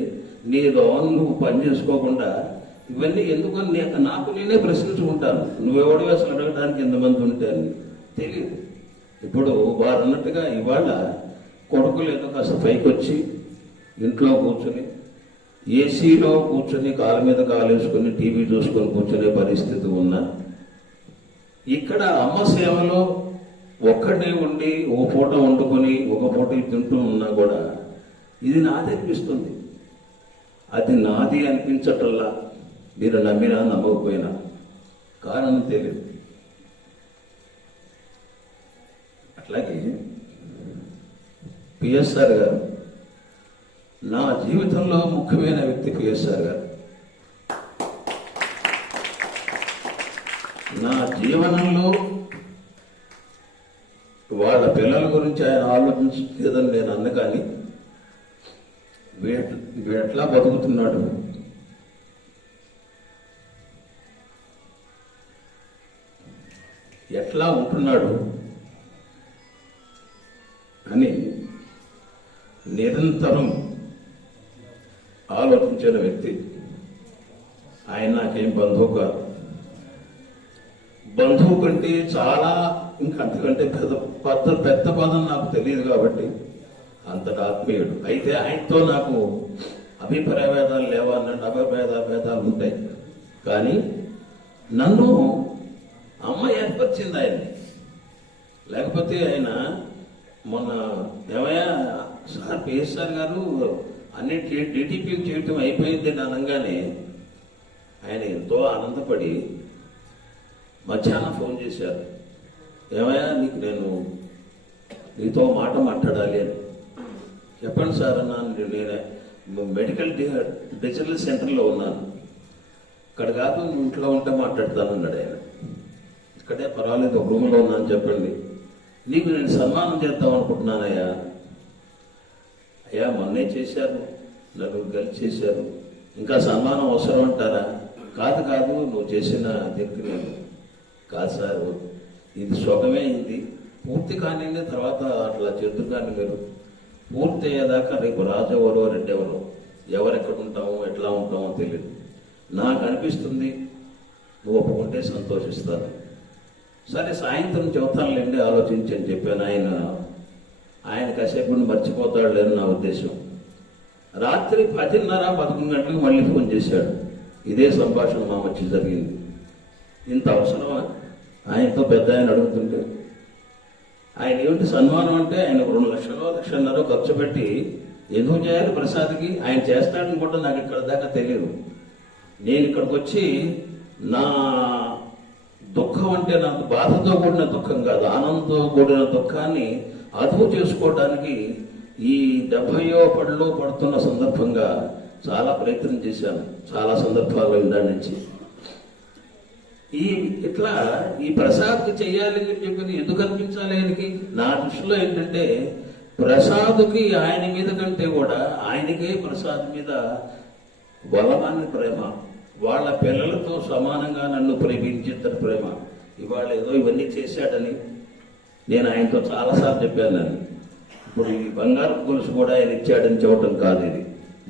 నీ దోవను నువ్వు పని చేసుకోకుండా ఇవన్నీ ఎందుకని నాకు నేనే ప్రశ్నించుకుంటాను. నువ్వెవడివి అసలు అడగడానికి ఎంతమంది ఉంటే అని తెలియదు. ఇప్పుడు వారు అన్నట్టుగా ఇవాళ కొడుకులు ఏదో కాస్త పైకి వచ్చి ఇంట్లో కూర్చొని ఏసీలో కూర్చొని కాళ్ళ మీద కాలు వేసుకుని టీవీ చూసుకొని కూర్చునే పరిస్థితి ఉన్నా, ఇక్కడ అమ్మ సేవలో ఒక్కడే ఉండి ఓ పూట వండుకొని ఒక పూట తింటూ ఉన్నా కూడా ఇది నాది అనిపిస్తుంది. అది నాది అనిపించటల్లా మీరు నమ్మినా నమ్మకపోయినా కారణం తెలియదు. అట్లాగే పిఎస్ఆర్ గారు నా జీవితంలో ముఖ్యమైన వ్యక్తి. పిఎస్ఆర్ గారు నా జీవనంలో వాళ్ళ పిల్లల గురించి ఆయన ఆలోచించలేదని నేను అన్న, కానీ వీడెట్లా బతుకుతున్నాడు, ఎట్లా ఉంటున్నాడు అని నిరంతరం ఆలోచించిన వ్యక్తి. ఆయన నాకేం బంధువు కాదు. బంధువు కంటే చాలా ఇంకంతకంటే పెద్ద పదం నాకు తెలియదు కాబట్టి అంతటి ఆత్మీయుడు. అయితే ఆయనతో నాకు అభిప్రాయ భేదాలు లేవా అన్నట్టు అభిప్రాయ భేదాలు ఉంటాయి, కానీ నన్ను అమ్మ ఏర్పరిచింది ఆయన్ని. లేకపోతే ఆయన మొన్న ఏమయ్యా సార్ పిఎస్ఆర్ గారు అన్ని టీటీపీలు చేయటం అయిపోయింది అనగానే ఆయన ఎంతో ఆనందపడి మధ్యాహ్నం ఫోన్ చేశారు. ఏమయ్యా నేను నీతో మాట మాట్లాడాలి అని. చెప్పండి సార్ అన్నాను. నేను మెడికల్ డిజిటల్ సెంటర్లో ఉన్నాను, ఇక్కడ కాదు ఇంట్లో ఉంటే మాట్లాడతాను అన్నాడు ఆయన. ఇక్కడే పర్వాలేదు ఒక రూమ్లో ఉన్నాను, చెప్పండి. నీకు నేను సన్మానం చేద్దాం అనుకుంటున్నానయ్యా. అయ్యా మొన్నే చేశారు, నలుగురు కలిసి చేశారు, ఇంకా సన్మానం అవసరం అంటారా? కాదు నువ్వు చేసిన దీనికి నేను కాదు సార్, ఇది సుఖమే అయింది, పూర్తి కానీ తర్వాత అట్లా చెద్దు కానీ మీరు పూర్తి అయ్యేదాకా రేపు రాజు ఎవరో రెడ్డెవరో ఎవరెక్కడ ఉంటామో ఎట్లా ఉంటామో తెలియదు. నాకు అనిపిస్తుంది నువ్వు ఒప్పుకుంటే సంతోషిస్తాను. సరే సాయంత్రం చెబుతానులేండి ఆలోచించి అని చెప్పాను. ఆయన కాసేపు మర్చిపోతాడు లేని నా ఉద్దేశం. రాత్రి 10:30-11 గంటలకు మళ్ళీ ఫోన్ చేశాడు. ఇదే సంభాషణ మా మధ్య జరిగింది. ఇంత అవసరమా ఆయనతో పెద్ద ఆయన అడుగుతుంటే? ఆయన ఏమిటి సన్మానం అంటే ఆయన 2 లక్షలు 1.5 ఖర్చు పెట్టి ఎందుకు చేయాలి ప్రసాద్కి? ఆయన చేస్తాడని కూడా నాకు ఇక్కడ దాకా తెలియదు. నేను ఇక్కడికి వచ్చి నా దుఃఖం అంటే నాకు బాధతో కూడిన దుఃఖం కాదు, ఆనందంతో కూడిన దుఃఖాన్ని అదుపు చేసుకోవడానికి ఈ 70వ పడిలో పడుతున్న సందర్భంగా చాలా ప్రయత్నం చేశాను, చాలా సందర్భాల్లో ఇందా నుంచి. ఇట్లా ఈ ప్రసాద్కి చెయ్యాలని చెప్పి ఎందుకు అనిపించాలి ఆయనకి? నా దృష్టిలో ఏంటంటే ప్రసాద్కి ఆయన మీద కంటే కూడా ఆయనకే ప్రసాద్ మీద బలమైన ప్రేమ, వాళ్ళ పిల్లలతో సమానంగా నన్ను ప్రేమించేంత ప్రేమ. ఇవాళ ఏదో ఇవన్నీ చేశాడని నేను ఆయనతో చాలాసార్లు చెప్పాను. నేను ఇప్పుడు ఈ బంగారు గొలుసు కూడా ఆయన ఇచ్చాడని చెప్పడం కాదు, ఇది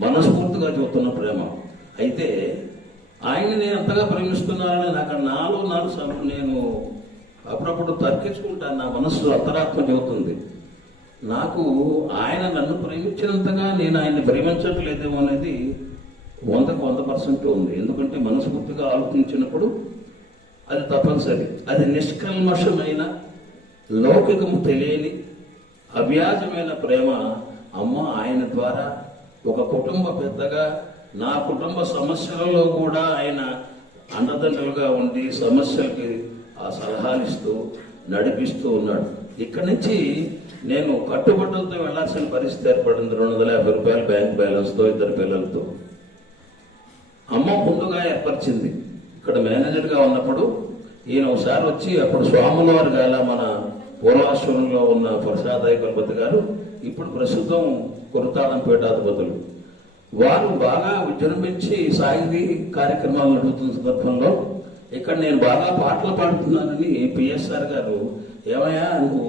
మనస్ఫూర్తిగా చూస్తున్న ప్రేమ. అయితే ఆయన నేను అంతగా ప్రేమిస్తున్నానని నాలో నేను అప్పుడప్పుడు తర్కించుకుంటాను, నా మనస్సు అంతరాత్మ చెబుతుంది. నాకు ఆయన నన్ను ప్రేమించినంతగా నేను ఆయన్ని ప్రేమించట్లేదేమో అనేది 100% ఉంది. ఎందుకంటే మనస్ఫూర్తిగా ఆలోచించినప్పుడు అది తప్పనిసరి. అది నిష్కల్మషమైన, లౌకికము తెలియని, అవ్యాజమైన ప్రేమ అమ్మ ఆయన ద్వారా ఒక కుటుంబ పెద్దగా నా కుటుంబ సమస్యలలో కూడా ఆయన అండదండలుగా ఉండి సమస్యలకి ఆ సలహాలు ఇస్తూ నడిపిస్తూ ఉన్నాడు. ఇక్కడి నుంచి నేను కట్టుబడులతో వెళ్లాల్సిన పరిస్థితి ఏర్పడింది. 250 రూపాయలు బ్యాంక్ బ్యాలెన్స్తో 2 పిల్లలతో. అమ్మ ముందుగా ఏర్పరిచింది. ఇక్కడ మేనేజర్గా ఉన్నప్పుడు ఈయన ఒకసారి వచ్చి, అప్పుడు స్వాముల వారు గాల మన పూర్వాశ్వరంలో ఉన్న ప్రసాదయ్యపతి గారు, ఇప్పుడు ప్రస్తుతం కురతాళం పీఠాధిపతులు, వారు బాగా విజృంభించి సాహితీ కార్యక్రమాలు నడుపుతున్న సందర్భంలో ఇక్కడ నేను బాగా పాటలు పాడుతున్నానని పిఎస్ఆర్ గారు, ఏమయ్యా నువ్వు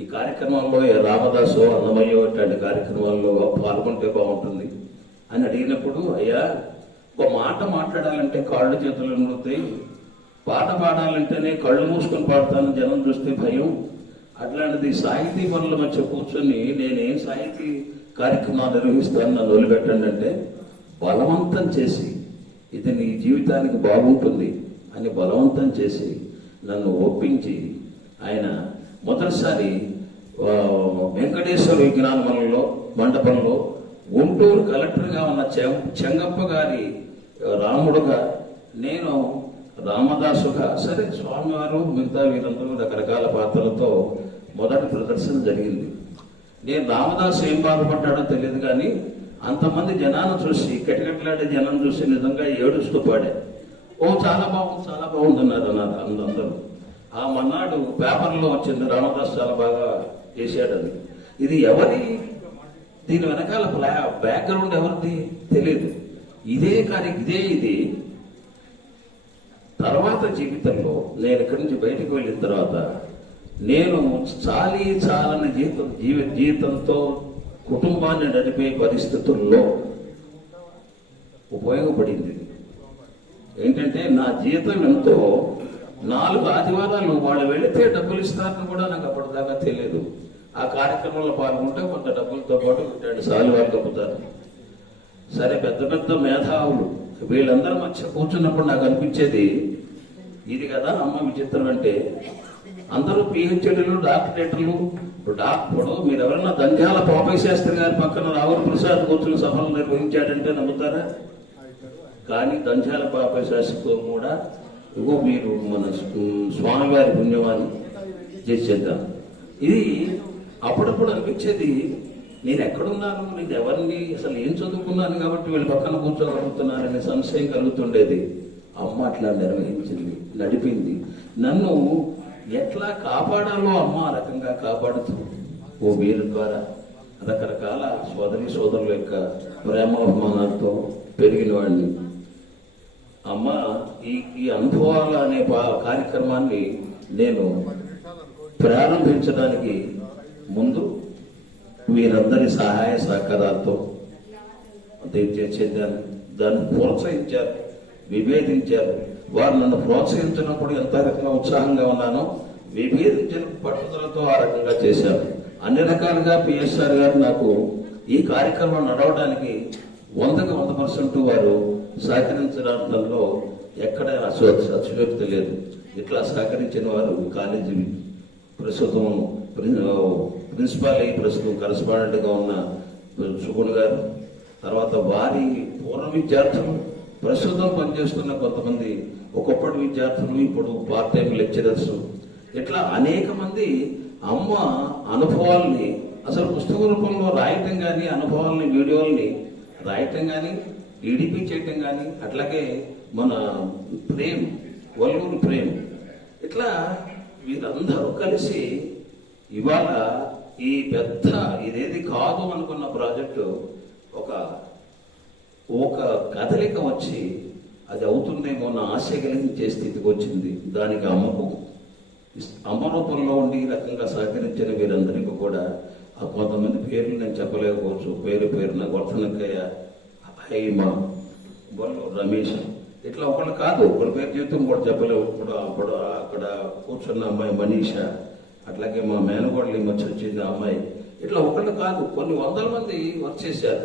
ఈ కార్యక్రమాల్లో రామదాసు అన్నమయ్యో ఇట్లాంటి కార్యక్రమాల్లో పాల్గొంటే బాగుంటుంది అని అడిగినప్పుడు, అయ్యా ఒక మాట మాట్లాడాలంటే కాళ్ళు చేతులు నొప్పుతాయి, పాట పాడాలంటేనే కళ్ళు మూసుకొని పాడతాను, జనం చూస్తే భయం. అట్లాంటిది సాహితీ పనుల మధ్య కూర్చొని నేనేం సాహితీ కార్యక్రమాలు నిర్వహిస్తాను, నన్ను వదిలిపెట్టండి అంటే బలవంతం చేసి ఇది నీ జీవితానికి బాగుంటుంది అని బలవంతం చేసి నన్ను ఒప్పించి ఆయన మొదటిసారి వెంకటేశ్వర విజ్ఞాన మండపంలో గుంటూరు కలెక్టర్గా ఉన్న చెంగప్ప గారి రాముడుగా, నేను రామదాసుగా, సరే స్వామివారు మిగతా వీరందరూ రకరకాల పాత్రలతో మొదటి ప్రదర్శన జరిగింది. నేను రామదాసు ఏం బాధపడ్డాడో తెలియదు కానీ అంతమంది జనాన్ని చూసి, కిటకిటలాడే జనం చూసి నిజంగా ఏడుస్తూ పాడే. ఓ చాలా బాగుంది అన్నారు అందరూ. ఆ మన్నాడు పేపర్లో వచ్చింది రామదాసు చాలా బాగా చేశాడని. ఇది ఎవరి, దీని వెనకాల బ్యాక్గ్రౌండ్ ఎవరిది తెలియదు. ఇదే ఇది తర్వాత జీవితంలో నేను ఇక్కడి నుంచి బయటకు వెళ్ళిన తర్వాత నేను చాలని జీవితంతో కుటుంబాన్ని నడిపే పరిస్థితుల్లో ఉపయోగపడింది. ఏంటంటే నా జీతం ఎంతో, 4 ఆదివారాలు వాళ్ళు వెళితే డబ్బులు ఇస్తారని కూడా నాకు అప్పటిదాకా తెలియదు. ఆ కార్యక్రమంలో పాల్గొంటే కొంత డబ్బులతో పాటు 2 సార్లు వాళ్ళు కప్పుతారు. సరే, పెద్ద మేధావులు వీళ్ళందరి మధ్య కూర్చున్నప్పుడు నాకు అనిపించేది ఇది కదా అమ్మ విచిత్రం అంటే. అందరూ పిహెచ్డీలు, డాక్టరేట్లు. ఇప్పుడు మీరు ఎవరన్నా దంధ్యాల పాపయ్య శాస్త్రి గారి పక్కన రావుల ప్రసాద్ కూర్చుని సభలు నిర్వహించాడంటే నమ్ముతారా? కానీ దంధ్యాల పాపయ్య శాస్త్రితో కూడా ఇగో మీరు మన స్వామివారి పుణ్యమాన్ని చేసేద్దాం. ఇది అప్పుడప్పుడు అనిపించేది, నేను ఎక్కడున్నాను, నేను ఎవరిని, అసలు ఏం చదువుకున్నాను కాబట్టి వీళ్ళు పక్కన కూర్చోగలుగుతున్నారనే సంశయం కలుగుతుండేది. అమ్మ అట్లా నిర్వహించింది, నడిపింది. నన్ను ఎట్లా కాపాడాలో అమ్మ ఆ రకంగా కాపాడుతూ ఓ వీరు ద్వారా రకరకాల సోదరుల యొక్క ప్రేమాభిమానాలతో పెరిగిన వాడిని. అమ్మ ఈ అనుభవాలు అనే కార్యక్రమాన్ని నేను ప్రారంభించడానికి ముందు వీరందరి సహాయ సహకారాలతో చెందాను. దాన్ని ప్రోత్సహించారు, విభేదించారు. వారు నన్ను ప్రోత్సహించినప్పుడు ఎంత రకంగా ఉత్సాహంగా ఉన్నానో, విభేదించిన పట్టుదలతో ఆ రకంగా చేశారు. అన్ని రకాలుగా పిఎస్ఆర్ గారు నాకు ఈ కార్యక్రమం నడవడానికి 100% వారు సహకరించడంలో ఎక్కడ అతిశయోక్తి లేదు. ఇట్లా సహకరించిన వారు కాలేజీ ప్రస్తుతం ప్రిన్సిపాల్ అయ్యి ప్రస్తుతం కరెస్పాండెంట్గా ఉన్న సుగుణ్ గారు, తర్వాత వారి పూర్వ విద్యార్థులు ప్రస్తుతం పనిచేస్తున్న కొంతమంది ఒకప్పటి విద్యార్థులు ఇప్పుడు పార్ట్ టైం లెక్చరర్స్, ఇట్లా అనేక మంది అమ్మ అనుభవాల్ని అసలు పుస్తక రూపంలో రాయటం కానీ, అనుభవాల్ని వీడియోల్ని రాయటం కానీ, ఈడిపి చేయటం కానీ, అట్లాగే మన ప్రేమ్, వల్లూరు ప్రేమ్, ఇట్లా వీరందరూ కలిసి ఇవాళ ఈ పెద్ద ఇదేది కాదు అనుకున్న ప్రాజెక్టు ఒక కదలిక వచ్చి అది అవుతుందేమో నా ఆశ కలిగించే స్థితికి వచ్చింది. దానికి అమ్మ రూపంలో ఉండి ఈ రకంగా సహకరించిన వీరందరికీ కూడా కొంతమంది పేర్లు నేను చెప్పలేకపోవచ్చు. పేరున గొర్తనక్కయ్య, హైమ, బొల్లు రమేష్, ఇట్లా ఒకళ్ళు కాదు, ఒకళ్ళ పేరు జీవితం కూడా చెప్పలేవు. అప్పుడు అక్కడ కూర్చున్న అమ్మాయి మనీష, అట్లాగే మా మేనగోడలు ఈ మధ్య వచ్చింది అమ్మాయి, ఇట్లా ఒకళ్ళు కాదు కొన్ని వందల మంది వర్క్ చేశారు.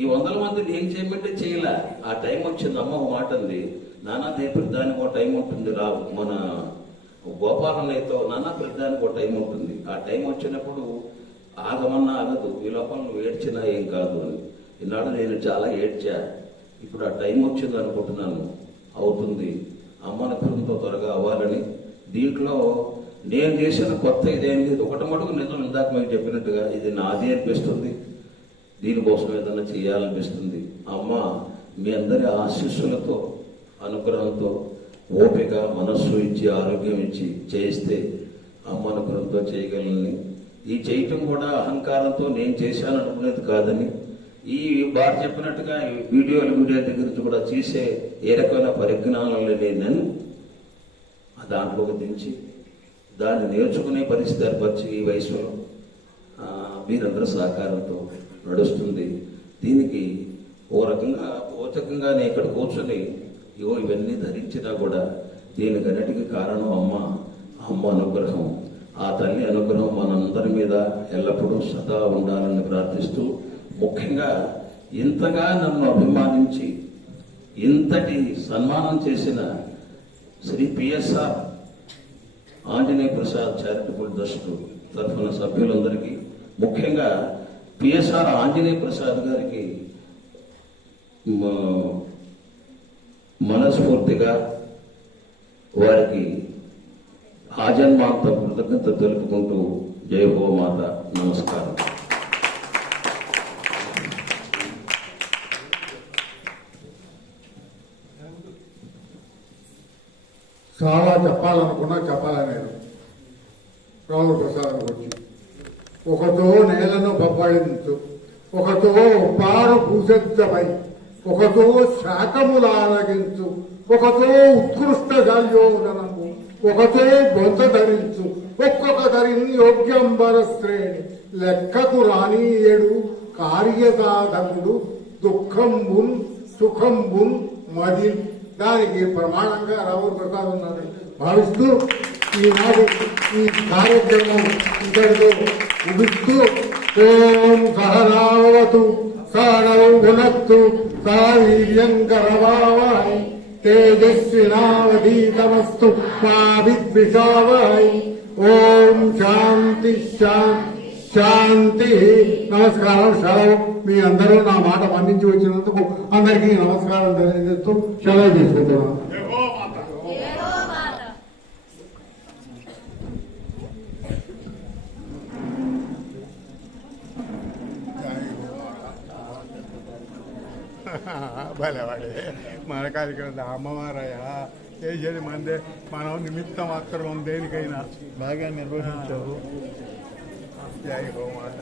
ఈ 100 మందిని ఏం చేయమంటే చేయలే. ఆ టైం వచ్చింది. అమ్మ ఒక మాట అంది, నానా దానికి ఒక టైం ఉంటుంది రా, మన గోపాలన్నయ్యతో నానా ప్రతిదానికి ఒక టైం ఉంటుంది. ఆ టైం వచ్చినప్పుడు ఆగమన్నా ఆగదు, ఈ లోపల నువ్వు ఏడ్చినా ఏం కాదు అని. ఈనాడు నేను చాలా ఏడ్చా. ఇప్పుడు ఆ టైం వచ్చింది అనుకుంటున్నాను, అవుతుంది. అమ్మ అనుగ్రహంతో త్వరగా అవ్వాలని. దీంట్లో నేను చేసిన కొత్త ఇదేం లేదు. ఒకటి మటుకు నిజం, ఇందాక మీకు చెప్పినట్టుగా ఇది నాది అనిపిస్తుంది. దీనికోసం ఏదైనా చేయాలనిపిస్తుంది. అమ్మ మీ అందరి ఆశీస్సులతో, అనుగ్రహంతో, ఓపిక, మనస్సు ఇచ్చి, ఆరోగ్యం ఇచ్చి చేస్తే అమ్మ అనుగ్రహంతో చేయగలని. ఈ చేయటం కూడా అహంకారంతో నేను చేశాను అనుకునేది కాదని, ఈ బాగా చెప్పినట్టుగా వీడియో దగ్గర నుంచి కూడా చేసే ఏ రకమైన పరిజ్ఞానం లేని నన్ను దాంట్లోకి దించి దాన్ని నేర్చుకునే పరిస్థితి ఏర్పరిచి ఈ వయసులో మీరందరూ సహకారంతో నడుస్తుంది. దీనికి ఓ రకంగా భౌతికంగా నేను ఇక్కడ కూర్చొని ఇవన్నీ ధరించినా కూడా దీనికన్నిటికీ కారణం అమ్మ అనుగ్రహం. ఆ తల్లి అనుగ్రహం మనందరి మీద ఎల్లప్పుడూ సదా ఉండాలని ప్రార్థిస్తూ, ముఖ్యంగా ఇంతగా నన్ను అభిమానించి ఇంతటి సన్మానం చేసిన Shri PSR Anjaneya Prasad charitable trust తరఫున సభ్యులందరికీ, ముఖ్యంగా పిఎస్ఆర్ ఆంజనేయ ప్రసాద్ గారికి మనస్ఫూర్తిగా వారికి ఆజన్మాంతం కృతజ్ఞత తెలుపుకుంటూ జై హో మాత. నమస్కారం. చాలా చెప్పాలనుకున్నా చెప్పాలనేది రావు ప్రసాద్ గురించి. ఒకతో నేలను బొప్పాయించు, ఒకతో పారు భూసెచ్చపై, ఒకతో శాఖములారగించు, ఒకతో ఉత్కృష్ట గాల్యోననము, ఒకతో బొంత ధరించు, ఒక్కొక్క ధరిని యోగ్యంబర శ్రేణి లెక్కకు రానీయడు కార్యసాధకుడు దుఃఖంబున్ సుఖంబున్ మది. దానికి ప్రమాణంగా రావు ప్రసాద్ ఉన్నారని భావిస్తూ ఈనాడు ఈ కార్యక్రమం ఇంతటితో ముగిస్తూ, ఓం సహనావతు సహనౌ భునత్తు సహ వీర్యం కరవావహై తేజస్వినావధీతమస్తు మా విద్విషావహై. ఓం శాంతి శాంతి. నమస్కారం. సెలవు. మీ అందరూ నా మాట మన్నించి వచ్చినందుకు అందరికీ నమస్కారం తెలియజేస్తూ సెలవు తీసుకుంటున్నాను. భలేవాడే మన కార్యక్రమం అమ్మవారయ్య చేసేది మందే. మనం నిమిత్త మాత్రం దేనికైనా బాగా నిర్వహించావు. జై హో మాత.